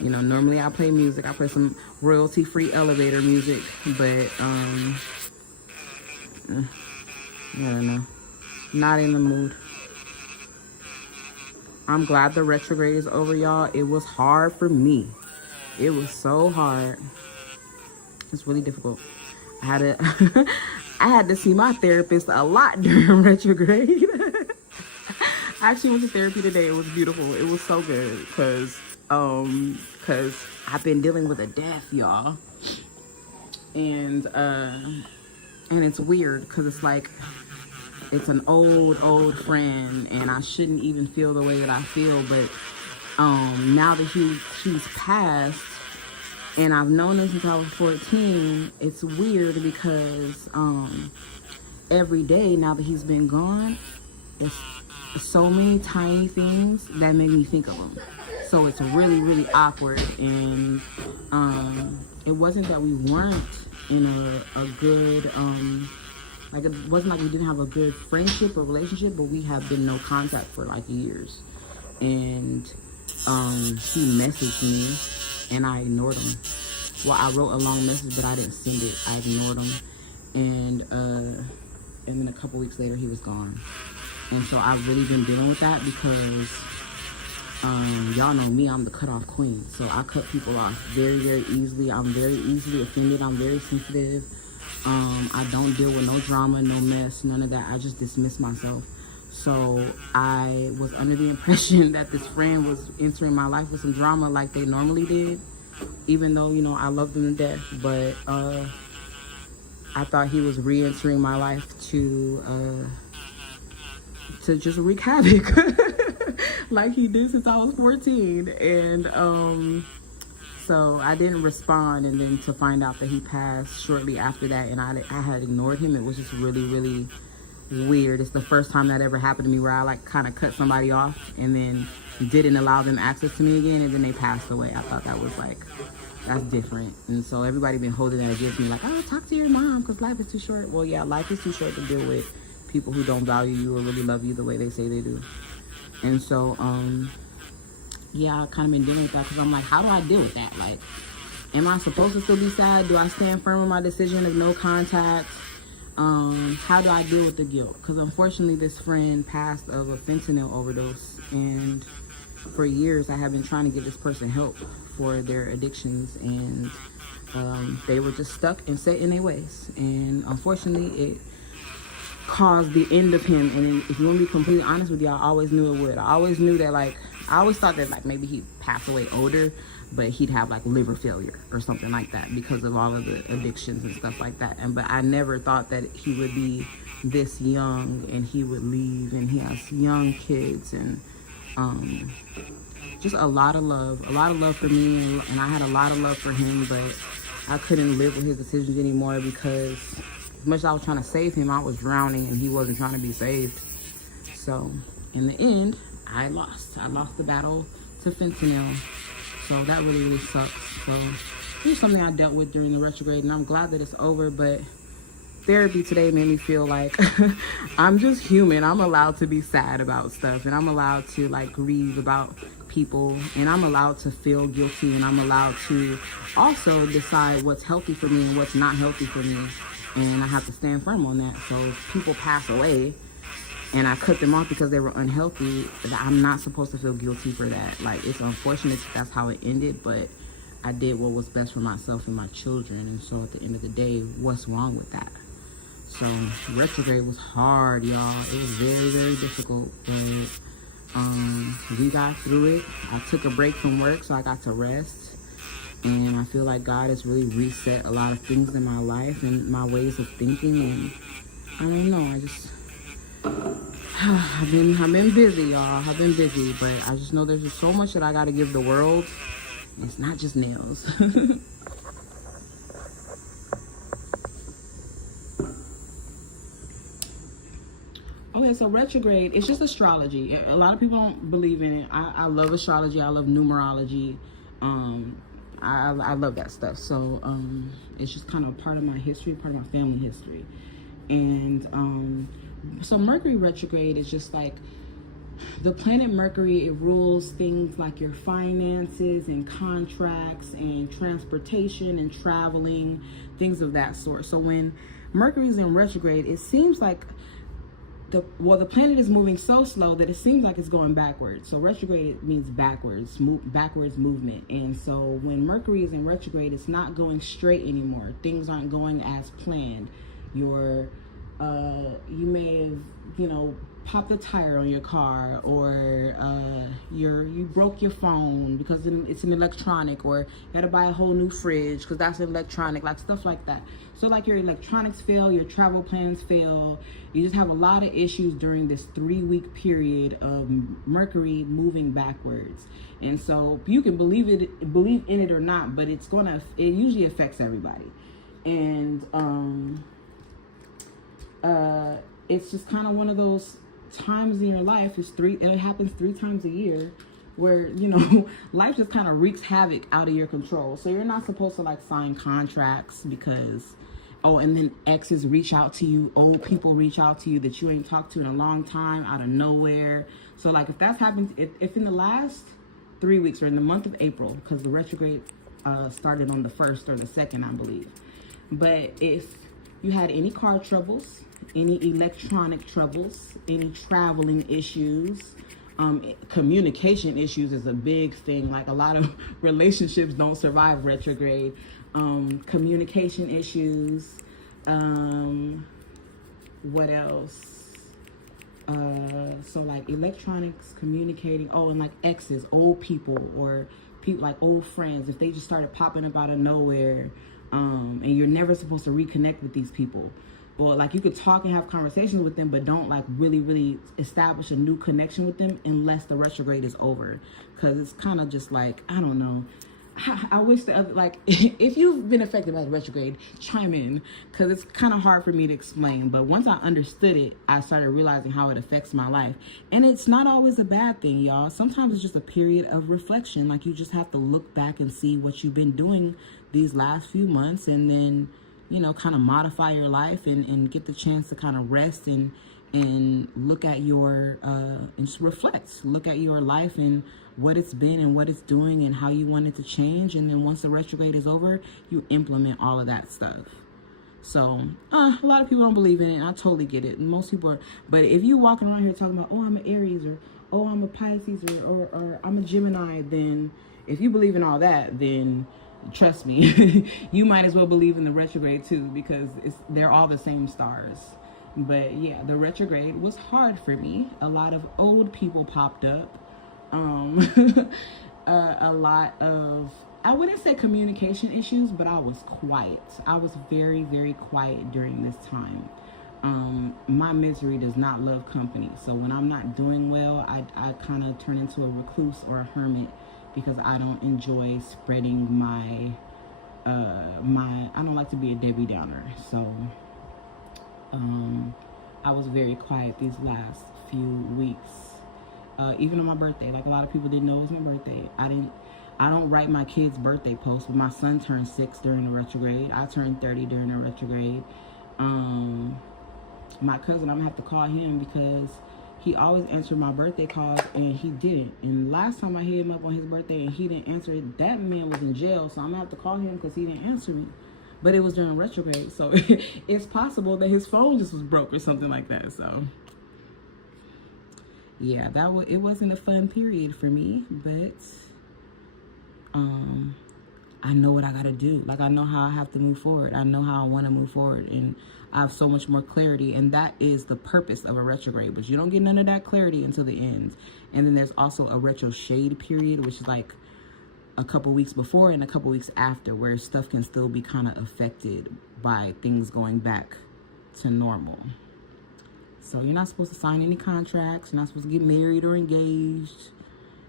You know, normally I play music. I play some royalty-free elevator music, but I don't know. Not in the mood. I'm glad the retrograde is over, y'all. It was hard for me. It was so hard. It's really difficult. I had to I had to see my therapist a lot during retrograde. I actually went to therapy today. It was beautiful. It was so good because I've been dealing with a death, y'all. And it's weird because it's like it's an old friend, and I shouldn't even feel the way that I feel, but now that he's passed, and I've known him since I was 14, it's weird because every day now that he's been gone, it's so many tiny things that make me think of him. So it's really, really awkward, and it wasn't that we weren't in a good like, it wasn't like we didn't have a good friendship or relationship, but we have been no contact for like years. And he messaged me and I ignored him. Well, I wrote a long message, but I didn't send it. I ignored him. And then a couple weeks later, he was gone. And so I've really been dealing with that because y'all know me, I'm the cutoff queen. So I cut people off very, very easily. I'm very easily offended. I'm very sensitive. I don't deal with no drama, no mess, none of that. I just dismiss myself. So I was under the impression that this friend was entering my life with some drama like they normally did, even though, you know, I love them to death. But I thought he was re-entering my life to just wreak havoc like he did since I was 14. And so I didn't respond, and then to find out that he passed shortly after that, and I had ignored him, it was just really, really weird. It's the first time that ever happened to me where I like kind of cut somebody off and then didn't allow them access to me again, and then they passed away. I thought that was like, that's different. And so everybody been holding that against me, like, oh, talk to your mom because life is too short. Well, yeah, life is too short to deal with people who don't value you or really love you the way they say they do. And so yeah, I kind of been dealing with that because I'm like, how do I deal with that? Like, am I supposed to still be sad? Do I stand firm with my decision of no contact? How do I deal with the guilt? Because unfortunately, this friend passed of a fentanyl overdose, and for years I have been trying to give this person help for their addictions, and they were just stuck and set in their ways. And unfortunately, it caused the end of him. And if you want to be completely honest with you, I always knew it would. I always knew that, like, I always thought that like maybe he'd pass away older, but he'd have like liver failure or something like that because of all of the addictions and stuff like that. But I never thought that he would be this young and he would leave, and he has young kids, and just a lot of love for me, and I had a lot of love for him, but I couldn't live with his decisions anymore because as much as I was trying to save him, I was drowning and he wasn't trying to be saved. So in the end, I lost the battle to fentanyl. So that really, really sucks. So it's something I dealt with during the retrograde, and I'm glad that it's over. But therapy today made me feel like I'm just human. I'm allowed to be sad about stuff, and I'm allowed to like grieve about people, and I'm allowed to feel guilty, and I'm allowed to also decide what's healthy for me and what's not healthy for me. And I have to stand firm on that. So if people pass away and I cut them off because they were unhealthy, I'm not supposed to feel guilty for that. Like, it's unfortunate that's how it ended, but I did what was best for myself and my children. And so at the end of the day, what's wrong with that? So retrograde was hard, y'all. It was very, very difficult, but we got through it. I took a break from work, so I got to rest. And I feel like God has really reset a lot of things in my life and my ways of thinking. And I don't know, I've been busy, y'all. I've been busy, but I just know there's just so much that I got to give the world. It's not just nails. Okay, so retrograde, it's just astrology. A lot of people don't believe in it. I love astrology. I love numerology. I love that stuff. So it's just kind of part of my history, part of my family history. And so Mercury retrograde is just like the planet Mercury. It rules things like your finances and contracts and transportation and traveling, things of that sort. So when Mercury's in retrograde, it seems like the planet is moving so slow that it seems like it's going backwards. So retrograde means backwards, backwards movement. And so when Mercury is in retrograde, it's not going straight anymore. Things aren't going as planned. You may have, popped a tire on your car, or you broke your phone because it's an electronic, or you got to buy a whole new fridge because that's an electronic, like stuff like that. So like your electronics fail, your travel plans fail. You just have a lot of issues during this 3-week period of Mercury moving backwards. And so you can believe in it or not, but it usually affects everybody. And it's just kind of one of those times in your life. It happens 3 times a year where life just kind of wreaks havoc out of your control. So you're not supposed to like sign contracts because and then exes reach out to you, old people reach out to you that you ain't talked to in a long time out of nowhere. So like if that's happened, if in the last 3 weeks or in the month of April, because the retrograde started on the 1st or the 2nd, I believe, but if you had any car troubles, any electronic troubles, any traveling issues, communication issues is a big thing. Like a lot of relationships don't survive retrograde. Communication issues. What else? So like electronics, communicating. Oh, and like exes, old people, or people like old friends. If they just started popping up out of nowhere, and you're never supposed to reconnect with these people. Or like you could talk and have conversations with them, but don't like really establish a new connection with them unless the retrograde is over. Because it's kind of just like, I don't know. I wish if you've been affected by the retrograde, chime in, because it's kind of hard for me to explain. But once I understood it, I started realizing how it affects my life. And it's not always a bad thing, y'all. Sometimes it's just a period of reflection. Like you just have to look back and see what you've been doing these last few months, and then kind of modify your life and get the chance to kind of rest and look at your and just reflect, look at your life and what it's been and what it's doing and how you want it to change. And then once the retrograde is over, you implement all of that stuff. So a lot of people don't believe in it, and I totally get it. Most people are, but if you're walking around here talking about, I'm an Aries, or I'm a Pisces, or I'm a Gemini, then if you believe in all that, then trust me, you might as well believe in the retrograde too, because they're all the same stars. But yeah, the retrograde was hard for me. A lot of old people popped up. A lot of, I wouldn't say communication issues, but I was quiet. I was very, very quiet during this time. My misery does not love company. So when I'm not doing well, I kind of turn into a recluse or a hermit, because I don't enjoy spreading my I don't like to be a Debbie Downer. So I was very quiet these last few weeks. Even on my birthday, like a lot of people didn't know it was my birthday. I don't write my kids' birthday posts, but my son turned 6 during the retrograde. I turned 30 during the retrograde. My cousin, I'm gonna have to call him because he always answered my birthday calls and he didn't. And last time I hit him up on his birthday and he didn't answer it, that man was in jail. So I'm gonna have to call him because he didn't answer me. But it was during retrograde, so it's possible that his phone just was broke or something like that. So yeah, it wasn't a fun period for me, but I know what I gotta do. Like, I know how I have to move forward. I know how I want to move forward, and I have so much more clarity, and that is the purpose of a retrograde. But you don't get none of that clarity until the end. And then there's also a retro shade period, which is like a couple weeks before and a couple weeks after, where stuff can still be kind of affected by things going back to normal. So you're not supposed to sign any contracts. You're not supposed to get married or engaged.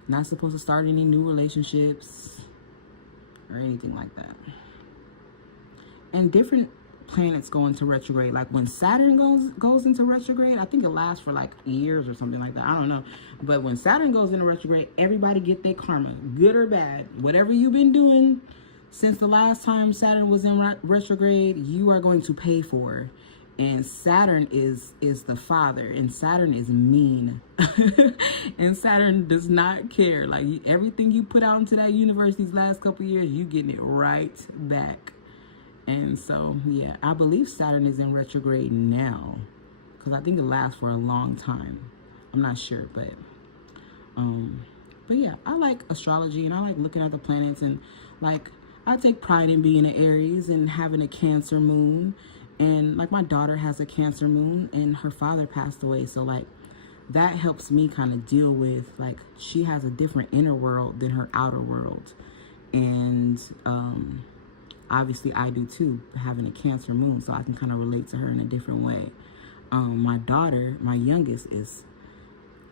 You're not supposed to start any new relationships or anything like that. And different planets go into retrograde. Like when Saturn goes into retrograde, I think it lasts for like years or something like that. I don't know. But when Saturn goes into retrograde, everybody get their karma, good or bad. Whatever you've been doing since the last time Saturn was in retrograde, you are going to pay for. And Saturn is the father, and Saturn is mean. And Saturn does not care. Like, everything you put out into that universe these last couple years, you getting it right back. And so, yeah, I believe Saturn is in retrograde now, because I think it lasts for a long time. I'm not sure, but yeah, I like astrology and I like looking at the planets, and like I take pride in being an Aries and having a Cancer moon, and like my daughter has a Cancer moon and her father passed away, so like that helps me kind of deal with, like, she has a different inner world than her outer world, and obviously I do too, having a Cancer moon, so I can kind of relate to her in a different way. My daughter, my youngest, is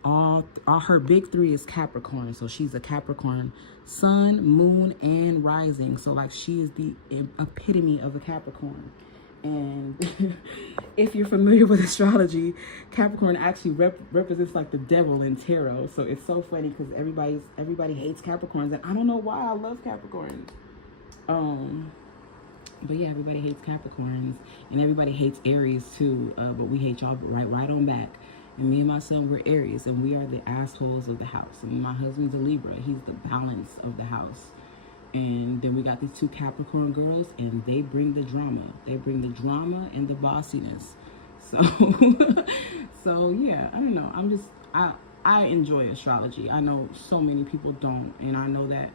all her big three is Capricorn, so she's a Capricorn sun, moon, and rising, so like she is the epitome of a Capricorn. And if you're familiar with astrology, Capricorn actually represents like the devil in tarot, so it's so funny because everybody hates Capricorns, and I don't know why. I love Capricorns. But yeah, everybody hates Capricorns, and everybody hates Aries too. But we hate y'all right on back. And me and my son, we're Aries, and we are the assholes of the house. And my husband's a Libra. He's the balance of the house. And then we got these two Capricorn girls, and they bring the drama. They bring the drama and the bossiness. So, so yeah, I don't know. I enjoy astrology. I know so many people don't, and I know that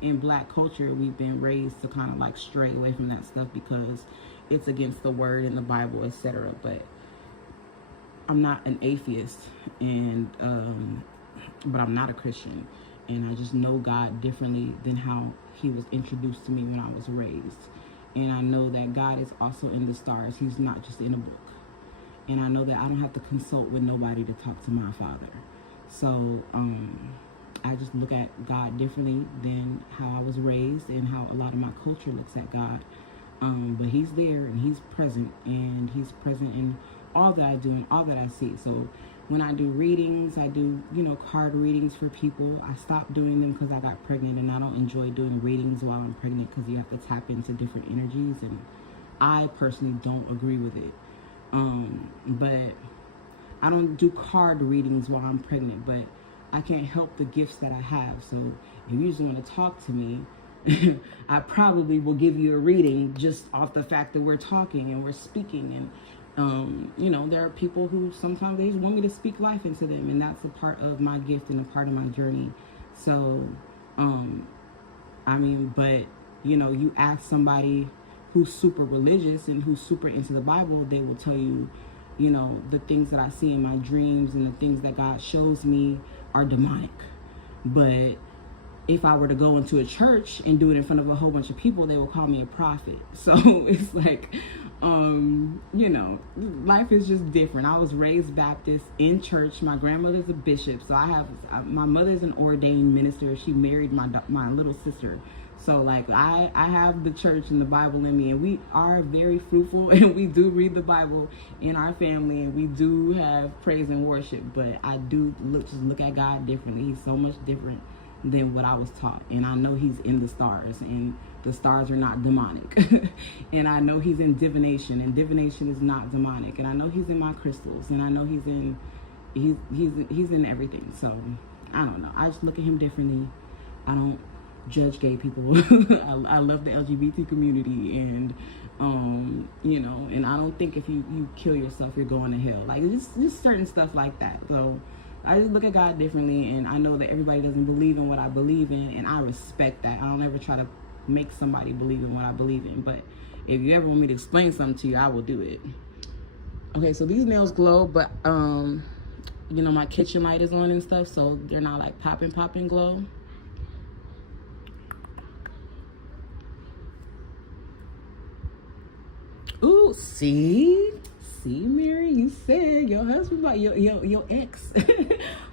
in Black culture, we've been raised to kind of like stray away from that stuff because it's against the word in the Bible, etc. But I'm not an atheist, and but I'm not a Christian, and I just know God differently than how he was introduced to me when I was raised. And I know that God is also in the stars. He's not just in a book. And I know that I don't have to consult with nobody to talk to my Father. So I just look at God differently than how I was raised and how a lot of my culture looks at God. But he's there, and he's present in all that I do and all that I see. So when I do readings, I do, card readings for people. I stopped doing them because I got pregnant, and I don't enjoy doing readings while I'm pregnant because you have to tap into different energies, and I personally don't agree with it. But I don't do card readings while I'm pregnant, but I can't help the gifts that I have. So if you just want to talk to me, I probably will give you a reading just off the fact that we're talking and we're speaking. And there are people who sometimes they just want me to speak life into them, and that's a part of my gift and a part of my journey. So, but you ask somebody who's super religious and who's super into the Bible, they will tell you, the things that I see in my dreams and the things that God shows me are demonic. But if I were to go into a church and do it in front of a whole bunch of people, they will call me a prophet. So it's like, life is just different. I was raised Baptist in church. My grandmother's a bishop. So my mother's an ordained minister. She married my little sister. So like I have the church and the Bible in me, and we are very fruitful, and we do read the Bible in our family, and we do have praise and worship. But I do look at God differently. He's so much different than what I was taught, and I know he's in the stars, and the stars are not demonic. And I know he's in divination, and divination is not demonic. And I know he's in my crystals, and I know he's in everything. So I don't know. I just look at him differently. I don't judge gay people. I love the LGBT community, and and I don't think if you kill yourself, you're going to hell. Like just certain stuff like that. So I just look at God differently, and I know that everybody doesn't believe in what I believe in, and I respect that. I don't ever try to make somebody believe in what I believe in, but if you ever want me to explain something to you, I will do it. Okay, so these nails glow, but my kitchen light is on and stuff, so they're not like popping glow. Ooh, see, Mary, you said your husband, your ex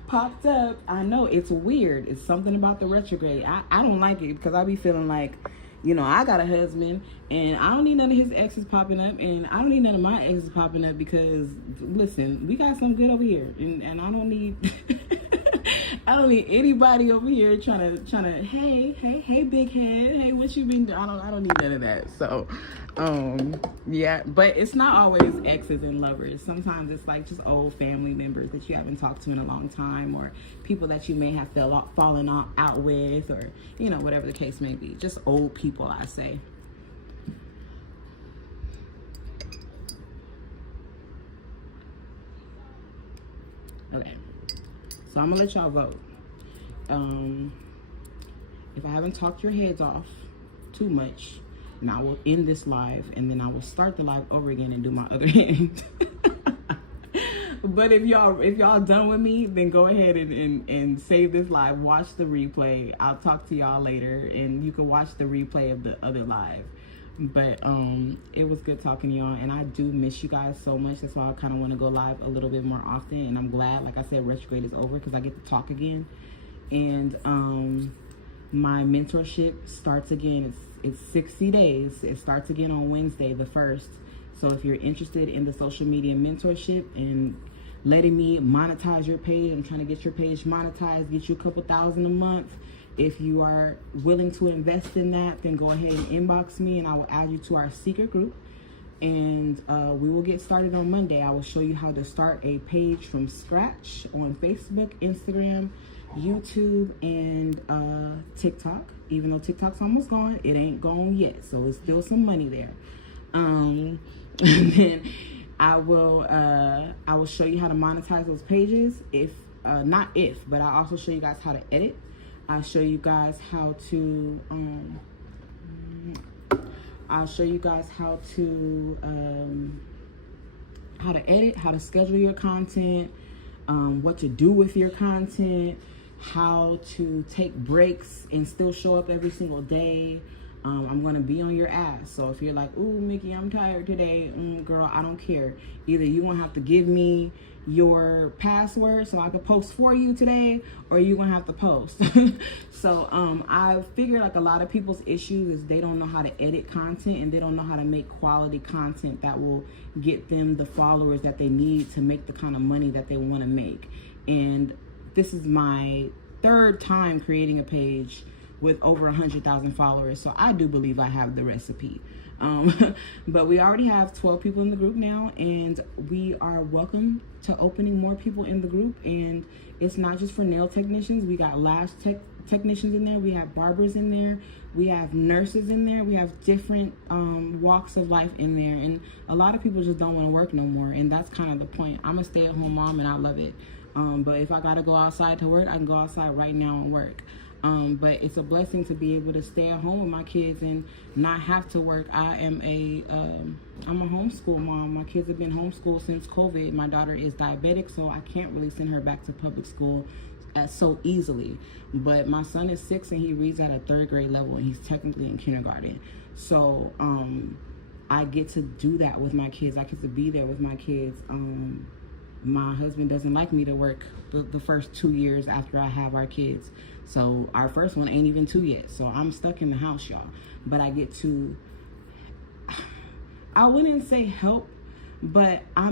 popped up. I know, it's weird. It's something about the retrograde. I don't like it because I be feeling like, I got a husband, and I don't need none of his exes popping up, and I don't need none of my exes popping up because, listen, we got some good over here, and I don't need I don't need anybody over here trying to hey big head, hey, what you been doing? I don't need none of that. So yeah, but it's not always exes and lovers. Sometimes it's like just old family members that you haven't talked to in a long time, or people that you may have fallen out with, or whatever the case may be. Just old people, I say. Okay. So I'm gonna let y'all vote. If I haven't talked your heads off too much, and I will end this live, and then I will start the live over again and do my other hand. But if y'all done with me, then go ahead and save this live. Watch the replay. I'll talk to y'all later, and you can watch the replay of the other live. But it was good talking to y'all, and I do miss you guys so much. That's why I kind of want to go live a little bit more often, and I'm glad, like I said, retrograde is over because I get to talk again. And my mentorship starts again. It's 60 days. It starts again on Wednesday, the 1st. So if you're interested in the social media mentorship and letting me monetize your page, I'm trying to get your page monetized, get you a couple thousand a month. If you are willing to invest in that, then go ahead and inbox me and I will add you to our secret group. And we will get started on Monday. I will show you how to start a page from scratch on Facebook, Instagram, YouTube, and TikTok. Even though TikTok's almost gone, it ain't gone yet, so there's still some money there. And then I will show you how to monetize those pages. But I'll also show you guys how to edit. I'll show you guys how to edit, how to schedule your content, what to do with your content, how to take breaks and still show up every single day. I'm going to be on your ass. So if you're like, ooh, Mickey, I'm tired today, girl, I don't care. Either you're going to have to give me your password so I could post for you today, or you're going to have to post. So I figured like a lot of people's issue is they don't know how to edit content, and they don't know how to make quality content that will get them the followers that they need to make the kind of money that they want to make. And this is my 3rd time creating a page with over 100,000 followers, so I do believe I have the recipe. But we already have 12 people in the group now, and we are welcome to opening more people in the group. And it's not just for nail technicians. We got lash technicians in there, we have barbers in there, we have nurses in there, we have different walks of life in there. And a lot of people just don't want to work no more, and that's kind of the point. I'm a stay-at-home mom and I love it. But if I gotta go outside to work, I can go outside right now and work. But it's a blessing to be able to stay at home with my kids and not have to work. I'm a homeschool mom. My kids have been homeschooled since COVID. My daughter is diabetic, so I can't really send her back to public school so easily. But my son is 6 and he reads at a 3rd grade level, and he's technically in kindergarten. So I get to do that with my kids. I get to be there with my kids. My husband doesn't like me to work the first 2 years after I have our kids. So our first one ain't even 2 yet. So I'm stuck in the house, y'all. But I get to, I wouldn't say help, but I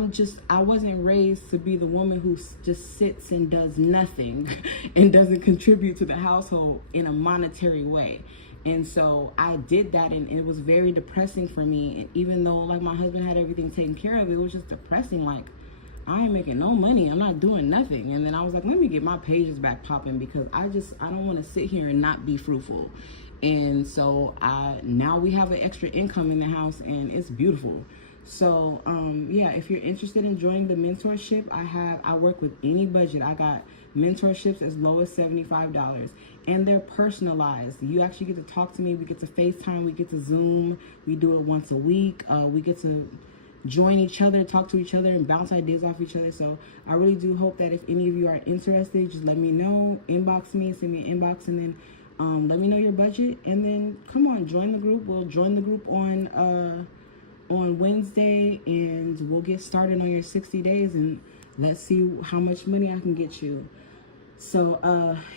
wasn't raised to be the woman who just sits and does nothing and doesn't contribute to the household in a monetary way. And so I did that, and it was very depressing for me. And even though like my husband had everything taken care of, it was just depressing. Like, I ain't making no money. I'm not doing nothing. And then I was like, let me get my pages back popping, because I don't want to sit here and not be fruitful. And so now we have an extra income in the house, and it's beautiful. So yeah, if you're interested in joining the mentorship, I work with any budget. I got mentorships as low as $75, and they're personalized. You actually get to talk to me. We get to FaceTime. We get to Zoom. We do it once a week. We get to join each other, talk to each other, and bounce ideas off each other. So I really do hope that if any of you are interested, just let me know, inbox me, send me an inbox, and then let me know your budget, and then come on, join the group. We'll join the group on Wednesday, and we'll get started on your 60 days, and let's see how much money I can get you. So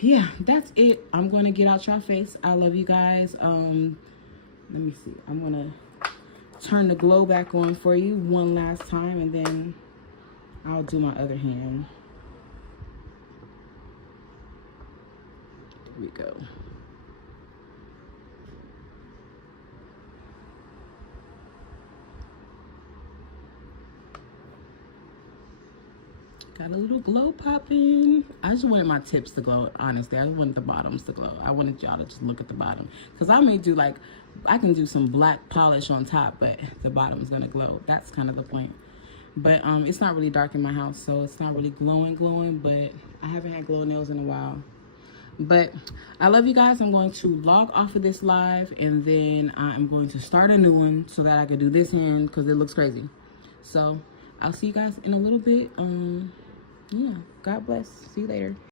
yeah, that's it. I'm gonna get out your face. I love you guys. Let me see, I'm gonna turn the glow back on for you one last time, and then I'll do my other hand. There we go. Got a little glow popping. I just wanted my tips to glow, honestly. I just wanted the bottoms to glow. I wanted y'all to just look at the bottom. Because I may do like, I can do some black polish on top, but the bottom's gonna glow. That's kind of the point. But it's not really dark in my house, so it's not really glowing, but I haven't had glow nails in a while. But I love you guys. I'm going to log off of this live, and then I'm going to start a new one so that I can do this hand because it looks crazy. So I'll see you guys in a little bit. Yeah, God bless. See you later.